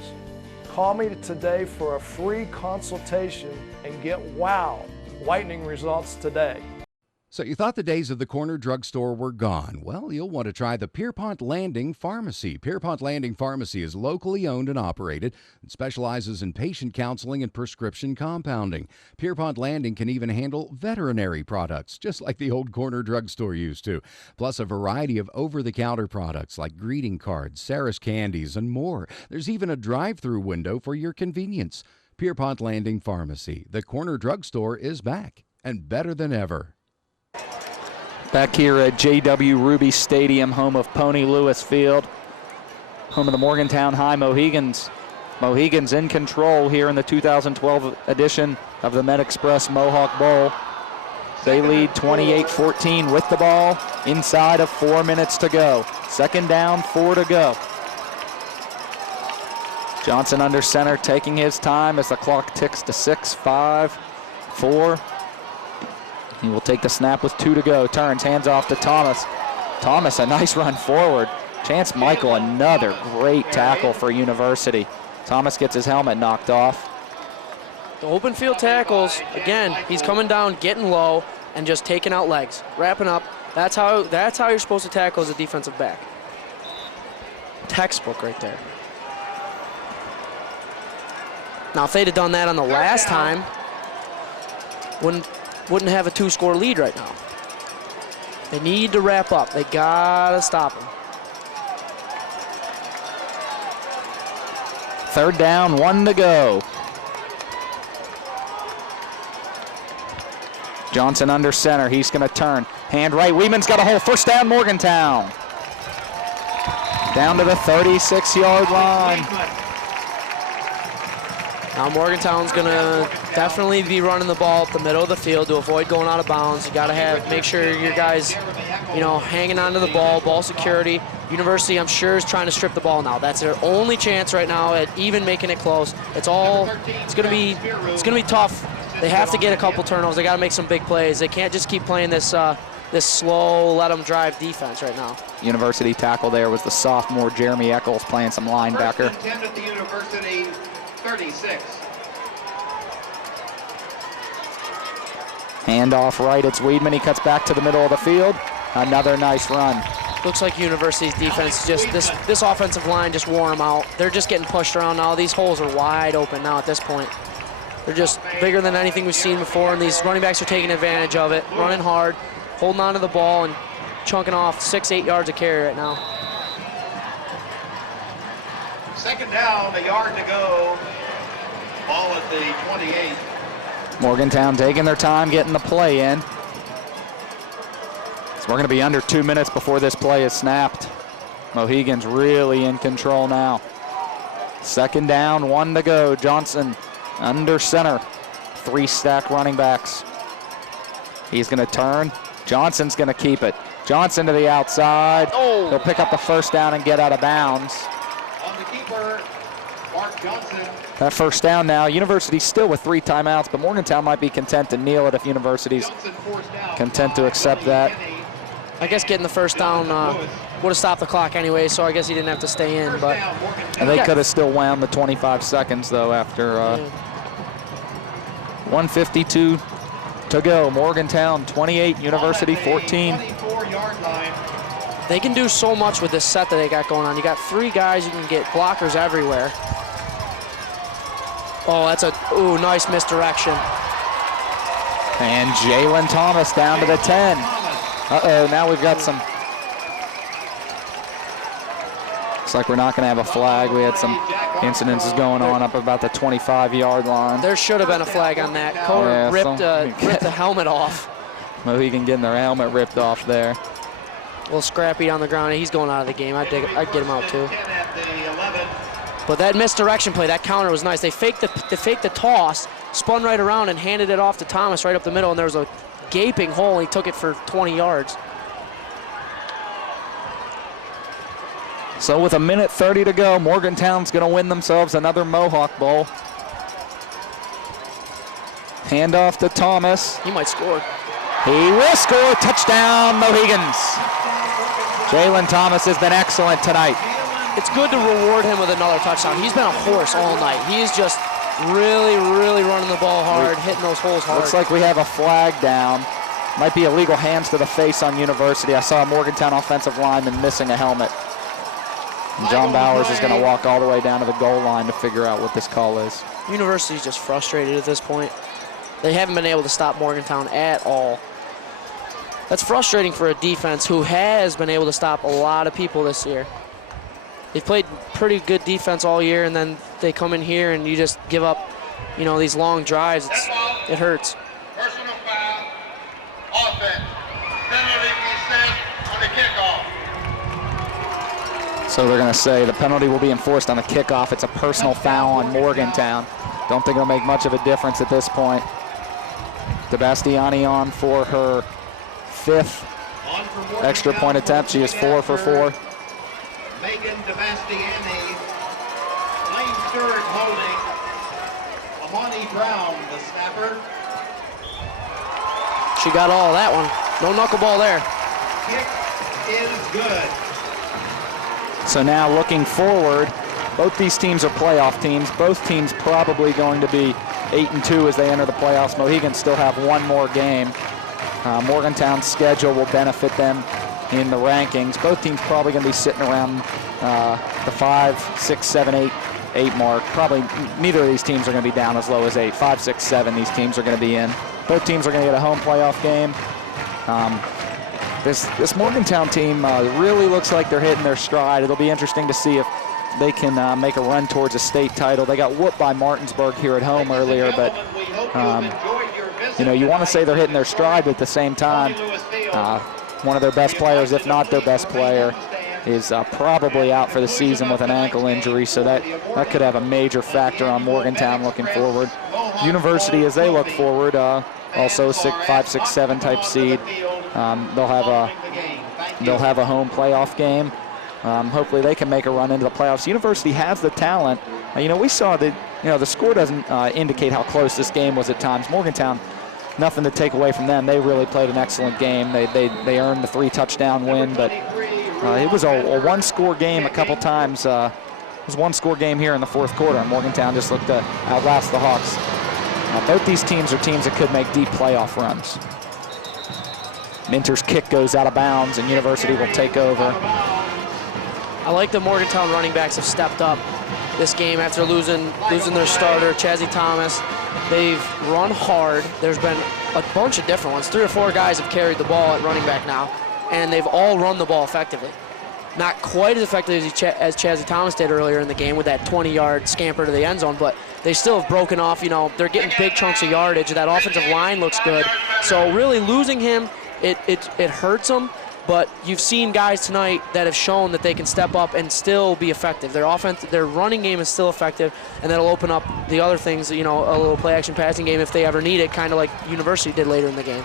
Call me today for a free consultation and get wow whitening results today. So you thought the days of the corner drugstore were gone. Well, you'll want to try the Pierpont Landing Pharmacy. Pierpont Landing Pharmacy is locally owned and operated and specializes in patient counseling and prescription compounding. Pierpont Landing can even handle veterinary products, just like the old corner drugstore used to, plus a variety of over-the-counter products like greeting cards, Sarah's candies, and more. There's even a drive-through window for your convenience. Pierpont Landing Pharmacy. The corner drugstore is back, and better than ever. Back here at J.W. Ruby Stadium, home of Pony Lewis Field, home of the Morgantown High Mohigans. Mohigans in control here in the 2012 edition of the MedExpress Mohawk Bowl. They lead 28-14 with the ball inside of 4 minutes to go. 2nd down, 4 to go. Johnson under center, taking his time as the clock ticks to 6, 5, 4. He will take the snap with 2 to go. Turns, hands off to Thomas. Thomas, a nice run forward. Chance Michael, another great tackle for University. Thomas gets his helmet knocked off. The open field tackles, again, he's coming down, getting low, and just taking out legs, wrapping up. That's how you're supposed to tackle as a defensive back. Textbook right there. Now, if they'd have done that on the last time, wouldn't have a 2-score lead right now. They need to wrap up. They gotta stop them. 3rd down, 1 to go. Johnson under center. He's going to turn. Hand right. Weeman's got a hole. 1st down, Morgantown. Down to the 36-yard line. Now Morgantown's gonna definitely be running the ball up the middle of the field to avoid going out of bounds. You gotta make sure your guys, hanging onto the ball security. University, I'm sure, is trying to strip the ball now. That's their only chance right now at even making it close. It's gonna be tough. They have to get a couple turnovers. They gotta make some big plays. They can't just keep playing this this slow, let them drive defense right now. University tackle there was the sophomore Jeremy Eccles playing some linebacker. First and 10 at the University 36. Handoff right, it's Weedman. He cuts back to the middle of the field. Another nice run. Looks like University's defense just, this offensive line just wore them out. They're just getting pushed around now. These holes are wide open now at this point. They're just bigger than anything we've seen before, and these running backs are taking advantage of it, running hard, holding on to the ball, and chunking off 6-8 yards of carry right now. Second down, a yard to go. Ball at the 28. Morgantown taking their time getting the play in. So we're going to be under 2 minutes before this play is snapped. Mohigans really in control now. Second down, 1 to go. Johnson under center. 3 stack running backs. He's going to turn. Johnson's going to keep it. Johnson to the outside. Oh. He'll pick up the first down and get out of bounds. On the keeper, Mark Johnson. That first down now. University's still with 3 timeouts, but Morgantown might be content to kneel it if University's content to accept that. I guess getting the first down would have stopped the clock anyway, so I guess he didn't have to stay in. But And they could have still wound the 25 seconds, though, after 1:52 to go. Morgantown 28, University 14. They can do so much with this set that they got going on. You got 3 guys, you can get blockers everywhere. Oh, that's a nice misdirection. And Jalen Thomas down to the 10. Uh-oh, now we've got some. Looks like we're not going to have a flag. We had some incidences going on up about the 25-yard line. There should have been a flag on that. Kohler ripped the helmet off. Mohegan getting their helmet ripped off there. A little scrappy on the ground. He's going out of the game. I'd get him out too. But that misdirection play, that counter was nice. They faked the toss, spun right around and handed it off to Thomas right up the middle, and there was a gaping hole. He took it for 20 yards. So with 1:30 to go, Morgantown's going to win themselves another Mohawk Bowl. Handoff to Thomas. He might score. He will score. Touchdown, Mohigans. Jalen Thomas has been excellent tonight. It's good to reward him with another touchdown. He's been a horse all night. He's just really, really running the ball hard, hitting those holes hard. Looks like we have a flag down. Might be illegal hands to the face on University. I saw a Morgantown offensive lineman missing a helmet. And John Bowers is going to walk all the way down to the goal line to figure out what this call is. University's just frustrated at this point. They haven't been able to stop Morgantown at all. That's frustrating for a defense who has been able to stop a lot of people this year. They've played pretty good defense all year, and then they come in here and you just give up, these long drives. It hurts. Personal foul, offense. Penalty be set on the kickoff. So they're going to say the penalty will be enforced on the kickoff. It's a personal foul on Morgantown. Don't think it'll make much of a difference at this point. DeBastiani on for her 5th extra point attempt. She is 4 for 4. Megan DeBastiani, Lane Stewart holding, Amani Brown, the snapper. She got all of that one. No knuckleball there. Kick is good. So now looking forward, both these teams are playoff teams. Both teams probably going to be 8-2 as they enter the playoffs. Mohigans still have 1 more game. Morgantown's schedule will benefit them in the rankings. Both teams probably going to be sitting around the 5, 6, 7, 8 mark. Probably neither of these teams are going to be down as low as 8. 5, 6, 7 these teams are going to be in. Both teams are going to get a home playoff game. This Morgantown team really looks like they're hitting their stride. It'll be interesting to see if they can make a run towards a state title. They got whooped by Martinsburg here at home earlier, but you want to say they're hitting their stride, but at the same time, one of their best players, if not their best player, is probably out for the season with an ankle injury, so that could have a major factor on Morgantown looking forward. University, as they look forward, also 5, 6, 7 type seed. They'll have a home playoff game. Hopefully they can make a run into the playoffs. University has the talent. We saw that the score doesn't indicate how close this game was at times. Morgantown nothing to take away from them. They really played an excellent game. They earned the 3-touchdown win, but it was a one-score game a couple times. It was a one-score game here in the fourth quarter, and Morgantown just looked to outlast the Hawks. Both these teams are teams that could make deep playoff runs. Minter's kick goes out of bounds, and University will take over. I like the Morgantown running backs have stepped up this game after losing their starter, Chazzy Thomas. They've run hard. There's been a bunch of different ones. 3 or 4 guys have carried the ball at running back now, and they've all run the ball effectively. Not quite as effectively as Chazzy Thomas did earlier in the game with that 20-yard scamper to the end zone, but they still have broken off. They're getting big chunks of yardage. That offensive line looks good. So really losing him, it hurts them, but you've seen guys tonight that have shown that they can step up and still be effective. Their running game is still effective, and that'll open up the other things, a little play-action passing game if they ever need it, kind of like University did later in the game.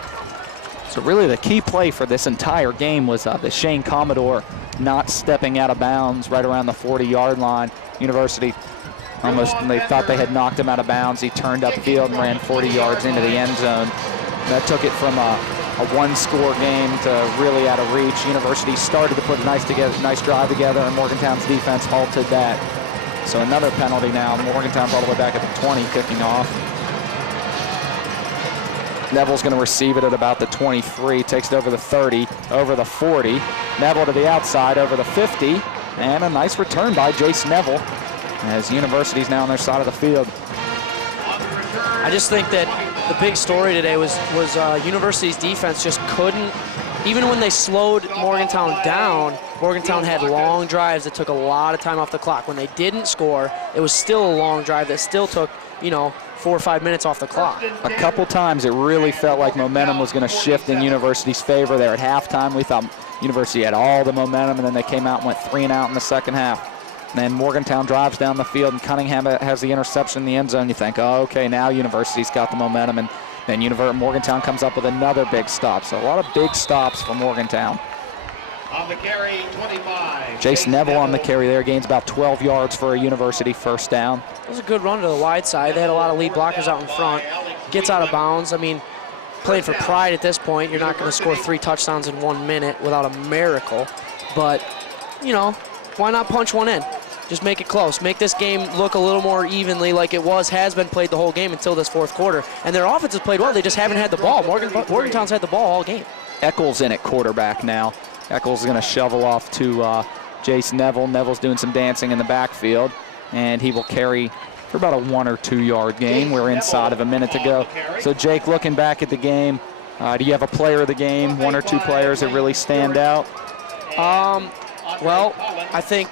So really the key play for this entire game was the Shane Commodore not stepping out of bounds right around the 40-yard line. University they thought they had knocked him out of bounds. He turned upfield and ran 40 yards into the end zone. That took it from a one-score game to really out of reach. University started to put a nice drive together, and Morgantown's defense halted that. So another penalty now. Morgantown's all the way back at the 20, kicking off. Neville's going to receive it at about the 23, takes it over the 30, over the 40. Neville to the outside, over the 50, and a nice return by Jace Neville as University's now on their side of the field. I just think that the big story today was University's defense just couldn't, even when they slowed Morgantown down, Morgantown had long drives that took a lot of time off the clock. When they didn't score, it was still a long drive that still took, 4 or 5 minutes off the clock. A couple times it really felt like momentum was going to shift in University's favor there at halftime. We thought University had all the momentum, and then they came out and went 3 and out in the second half. And then Morgantown drives down the field, and Cunningham has the interception in the end zone. You think, oh, okay, now University's got the momentum, and then Morgantown comes up with another big stop. So a lot of big stops for Morgantown. On the carry, 25. Jace Neville on the carry there, gains about 12 yards for a University first down. It was a good run to the wide side. They had a lot of lead blockers out in front. Gets out of bounds. Playing for pride at this point. You're not going to score 3 touchdowns in 1 minute without a miracle. But, why not punch one in? Just make it close. Make this game look a little more evenly like it has been played the whole game until this fourth quarter. And their offense has played well. They just haven't had the ball. Morgantown's had the ball all game. Eccles in at quarterback now. Eccles is going to shovel off to Jace Neville. Neville's doing some dancing in the backfield, and he will carry for about a 1 or 2 yard gain. We're inside of a minute to go. So, Jake, looking back at the game, do you have a player of the game, 1 or 2 players that really stand out? Well, I think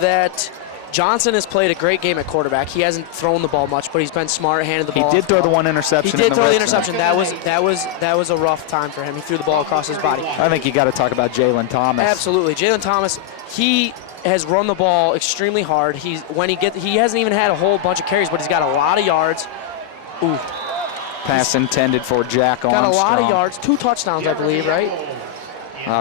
that Johnson has played a great game at quarterback. He hasn't thrown the ball much, but he's been smart, handed the ball. He did throw the one interception. He did throw the interception. That was a rough time for him. He threw the ball across his body. I think you got to talk about Jalen Thomas. Absolutely, Jalen Thomas. He has run the ball extremely hard. He hasn't even had a whole bunch of carries, but he's got a lot of yards. Ooh. Pass intended for Jack Armstrong. Got a lot of yards, 2 touchdowns, I believe, right?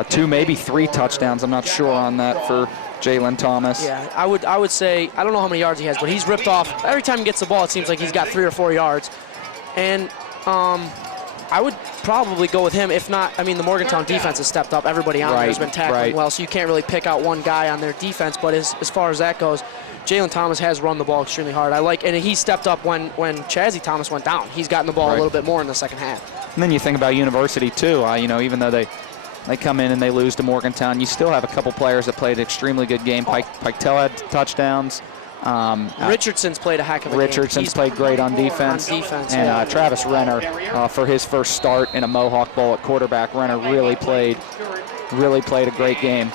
2, maybe 3 touchdowns. I'm not sure on that for Jalen Thomas. Yeah, I would say, I don't know how many yards he has, but he's ripped off. Every time he gets the ball, it seems like he's got 3 or 4 yards. And I would probably go with him. If not, the Morgantown defense has stepped up. Everybody on there has been tackling well, so you can't really pick out one guy on their defense. But as far as that goes, Jalen Thomas has run the ball extremely hard. And he stepped up when Chazzy Thomas went down. He's gotten the ball a little bit more in the second half. And then you think about University, too. Even though they come in and they lose to Morgantown, you still have a couple players that played an extremely good game. Piketell had touchdowns. Richardson's played a heck of a game. Richardson's played great on defense. And Travis Renner, for his first start in a Mohawk Bowl at quarterback, Renner really played a great game.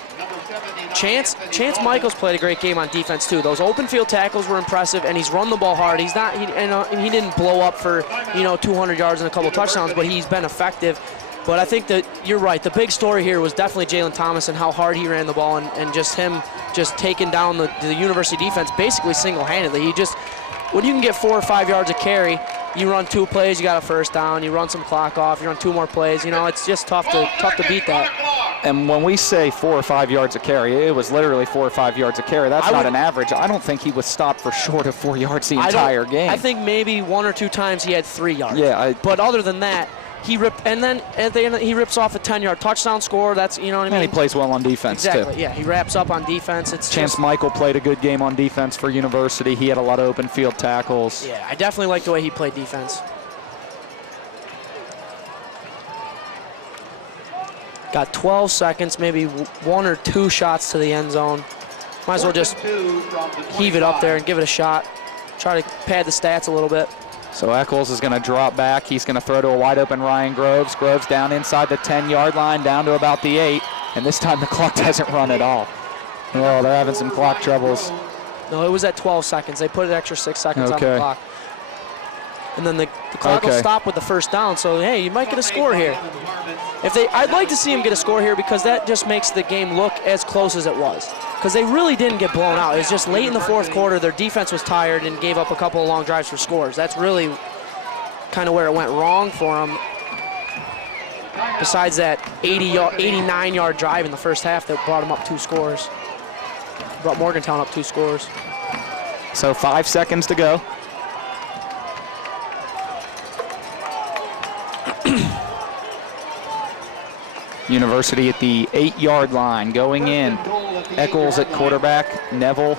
Chance Michaels played a great game on defense too. Those open field tackles were impressive, and he's run the ball hard. He didn't blow up for 200 yards and a couple touchdowns, but he's been effective. But I think that you're right. The big story here was definitely Jalen Thomas and how hard he ran the ball, and just him just taking down the University defense basically single-handedly. When you can get 4 or 5 yards a carry, you run 2 plays, you got a first down. You run some clock off, you run 2 more plays. It's just tough to beat that. And when we say 4 or 5 yards a carry, it was literally 4 or 5 yards a carry. That's not an average. I don't think he was stopped for short of 4 yards the entire game. I think maybe 1 or 2 times he had 3 yards. Yeah. But other than that, he ripped, and then at the end he rips off a 10-yard touchdown score. That's, you know what I mean? And he plays well on defense, exactly, too. Yeah, he wraps up on defense. It's Chance Michael played a good game on defense for University. He had a lot of open field tackles. Yeah, I definitely like the way he played defense. Got 12 seconds, maybe 1 or 2 shots to the end zone. Might as well just heave it up there and give it a shot. Try to pad the stats a little bit. So Eccles is going to drop back. He's going to throw to a wide open Ryan Groves. Groves down inside the 10-yard line, down to about the 8. And this time the clock doesn't run at all. Oh, they're having some clock troubles. No, it was at 12 seconds. They put an extra 6 seconds on the clock. And then the clock will stop with the first down. So, hey, you might get a score here. I'd like to see him get a score here because that just makes the game look as close as it was. Because they really didn't get blown out. It was just late in the fourth quarter. Their defense was tired and gave up a couple of long drives for scores. That's really kind of where it went wrong for them. Besides that 89-yard drive in the first half that brought them up 2 scores. Brought Morgantown up 2 scores. So 5 seconds to go. University at the 8-yard line going in. Eccles at quarterback, Neville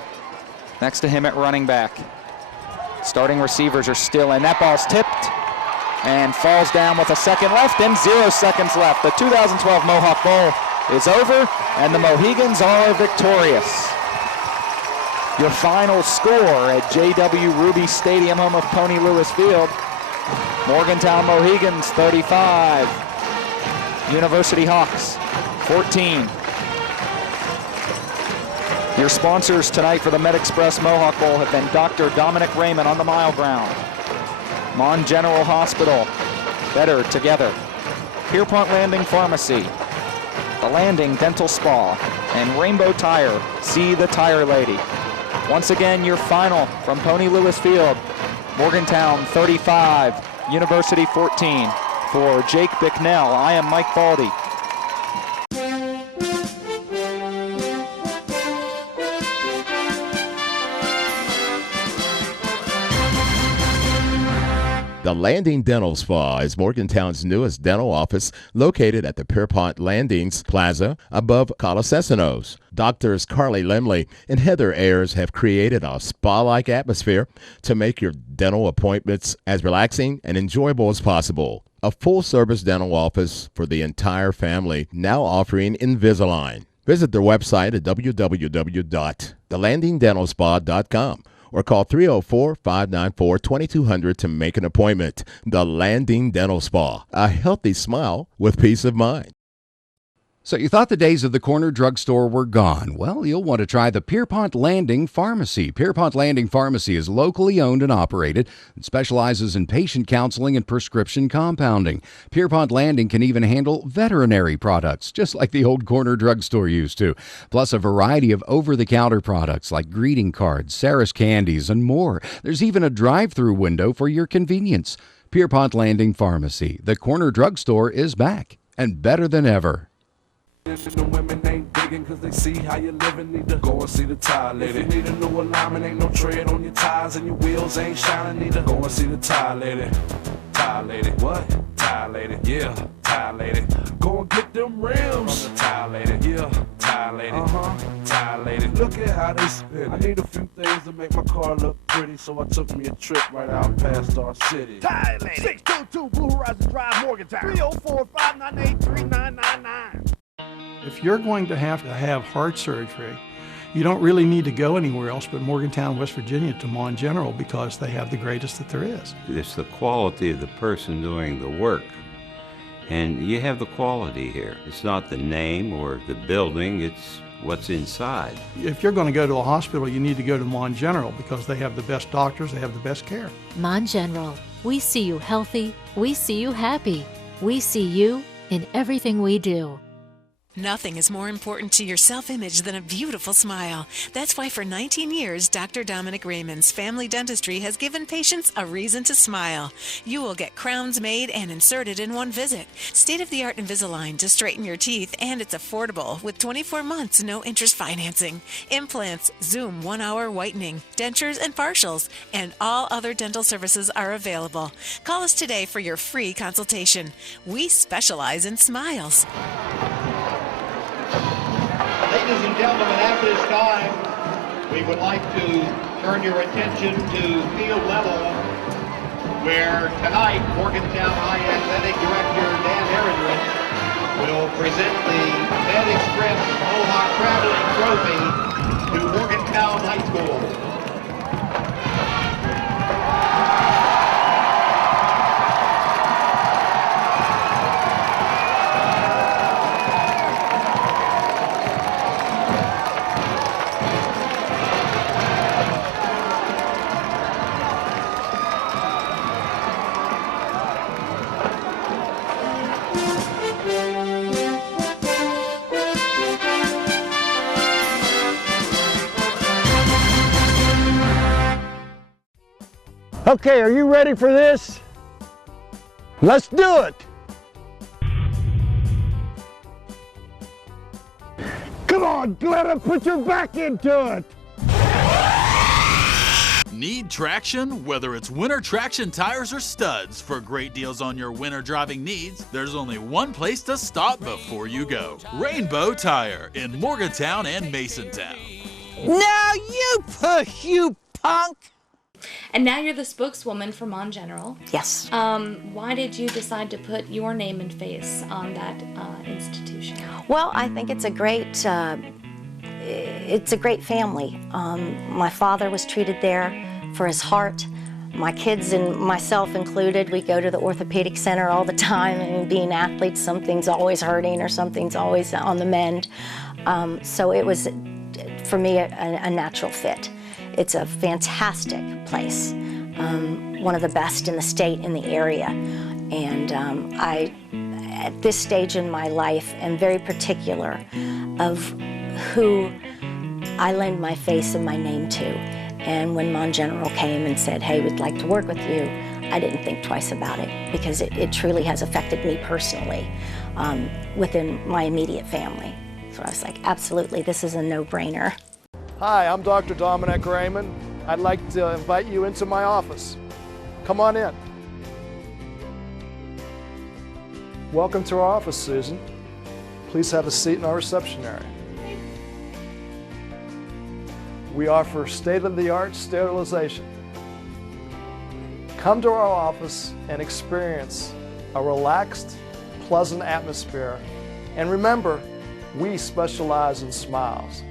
next to him at running back. Starting receivers are still in. That ball's tipped and falls down with a second left and 0 seconds left. The 2012 Mohawk Bowl is over and the Mohigans are victorious. Your final score at J.W. Ruby Stadium, home of Pony Lewis Field. Morgantown Mohigans 35. University Hawks 14. Your sponsors tonight for the MedExpress Mohawk Bowl have been Dr. Dominic Raymond on the mile ground, Mon General Hospital, better together, Pierpont Landing Pharmacy, The Landing Dental Spa, and Rainbow Tire, see the tire lady. Once again, your final from Pony Lewis Field, Morgantown 35, University 14. For Jake Bicknell, I am Mike Baldy. The Landing Dental Spa is Morgantown's newest dental office located at the Pierpont Landings Plaza above Colasesanos. Doctors Carly Lemley and Heather Ayers have created a spa-like atmosphere to make your dental appointments as relaxing and enjoyable as possible. A full-service dental office for the entire family, now offering Invisalign. Visit their website at www.thelandingdentalspa.com or call 304-594-2200 to make an appointment. The Landing Dental Spa, a healthy smile with peace of mind. So you thought the days of the corner drugstore were gone. Well, you'll want to try the Pierpont Landing Pharmacy. Pierpont Landing Pharmacy is locally owned and operated and specializes in patient counseling and prescription compounding. Pierpont Landing can even handle veterinary products, just like the old corner drugstore used to, plus a variety of over-the-counter products like greeting cards, Sarah's candies, and more. There's even a drive-through window for your convenience. Pierpont Landing Pharmacy. The corner drugstore is back and better than ever. The women ain't digging cause they see how you living. Need to go and see the tire lady. If you need a new alignment, ain't no tread on your tires and your wheels ain't shining. Need to go and see the tire lady. Tire lady, what? Tire lady, yeah, tire lady. Go and get them rims. Tire lady, yeah, tire lady. Tire lady. Look at how they spin. I need a few things to make my car look pretty, so I took me a trip right out past our city. Tire lady. 622 Blue Horizon Drive, Morgantown. 304-598-3999. If you're going to have heart surgery, you don't really need to go anywhere else but Morgantown, West Virginia to Mon General because they have the greatest that there is. It's the quality of the person doing the work. And you have the quality here. It's not the name or the building, it's what's inside. If you're going to go to a hospital, you need to go to Mon General because they have the best doctors, they have the best care. Mon General, we see you healthy, we see you happy, we see you in everything we do. Nothing is more important to your self-image than a beautiful smile. That's why for 19 years, Dr. Dominic Raymond's Family Dentistry has given patients a reason to smile. You will get crowns made and inserted in one visit. State-of-the-art Invisalign to straighten your teeth, and it's affordable with 24 months no interest financing. Implants, Zoom 1-hour whitening, dentures and partials, and all other dental services are available. Call us today for your free consultation. We specialize in smiles. Ladies and gentlemen, at this time, we would like to turn your attention to field level, where tonight Morgantown High Athletic Director Dan Ehrenrich will present the Med Express Mohawk Traveling Trophy to Morgantown High School. Okay, are you ready for this? Let's do it! Come on, Glenna, put your back into it! Need traction? Whether it's winter traction tires or studs, for great deals on your winter driving needs, there's only one place to stop before you go. Rainbow Tire in Morgantown and Masontown. Now you push, you punk! And now you're the spokeswoman for Mon General. Yes. Why did you decide to put your name and face on that institution? Well, I think it's a great family. My father was treated there for his heart. My kids and myself included, we go to the orthopedic center all the time. I mean, being athletes, something's always hurting or something's always on the mend. So it was, for me, a natural fit. It's a fantastic place, one of the best in the state, in the area. And I, at this stage in my life, am very particular of who I lend my face and my name to. And when Mon General came and said, hey, we'd like to work with you, I didn't think twice about it, because it truly has affected me personally within my immediate family. So I was like, absolutely, this is a no-brainer. Hi, I'm Dr. Dominic Raymond. I'd like to invite you into my office. Come on in. Welcome to our office, Susan. Please have a seat in our reception area. We offer state-of-the-art sterilization. Come to our office and experience a relaxed, pleasant atmosphere. And remember, we specialize in smiles.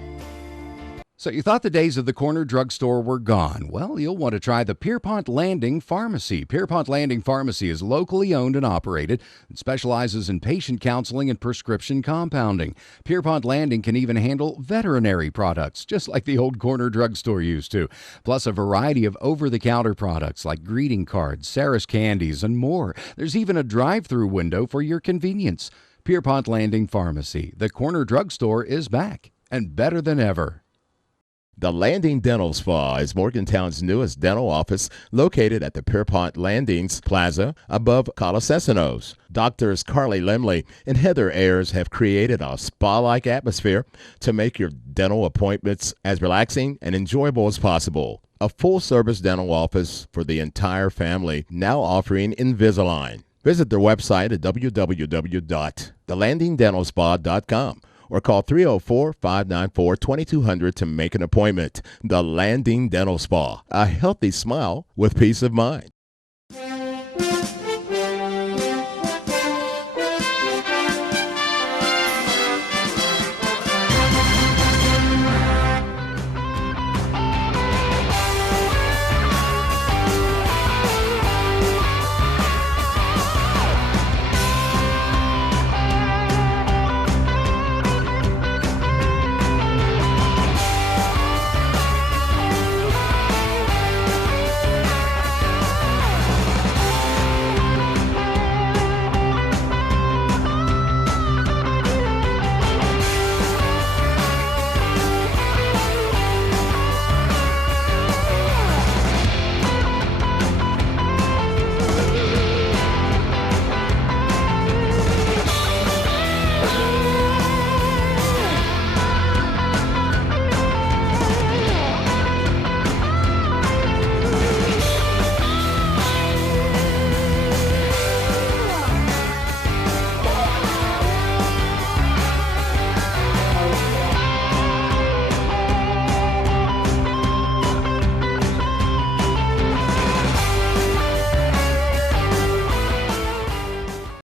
So you thought the days of the corner drugstore were gone. Well, you'll want to try the Pierpont Landing Pharmacy. Pierpont Landing Pharmacy is locally owned and operated and specializes in patient counseling and prescription compounding. Pierpont Landing can even handle veterinary products, just like the old corner drugstore used to, plus a variety of over-the-counter products like greeting cards, Sarah's candies, and more. There's even a drive-through window for your convenience. Pierpont Landing Pharmacy. The corner drugstore is back, and better than ever. The Landing Dental Spa is Morgantown's newest dental office, located at the Pierpont Landings Plaza above Colasesanos. Doctors Carly Lemley and Heather Ayers have created a spa-like atmosphere to make your dental appointments as relaxing and enjoyable as possible. A full-service dental office for the entire family, now offering Invisalign. Visit their website at www.thelandingdentalspa.com. or call 304-594-2200 to make an appointment. The Landing Dental Spa, a healthy smile with peace of mind.